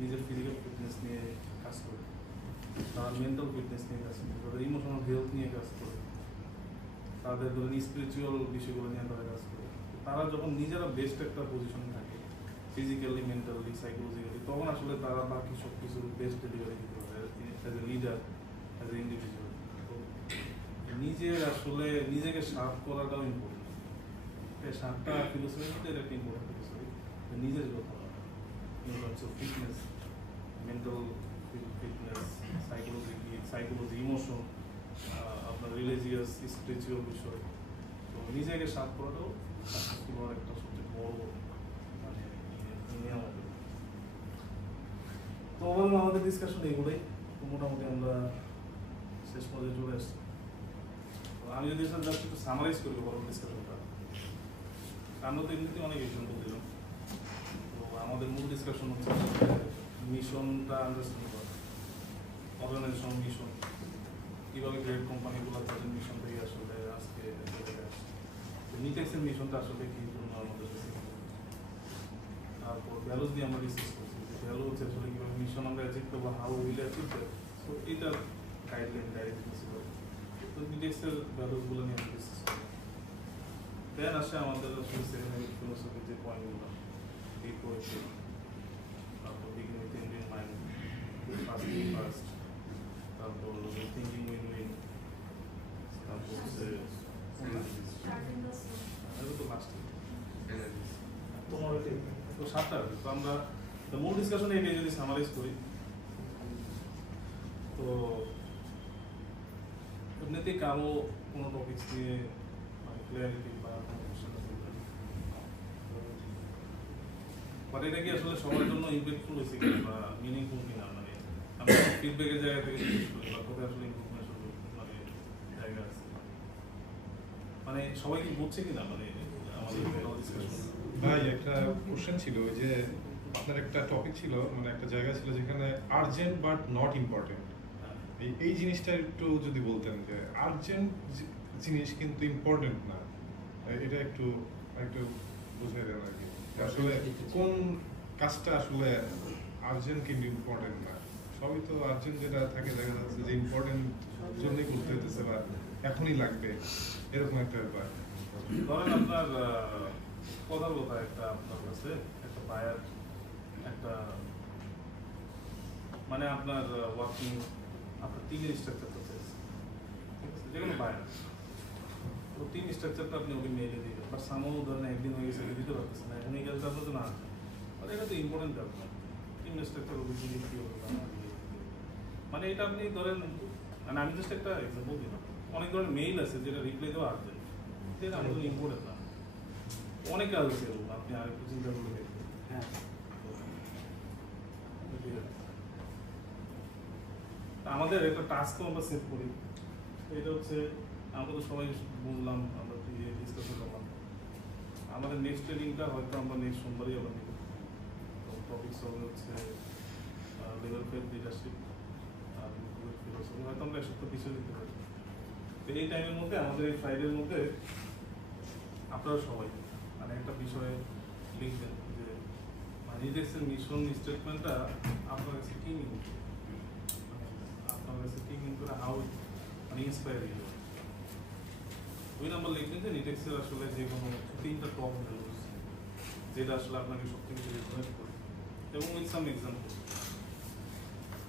নিজের ফিজিক্যাল ফিটনেস নিয়ে কাজ করে, তারা মেন্টাল ফিটনেস নিয়ে কাজ করে, তাদের ইমোশনাল হেলথ নিয়ে কাজ করে, তাদের ধরেন স্পিরিচুয়াল বিষয়গুলো নিয়ে তারা কাজ করে। তারা যখন নিজেরা বেস্ট একটা পজিশনে থাকে ফিজিক্যালি, মেন্টালি, সাইকোলজিক্যালি, তখন আসলে তারা বাকি সব কিছুর বেস্ট ডেলিভারি দিতে পারে as a leader, as a individual. তো নিজের আসলে নিজেকে শার্প করাটাও ইম্পর্টেন্ট। এই শার্পটা ফিলোসফির মধ্যে এটা একটা ইম্পর্টেন্ট ফিলোসফি, নিজের কথা in terms of fitness, mental fitness, psychology, emotion, আপনার রিলিজিয়াস, স্পিরিচুয়াল বিষয়। তো নিজেকে শার্প করাটাও সাকসেসফুল হওয়ার একটা সবচেয়ে বড় মানে নিয়ম। তো ওভারঅল আমাদের ডিসকাশন এগুলোই। তো মোটামুটি আমরা শেষ পর্যায়ে চলে আসছি। তো আমি যদি জাস্ট একটু সামারাইজ করি ওভারঅল ডিসকাশনটা, আমরা তো এমনিতে অনেক এক্সাম্পল দিলাম। আমাদের মূল ডিসকাশন হচ্ছে মিশনটা আন্ডারস্ট্যান্ড করা, অর্গানাইজেশন মিশন, কীভাবে গ্রেট কোম্পানিগুলো তাদের মিশন থেকে আসলে আজকে নিটেক্সের মিশনটা আসলে কী জন্য আমাদের, তারপর ভ্যালুজ দিয়ে আমরা ডিসকাস করছি যে ভ্যালু হচ্ছে আসলে কীভাবে মিশন আমরা অ্যাচিভ করবো, how will achieve that. So এইটার গাইডলাইন ডাইরেক্টলি ছিল। তো নিটেক্সের ভ্যালুজগুলো নিয়ে আমরা ডিসকাস করি। দেন আসে আমাদের আসলে সেকেন্ডারি ফিলোসফির যে পয়েন্টগুলো, এই করেছে, তারপর begin with end in mind, first, তারপর থিঙ্কিং উইন উইন, তারপর হচ্ছে তো লাস্ট তো 7টা। তো আমরা মূল ডিসকাশনে এটা যদি সামারাইজ করি, তো এমনিতেই কারো কোনো টপিকস নিয়ে ক্লিয়ারিটি বা মানে এটা কি আসলে সবার জন্য ইম্প্যাক্টফুল হয়েছে কিনা বা মিনিংফুল কিনা, মানে আমরা ফিডব্যাকের জায়গা থেকে জিজ্ঞেস করি বা কোথায় আসলে ইমপ্রুভমেন্ট মানে জায়গা আছে, মানে সবাই কি বুঝছে কিনা, মানে আমাদের ডিসকাশন। ভাই একটা কোশ্চেন ছিল যে আপনার একটা টপিক ছিল, মানে একটা জায়গা ছিল যেখানে আর্জেন্ট বাট নট ইম্পর্টেন্ট, এই জিনিসটা একটু যদি বলতেন যে আর্জেন্ট জিনিস কিন্তু ইম্পর্টেন্ট না, এটা একটু একটু বুঝিয়ে দেন আর কি, আসলে কোন কাজটা আসলে আর্জেন্ট কিন্তু ইম্পর্টেন্ট না। সবই তো আর্জেন্ট যেটা থাকে দেখা যাচ্ছে যে ইম্পর্টেন্ট জন্যই করতে হতেছে বা এখনই লাগবে, এরকম একটা ব্যাপার। ধরেন আপনার কথা একটা আপনার কাছে একটা বায়ার একটা মানে আপনার ওয়ার্কিং আপনার টিমের স্ট্রাকচারটা চাইছে, ঠিক আছে, যে কোনো বায়ার। তো টিম স্ট্রাকচারটা আপনি ওকে মেলে দিবেন, বাট সামও ধরেন একদিন হয়ে গেছে দিতে পারতেছে না, এখন এই কাজটা আপনার তো না, মানে এটা তো ইম্পর্টেন্ট ব্যাপার। টিম স্ট্রাকচার ওকে দিলে কী হবে, মানে এটা আপনি ধরেন, মানে আমি জাস্ট একটা এক্সাম্পল দিলাম, অনেক ধরনের মেইল আছে যেটা রিপ্লাই দেওয়া আর্জেন্ট, সেটা আমাদের ইম্পর্টেন্ট না, অনেক কাজ আছে আপনি আরেকটু চিন্তা করে দেখবেন। হ্যাঁ, আমাদের একটা টাস্ক আমরা সেট করি, এটা হচ্ছে আমরা তো সবাই বুঝলাম, আমরা ডিসকাশন করলাম, আমাদের নেক্সট ট্রেনিংটা হয়তো আমরা নেক্সট সোমবারই আবার নিব। তো টপিকস হবে হচ্ছে লেভেল 5 লিডারশিপ আর ফিলোসফি, হয়তো আমরা 1 সপ্তাহ পিছিয়ে দিতে পারি। তো এই টাইমের মধ্যে আমাদের এই ফ্রাইডের মধ্যে আপনারা সবাই মানে একটা বিষয়ে লিখবেন যে নিটেক্সের মিশন স্টেটমেন্টটা আপনার কাছে কি মিন করে, আপনার কাছে কি মিন করে, হাউ মানে ইন্সপায়ার ইউ। 2 নম্বর লিখবেন যে নিটেক্সের আসলে যে কোনো 3টা টপ ভ্যালুস যেটা আসলে আপনাকে সবথেকে বেশি রেজোনেট করে, এবং উইথ সাম এক্সাম্পল।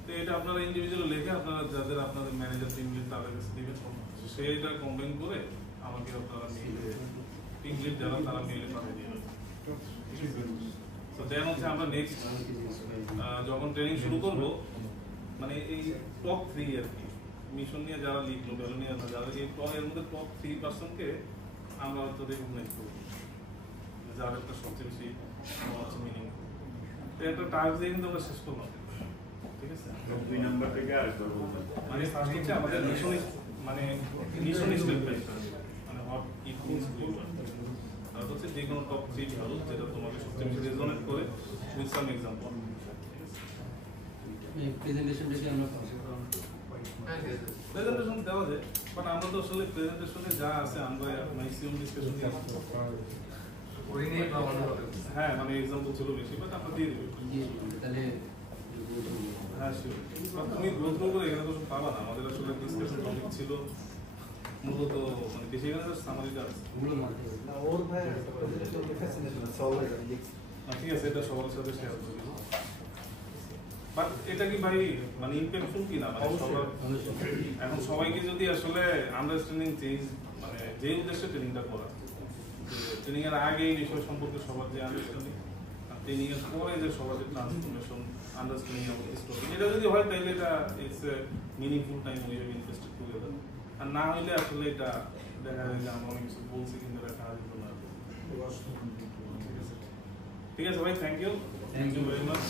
তো এটা আপনারা ইন্ডিভিজুয়াল লিখে আপনারা যাদের আপনাদের ম্যানেজার টিম লিড তাদের কাছে দিবেন, সেইটা কম্বাইন করে আমাকে আপনারা মেইলে টিম লিড যারা তারা মেইলে পাঠিয়ে দিবেন। তো দেন হচ্ছে আমরা নেক্সট যখন ট্রেনিং শুরু করব, মানে এই টপ 3 আর কি মিশন নিয়ে যারা লিখলো, ভ্যালু নিয়ে যারা এই এর মধ্যে টপ 3%কে আমরা হয়তো রেকগনাইজ করবো, যার একটা সবচেয়ে বেশি হচ্ছে মিনিং। তো একটা টাস্ক দিয়ে কিন্তু আমরা শেষ করলাম, ঠিক আছে। 2 নাম্বার থেকে আরেকবার বলবেন, মানে ফার্স্ট হচ্ছে আমাদের মিশন মানে মিশন স্টেটমেন্ট, মানে what it means to you, আর হচ্ছে যে কোনো টপ 3 ভ্যালু যেটা তোমাকে সবচেয়ে বেশি রেজোনেট করে উইথ সাম এক্সাম্পল। প্রেজেন্টেশনটা কি আমরা প্রেজেন্টেশন দেওয়া যায়, বাট আমরা তো আসলে প্রেজেন্টেশনে যা আছে আমরা ম্যাক্সিমাম ডিসকাশন হ্যাঁ মানে এক্সাম্পল ছিল বেশি, বাট আমরা দিয়ে দেবো। তাহলে হ্যাঁ শিওর, বাট তুমি গ্রোথ করে এখানে তো পাবা না। আমাদের আসলে ডিসকাশন টপিক ছিল মূলত মানে বেশি এখানে সামারিটা আছে। ওর ভাই প্রেজেন্টেশন ফ্যাসিনেশন সলভ হয়ে যাবে। ঠিক আছে, এটা সবার সাথে শেয়ার করি। বাট এটা কি ভাই মানে ইমপ্যাক্টফুল কি না? মানে সবার এখন সবাইকে যদি আসলে আন্ডারস্ট্যান্ডিং চেঞ্জ মানে যে উদ্দেশ্যে ট্রেনিংটা করা, ট্রেনিং এর আগে এই বিষয় সম্পর্কে সবার যে আন্ডারস্ট্যান্ডিং আর ট্রেনিং এর পরে যে সবার যে transformation understanding of this topic, এটা যদি হয় তাহলে এটা it's a meaningful time we have invested together. আর না হইলে আসলে এটা দেখা যায় যে আমরা অনেক কিছু বলছি কিন্তু এটা কাজ হতো না। ঠিক আছে ভাই, থ্যাংক ইউ ভেরি মাচ।